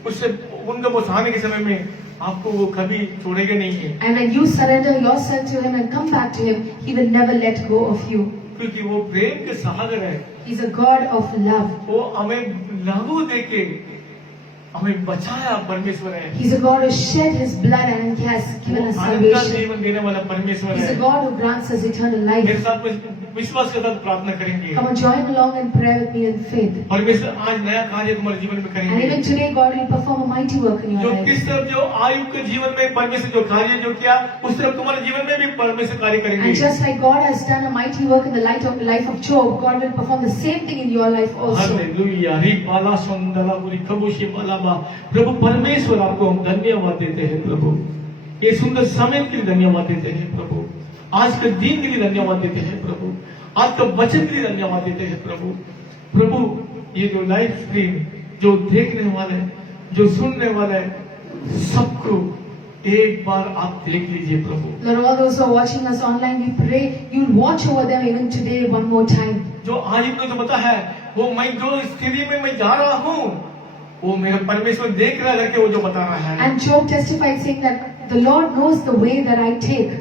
उससे उनके पास आने के समय में आपको वो कभी छोड़ेगा नहीं है, And when you surrender yourself to Him and come back to Him, He will never let go of you. क्योंकि वो प्रेम के सागर है। He's a God of love. वो हमें लहू देके हमें बचाया परमेश्वर है। He's a God who shed His blood and He has वो given us अनंत salvation. जीवन देने वाला परमेश्वर He's है। a God who grants us eternal life. मेरे साथ में विश्वास के साथ प्रार्थना करेंगे, Come on, join along in prayer with me in faith. परमेश्वर आज नया कार्य तुम्हारे जीवन में And करेंगे। even today, God will perform a mighty work in your जो life. किस तरफ जो आयु के जीवन में परमेश्वर जो कार्य जो किया, उस तरफ तुम्हारे जीवन में भी परमेश्वर कार्य करेंगे। And just like God has done a mighty work in the life of Job, God will perform the same thing in your life also. Hallelujah. री बाला सुंदला बुरी कबूशी बालाबा। प्रभु परमेश्वर आपको हम धन्यवाद देते हैं प्रभु, ये सुंदर समय के लिए धन्यवाद देते हैं प्रभु, आज के दिन के लिए धन्यवाद देते हैं प्रभु, आज का वचन के लिए धन्यवाद देते हैं प्रभु। प्रभु ये जो लाइव स्ट्रीम जो देखने वाले, जो सुनने वाले, सबको एक बार आप लिख लीजिए प्रभु। Lord, all those who are watching us online, we pray you'll watch over them even today one more time. जो आज इनको जो पता है, वो मैं जो स्थिति में मैं जा रहा हूँ, वो मेरा परमेश्वर देख रहा है करके वो जो बता रहा है। And Job testified saying that the Lord knows the way that I take.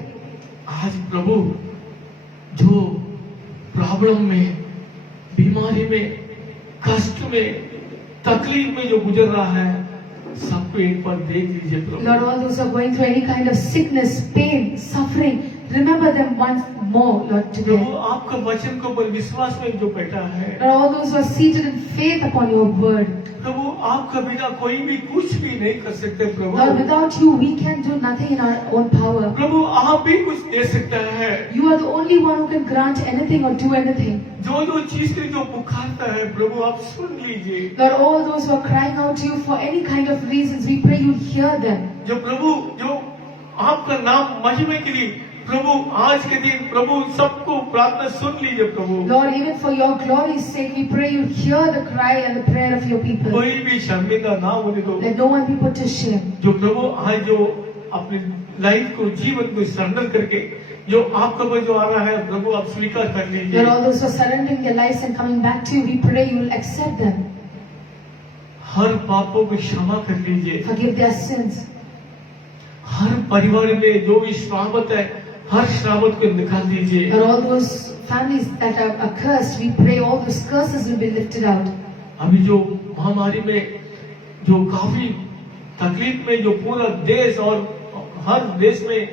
आज प्रभु जो प्रॉब्लम में, बीमारी में, कष्ट में, तकलीफ में जो गुजर रहा है, सबको एक बार देख लीजिए प्रभु। Lord, all those who are going through any kind of sickness, pain, suffering, remember them once more, Lord, today. प्रभु आपका वचन के ऊपर विश्वास में जो बैठा है, Lord, all those who are seated in faith upon your word. प्रभु आपका बिना कोई भी कुछ भी नहीं कर सकते Lord, Prabhu. without you, we can do nothing in our own power. प्रभु आप भी कुछ दे सकता है। You are the only one who can grant anything or do anything. जो चीज के लिए जो पुकारता है प्रभु आप सुन लीजिए। Lord, all those who are crying out to you for any kind of reasons, we pray you hear them. जो प्रभु जो आपका नाम महिमा के लिए प्रभु आज के दिन प्रभु सबको प्रार्थना सुन लीजिए प्रभु। Lord, even for your glory's sake, we pray you hear the cry and the prayer of your people. कोई भी शर्मिंदा ना होने दो। Let no one be put to shame. जो प्रभु आज जो अपनी लाइफ को, जीवन को सरेंडर करके जो आपका पर जो आ रहा है प्रभु आप स्वीकार कर Lord, लीजिए। all those who are surrendering their lives and coming back to you, we pray you will accept them. हर पापों को क्षमा कर लीजिए। Forgive their sins. हर परिवार में जो भी श्रावत है, हर श्रावत को निकाल दीजिए। Lord, all those families that are accursed, we pray all those curses will be lifted out. अभी जो महामारी में जो काफी तकलीफ में जो पूरा देश और हर देश में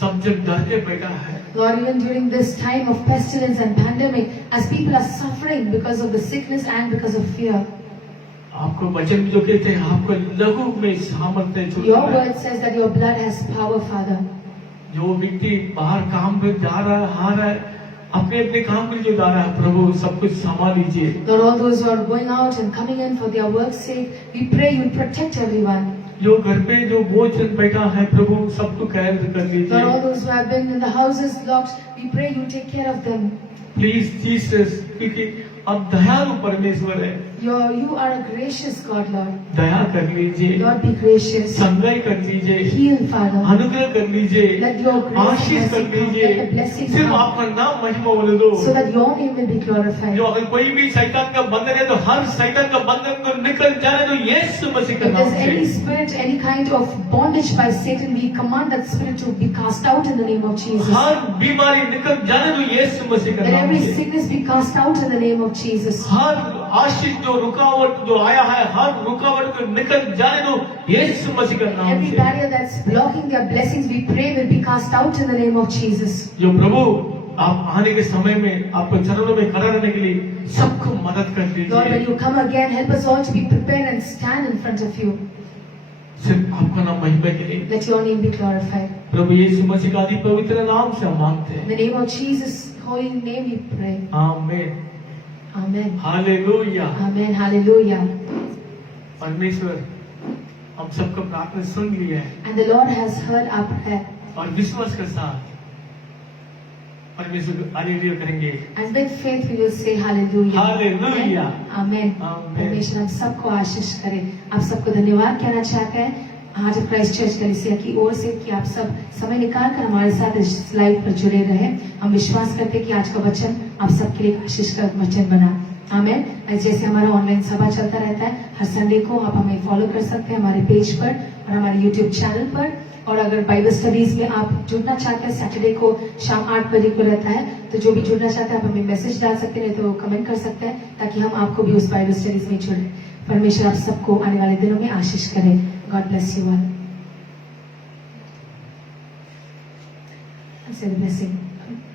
सब जन डर के बैठा है। Lord, even during this time of pestilence and pandemic, as people are suffering because of the sickness and because of fear, आपको वचन में जो कहते हैं आपको लहू में सामर्थ्य है। your word says that your blood has power, Father. जो व्यक्ति बाहर काम पे जा रहा है, आ रहा है, अपने अपने काम के लिए जो जा रहा है प्रभु सब कुछ संभाल लीजिए। Lord, all those who are going out and coming in for their work's sake, we pray you protect everyone. जो घर पे जो बोझ बैठा है प्रभु सबको कैद कर Lord, all लीजिए। those who have been in the houses locked, we pray you take care of them. Please Jesus, क्योंकि आप दयालु परमेश्वर है, You are a gracious God, Lord. दया कर लीजिए, Lord, be gracious. संगय कर लीजिए, Heal, Father. अनुग्रह कर लीजिए, Let your grace and आशीष कर mercy come. लीजिए, Let the blessings सिर्फ come. आपका नाम महिमा होने दो। So that your name will be glorified. जो अगर कोई भी शैतान का बंधन है तो हर शैतान का बंधन को निकल जाने दो यीशु मसीह के If नाम there's any से। spirit, any kind of bondage by Satan, we command that spirit to be cast out in the name of Jesus. हर बीमारी निकल जाने दो यीशु मसीह के Let नाम every से। sickness be cast out in the name of Jesus. हर आशीष जो रुकावट जो आया है, हर रुकावट को निकल जाने दो यीशु मसीह के नाम Every से। barrier that's blocking their blessings, we pray will be cast out in the name of Jesus. जो प्रभु आप आने के समय में आपको चरणों में खड़ा रहने के लिए सबको मदद कर Lord, when दीजिए। you come again, help us all to be prepared and stand in front of you. सिर्फ आपका नाम महिमा के लिए Let your name be glorified. प्रभु यीशु मसीह का अति पवित्र नाम से हम मांगते In हैं। the name of Jesus' holy name we pray. आमीन। Amen. हालेलुया। Amen. Hallelujah. परमेश्वर हम सबको प्रार्थना सुन लिया है And the Lord has heard our prayer. और विश्वास के साथ परमेश्वर हालेलुया करेंगे। And with faith we will say hallelujah. Hallelujah. Amen. Amen. परमेश्वर हम सबको आशीष करे। आप सबको धन्यवाद कहना चाहते हैं हार्ट ऑफ क्राइस्ट चर्च कलीसिया की ओर से कि आप सब समय निकाल कर हमारे साथ इस लाइव पर जुड़े रहे। हम विश्वास करते हैं कि आज का वचन आप सबके लिए आशीष का वचन बना। आमेन। जैसे हमारा ऑनलाइन सभा चलता रहता है हर संडे को, आप हमें फॉलो कर सकते हैं हमारे पेज पर और हमारे यूट्यूब चैनल पर। और अगर बाइबल स्टडीज में आप जुड़ना चाहते हैं, सैटरडे को शाम 8 बजे को रहता है, तो जो भी जुड़ना चाहते हैं आप हमें मैसेज डाल सकते हैं, तो कमेंट कर सकते हैं ताकि हम आपको भी उस बाइबल स्टडीज में जुड़े। परमेश्वर आप सबको आने वाले दिनों में आशीष करे। God bless you all.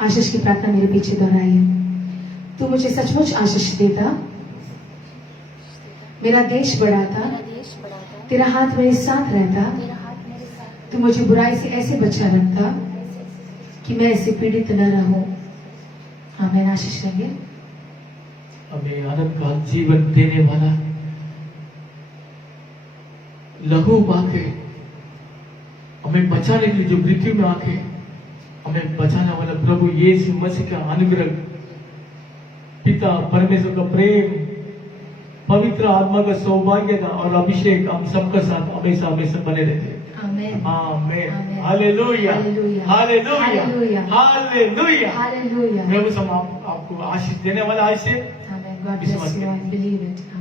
आशीष की प्रार्थना मेरे पीछे दोहराइए। तू मुझे सचमुच आशीष देता, मेरा देश बढ़ाता, तेरा हाथ मेरे साथ रहता, तू मुझे बुराई से ऐसे बचा रखता कि मैं ऐसे पीड़ित न रहूं। आमीन। आशीष लेंगे। हमें आनंद का जीवन देने वाला लहू बाके हमें बचाने के लिए जो मृत्यु में आके हमें बचाने वाला प्रभु यीशु मसीह का अनुग्रह, पिता परमेश्वर का प्रेम, पवित्र आत्मा का सौभाग्य और अभिषेक हम सबके साथ हमेशा हमेशा बने रहते। आमीन। आमीन। आमीन। Hallelujah. Hallelujah. Hallelujah. Hallelujah. Hallelujah. Hallelujah. प्रभु सब आपको आशीष देने वाला है। Amen. God bless you all. Believe it. Amen.